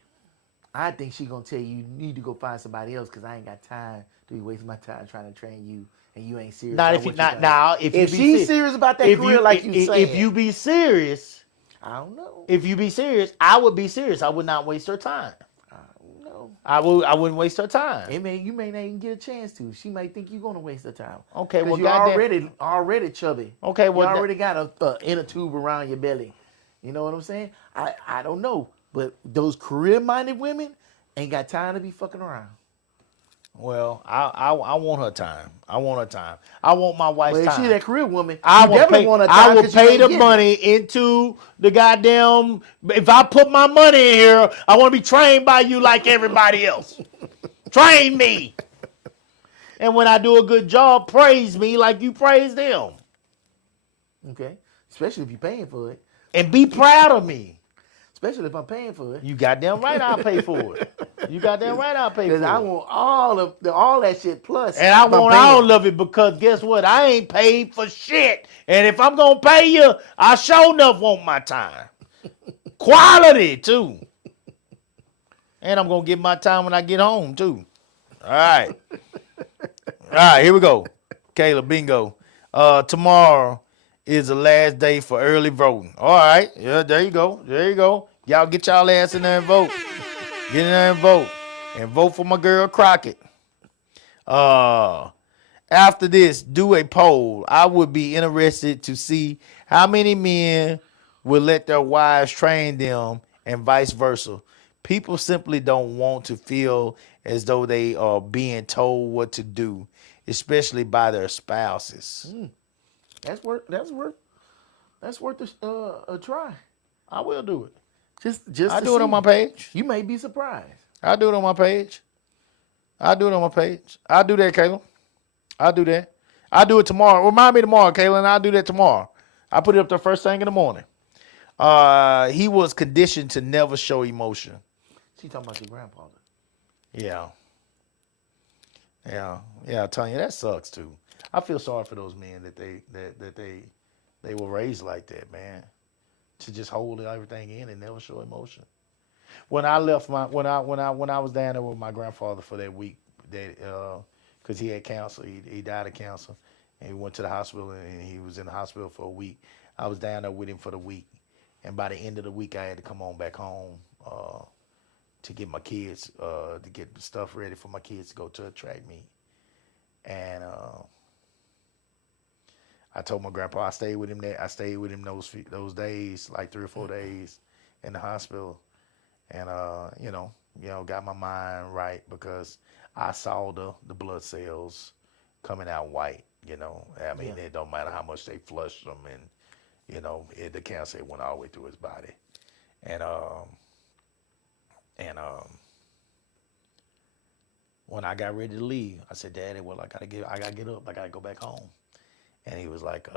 I think she's gonna tell you need to go find somebody else because I ain't got time to be wasting my time trying to train you, and you ain't serious. Not about if you what not doing. now. If she's serious about that career, like you saying, if you be serious, I don't know. if you be serious, I would be serious. I would not waste her time. I don't know. I wouldn't waste her time. You may not even get a chance to. She might think you're gonna waste her time. Okay, well, you're goddamn. already chubby. Okay, well, you already got a inner tube around your belly. You know what I'm saying? I don't know, but those career-minded women ain't got time to be fucking around. Well, I want her time. I want her time. I want my wife's But if time. she that career woman, I you will definitely pay. want her I time will 'cause you pay ain't the getting it. money into the goddamn. If I put my money in here, I want to be trained by you like everybody else. Train me, and when I do a good job, praise me like you praise them, Okay, especially if you're paying for it. and be proud of me. Especially if I'm paying for it. You goddamn right, I'll pay for it. You goddamn right, I'll pay for Because it. I want all that shit plus. And I my want paying. all of it because guess what? I ain't paid for shit. And if I'm going to pay you, I sure enough want my time. Quality, too. And I'm going to get my time when I get home, too. All right. All right, here we go. Kayla, bingo. Tomorrow is the last day for early voting. All right. Yeah, there you go. There you go. Y'all get y'all ass in there and vote. Get in there and vote. And vote for my girl Crockett. After this, do a poll. I would be interested to see how many men will let their wives train them and vice versa. People simply don't want to feel as though they are being told what to do, especially by their spouses. That's worth a try. I will do it. Just I to do it on see. my page. You may be surprised. I do it on my page. I do it on my page. I'll do that, Kayla. I'll do that. I'll do it tomorrow. Remind me tomorrow, Kayla, and I'll do that tomorrow. I put it up there first thing in the morning. He was conditioned to never show emotion. She talking about your grandfather. Yeah. I'm telling you, that sucks too. I feel sorry for those men that they were raised like that, man. To just hold everything in and never show emotion. When I left when I was down there with my grandfather for that week, that because he had cancer, he died of cancer, and he went to the hospital and he was in the hospital for a week. I was down there with him for the week, and by the end of the week, I had to come on back home to get my kids to get stuff ready for my kids to go to a track meet, and I told my grandpa I stayed with him those days, like 3 or 4 days. in the hospital, and got my mind right because I saw the blood cells coming out white. I mean, Yeah. it don't matter how much they flushed them, and the cancer went all the way through his body, and and when I got ready to leave, I said, Daddy, well, I gotta get up, I gotta go back home, and he was like,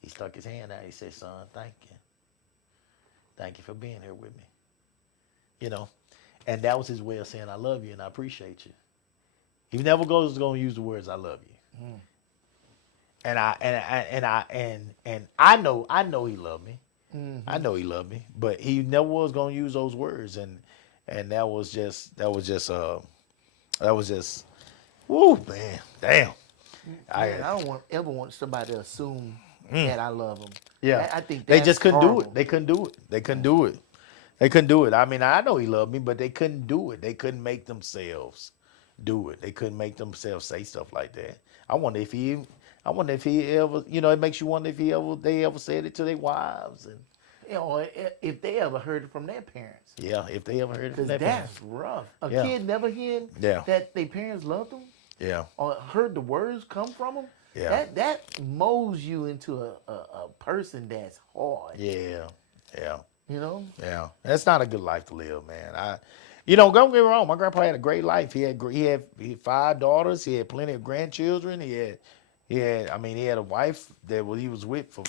he stuck his hand out, he said, son, thank you for being here with me, and that was his way of saying I love you and I appreciate you. He never goes going to use the words I love you. And I know he loved me. I know he loved me, but he never was going to use those words, and that was just woo, man, damn. Man, I don't ever want somebody to assume that I love them. Yeah, I think they that's just couldn't horrible. do it. They couldn't do it. They couldn't do it. They couldn't do it. I mean, I know he loved me, but they couldn't do it. They couldn't make themselves do it. They couldn't make themselves say stuff like that. I wonder if he ever, it makes you wonder if they ever said it to their wives, and If they ever heard it from their parents. yeah, if they ever heard it from Because their parents. that's rough. A Yeah. kid never hearing Yeah. that their parents loved them Yeah, or heard the words come from them. Yeah. That molds you into a person that's hard. yeah. You know? Yeah, that's not a good life to live, man. Don't get me wrong. My grandpa had a great life. He had 5 daughters. He had plenty of grandchildren. He had a wife that he was with for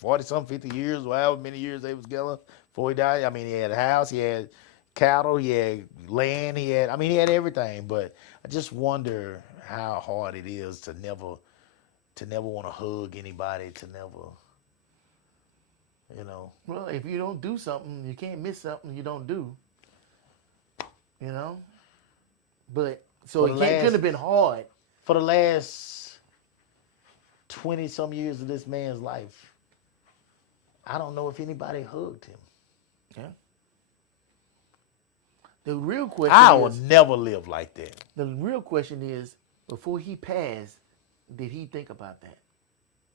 40-something, 50 years, however many years they was together before he died. I mean, he had a house. He had cattle. He had land. He had everything. But I just wonder how hard it is to never want to hug anybody, to never. Well, if you don't do something, you can't miss something you don't do. But so For it the couldn't have been hard. For the last 20-some years of this man's life, I don't know if anybody hugged him. Yeah. The real question I will is, never live like that. the real question is, before he passed, did he think about that?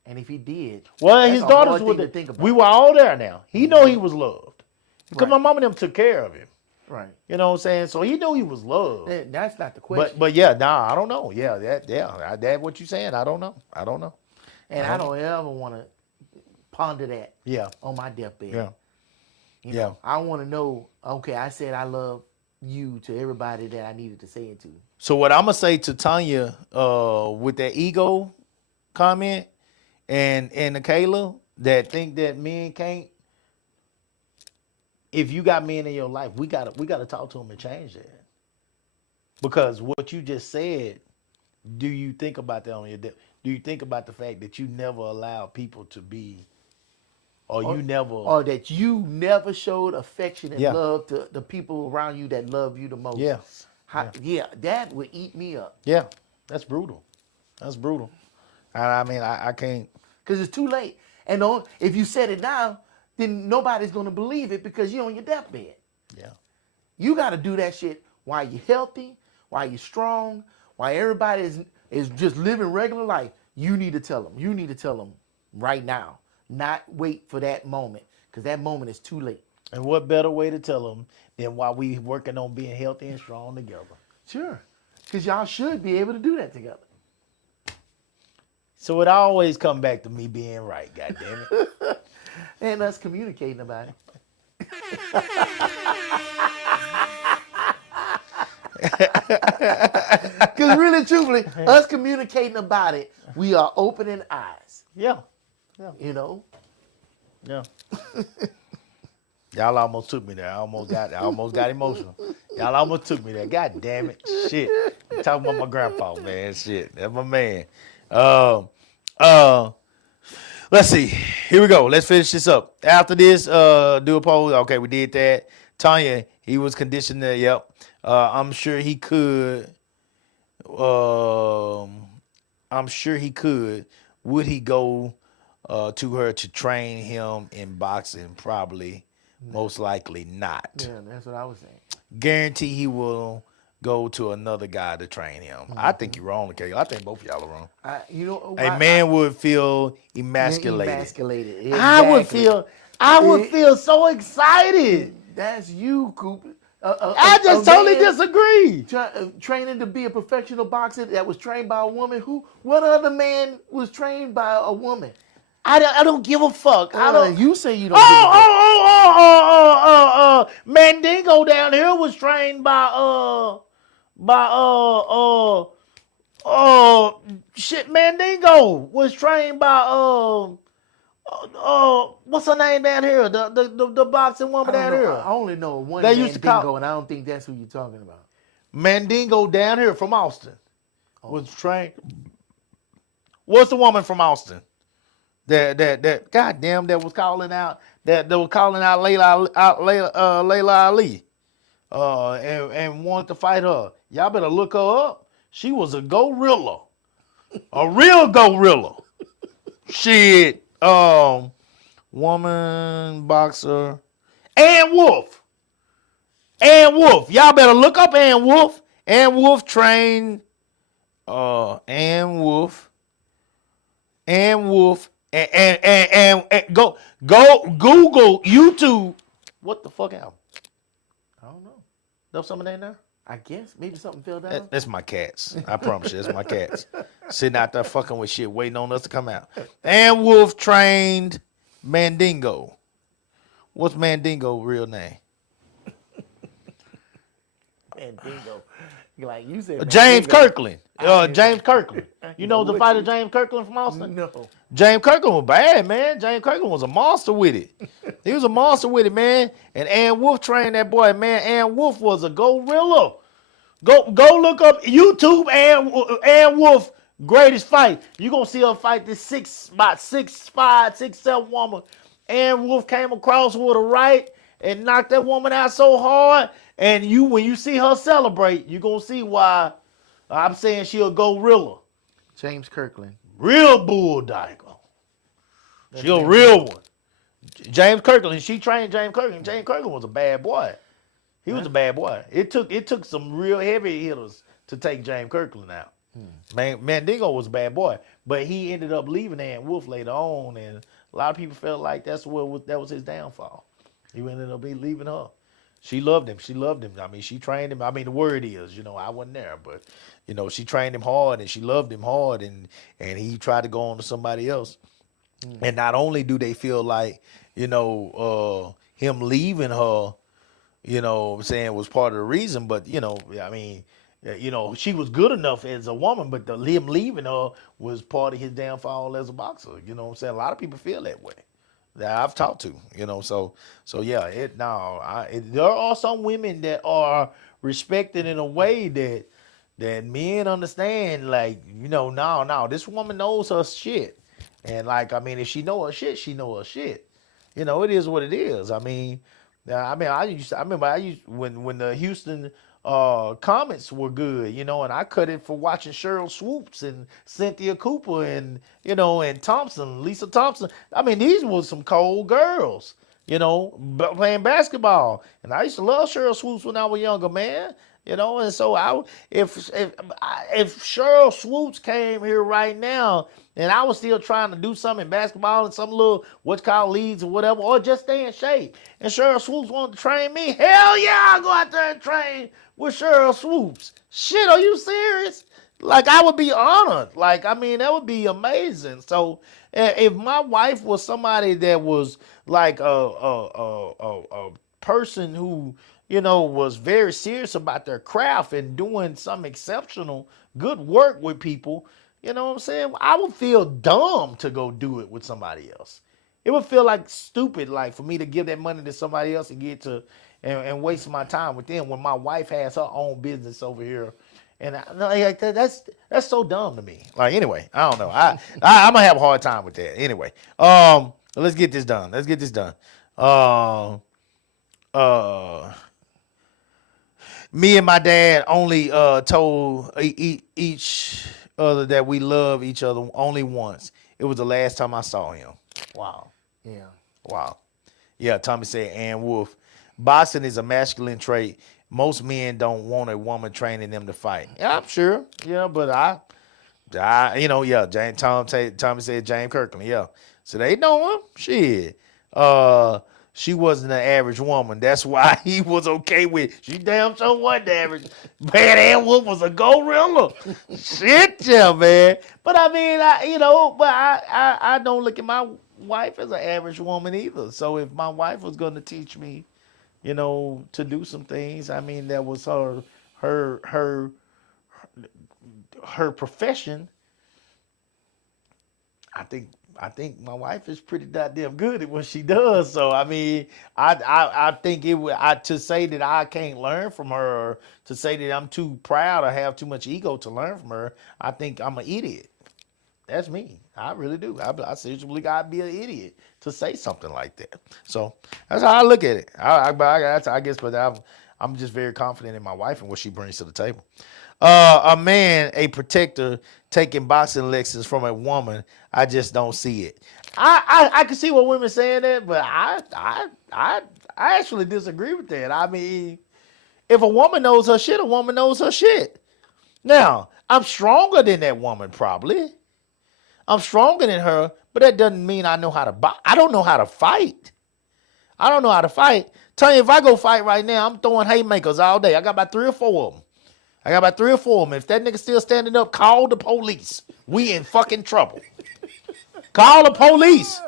And if he did, Well, that's his a daughters hard were thing to there. think about. We were all there now. He know he was loved. Because Right. my mom and them took care of him. Right. You know what I'm saying? So he knew he was loved. That's not the question. But yeah, nah, I don't know. Yeah, that what you saying? I don't know. And I don't ever want to ponder that Yeah. on my deathbed. Yeah. You Yeah. know, I want to know, okay, I said I love you to everybody that I needed to say it to. So what I'm gonna say to Tanya, with that ego comment, and Kayla that think that men can't. If you got men in your life, we gotta talk to them and change that. Because what you just said, do you think about that on your death? Do you think about the fact that you never allow people to be, or you never, Or that you never showed affection and Yeah. love to the people around you that love you the most. yeah, That would eat me up. yeah, that's brutal. That's brutal. And I mean, I can't. Because it's too late. And if you said it now, then nobody's going to believe it because you're on your deathbed. Yeah, You got to do that shit while you're healthy, while you're strong, while everybody is just living regular life. You need to tell them. You need to tell them right now. Not wait for that moment, because that moment is too late. and what better way to tell them than while we working on being healthy and strong together? Sure. Because y'all should be able to do that together. So it always come back to me being right. God damn it. And us communicating about it. Because really, truthfully, us communicating about it, we are opening eyes. Yeah, You know? yeah. Y'all almost took me there. I almost got emotional. Y'all almost took me there. God damn it. Shit. I'm talking about my grandpa, man. Shit. That's my man. Let's see. Here we go. Let's finish this up. After this, do a poll. Okay, we did that. Tanya, he was conditioned there. Yep. I'm sure he could. I'm sure he could. Would he go to her to train him in boxing? Probably. Most likely not. Yeah, that's what I was saying. Guarantee he will go to another guy to train him. I think you're wrong, Kayla. I think both of y'all are wrong. You know, A man would feel emasculated. Emasculated. I would Exactly. feel I would feel so excited. That's you, Cooper. I just totally disagree. Training to be a professional boxer that was trained by a woman. What other man was trained by a woman? I don't give a fuck. I don't. You say you don't give a fuck. Mandingo down here was trained by shit. Mandingo was trained by what's her name down here? The boxing woman down here. I only know one They Mandingo, used to call, and I don't think that's who you're talking about. Mandingo down here from Austin was trained. What's the woman from Austin? That goddamn that was calling out Layla Ali, and wanted to fight her. Y'all better look her up. She was a gorilla, a real gorilla. Shit, woman boxer, Ann Wolf. Ann Wolf. Y'all better look up Ann Wolf. Ann Wolf trained. Ann Wolf. Ann Wolf. And go Google YouTube. What the fuck happened? I don't know. There was something in there? I guess maybe something fell down. That's my cats. I promise you, that's my cats. Sitting out there fucking with shit, waiting on us to come out. Ann Wolf trained Mandingo. What's Mandingo's real name? Mandingo. Like you said, James Mandingo. Kirkland. James Kirkland. You know the fighter James Kirkland from Austin? No. James Kirkland was bad, man. James Kirkland was a monster with it. He was a monster with it, man. And Ann Wolf trained that boy, man. Ann Wolf was a gorilla. Go look up YouTube Ann Wolf greatest fight. You gonna see her fight this 6'5", 6'7" woman. Ann Wolf came across with a right and knocked that woman out so hard. And when you see her celebrate, you gonna see why I'm saying she a gorilla. James Kirkland. Real bull dyker. She a real one. James Kirkland. She trained James Kirkland. James Kirkland was a bad boy. He was a bad boy. It took some real heavy hitters to take James Kirkland out. Mandingo was a bad boy, but he ended up leaving Ann Wolf later on, and a lot of people felt like that was his downfall. He ended up leaving her. She loved him. I mean, she trained him. I mean, the word is, I wasn't there, but she trained him hard and she loved him hard, and he tried to go on to somebody else. And not only do they feel like, him leaving her, what I'm saying, was part of the reason, but I mean, she was good enough as a woman, but him leaving her was part of his downfall as a boxer. You know what I'm saying? A lot of people feel that way that I've talked to, so yeah, there are some women that are respected in a way that men understand, like, no, this woman knows her shit. And like, I mean, if she know her shit, she know her shit. It is what it is. I mean, I remember when the Houston comments were good, and I cut it for watching Cheryl Swoops and Cynthia Cooper and and Lisa Thompson. I mean, these were some cold girls, playing basketball. And I used to love Cheryl Swoops when I was younger, man. And so if Cheryl Swoops came here right now and I was still trying to do something in basketball and some little leagues or whatever, or just stay in shape, and Cheryl Swoops wanted to train me, hell yeah, I'll go out there and train with Cheryl Swoops. Shit, are you serious? Like, I would be honored. Like, I mean, that would be amazing. So if my wife was somebody that was like a person who was very serious about their craft and doing some exceptional good work with people, you know what I'm saying? I would feel dumb to go do it with somebody else. It would feel like stupid, like, for me to give that money to somebody else and get to and waste my time with them when my wife has her own business over here. And that's so dumb to me. Like, anyway, I don't know. I'm gonna have a hard time with that. Anyway, let's get this done. Me and my dad only told each other that we love each other only once. It was the last time I saw him. Wow. Yeah. Wow. Yeah, Tommy said Ann Wolf. Boxing is a masculine trait. Most men don't want a woman training them to fight. Yeah, I'm sure. Yeah, but Tommy said James Kirkland. Yeah. So they know him. Shit. she wasn't an average woman. That's why he was okay with. She damn sure wasn't average. Bad Ann Wolf was a gorilla. Shit, yeah, man. But I mean, I don't look at my wife as an average woman either. So if my wife was going to teach me, to do some things, I mean, that was her profession. I think my wife is pretty goddamn good at what she does. So I mean, I think it would to say that I can't learn from her, or to say that I'm too proud or have too much ego to learn from her. I think I'm an idiot. That's me. I really do. I seriously believe I'd be an idiot to say something like that. So that's how I look at it. I guess, but I'm just very confident in my wife and what she brings to the table. A man, a protector, taking boxing lessons from a woman. I just don't see it. I can see what women saying that, but I actually disagree with that. I mean, if a woman knows her shit, a woman knows her shit. Now, I'm stronger than that woman, probably. I'm stronger than her, but that doesn't mean I know how to box. I don't know how to fight. I don't know how to fight. Tell you, if I go fight right now, I'm throwing haymakers all day. I got about 3 or 4 of them. If that nigga still standing up, call the police. We in fucking trouble. Call the police.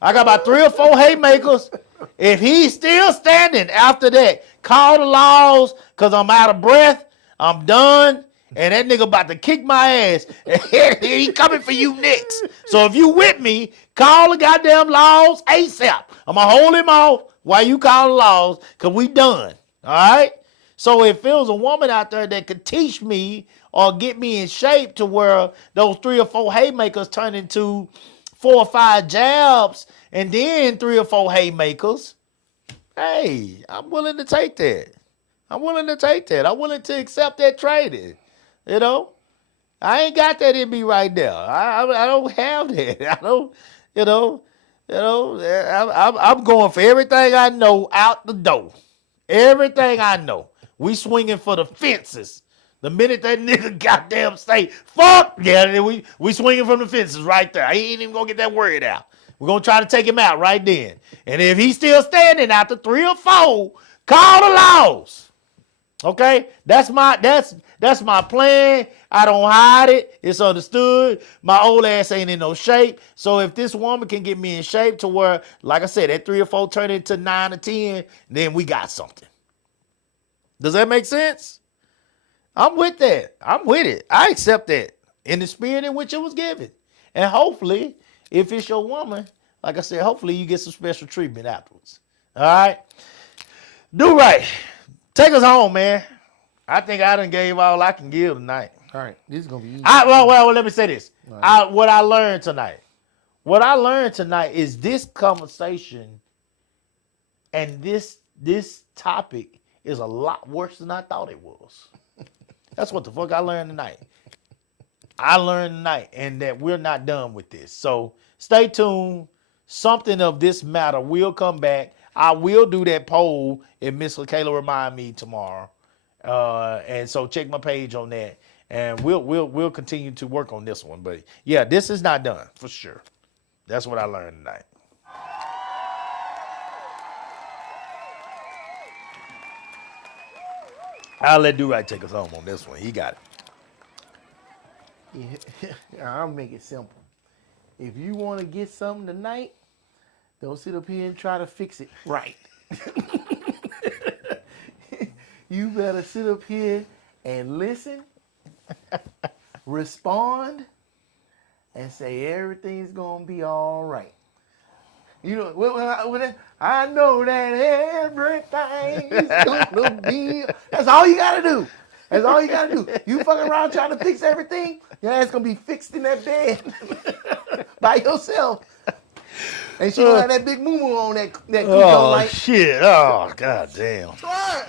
I got about 3 or 4 haymakers. If he's still standing after that, call the laws, because I'm out of breath. I'm done. And that nigga about to kick my ass. He coming for you next. So if you with me, call the goddamn laws ASAP. I'm going to hold him off while you call the laws, because we done. All right? So if there was a woman out there that could teach me or get me in shape to where those 3 or 4 haymakers turn into 4 or 5 jabs and then 3 or 4 haymakers, hey, I'm willing to take that. I'm willing to accept that trading. I ain't got that in me right now. I don't have that. I don't, I'm going for everything I know out the door. Everything I know. We swinging for the fences. The minute that nigga goddamn say, fuck, yeah, we swinging from the fences right there. He ain't even gonna get that word out. We're gonna try to take him out right then. And if he's still standing after 3 or 4, call the laws. Okay? That's my plan. I don't hide it. It's understood. My old ass ain't in no shape. So if this woman can get me in shape to where, like I said, that 3 or 4 turn into 9 or 10, then we got something. Does that make sense? I'm with that. I'm with it. I accept that in the spirit in which it was given. And hopefully, if it's your woman, like I said, hopefully you get some special treatment afterwards. All right? Do right. Take us home, man. I think I done gave all I can give tonight. All right, this is gonna be easy. Well, let me say this. Right. What I learned tonight. What I learned tonight is this conversation and this topic is a lot worse than I thought it was. That's what the fuck I learned tonight. And that we're not done with this. So stay tuned. Something of this matter will come back. I will do that poll if Miss Kayla remind me tomorrow. And so check my page on that. And we'll continue to work on this one. But yeah, this is not done for sure. That's what I learned tonight. I'll let Do-Right take us home on this one. He got it. Yeah, I'll make it simple. If you want to get something tonight, don't sit up here and try to fix it right. You better sit up here and listen, respond, and say everything's going to be all right. You know, I know that everything's going to be. That's all you got to do. That's all you got to do. You fucking around trying to fix everything, your ass going to be fixed in that bed by yourself. And she gonna have that big moo-moo on that oh, like, shit. Oh, goddamn.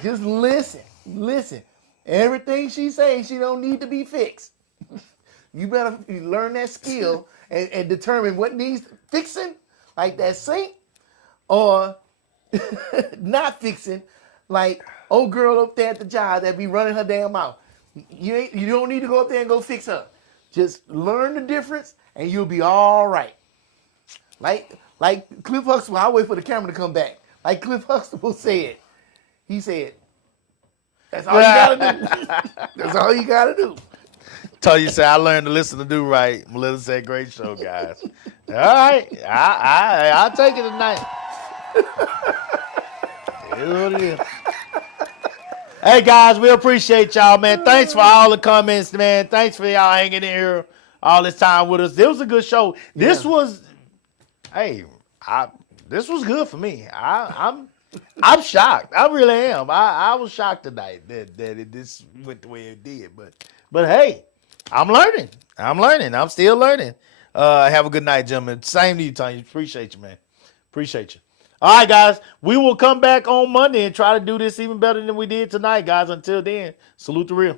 Just listen. Everything she says, she don't need to be fixed. You better learn that skill and determine what needs fixing, like that sink, or not fixing, like old girl up there at the job that be running her damn mouth. You don't need to go up there and go fix her. Just learn the difference, and you'll be all right. Like Cliff Huxtable, I'll wait for the camera to come back. Like Cliff Huxtable said, he said, "That's all you gotta do. That's all you gotta do." Told you, say I learned to listen to do right. Melissa said, "Great show, guys." All right, I'll take it tonight. It is what it is. Hey guys, we appreciate y'all, man. Thanks for all the comments, man. Thanks for y'all hanging in here all this time with us. This was a good show. This was, this was good for me. I'm shocked. I really am. I was shocked tonight that this went the way it did. But hey, I'm learning. I'm still learning. Have a good night, gentlemen. Same to you, Tanya. Appreciate you, man. Appreciate you. All right, guys. We will come back on Monday and try to do this even better than we did tonight, guys. Until then, salute the real.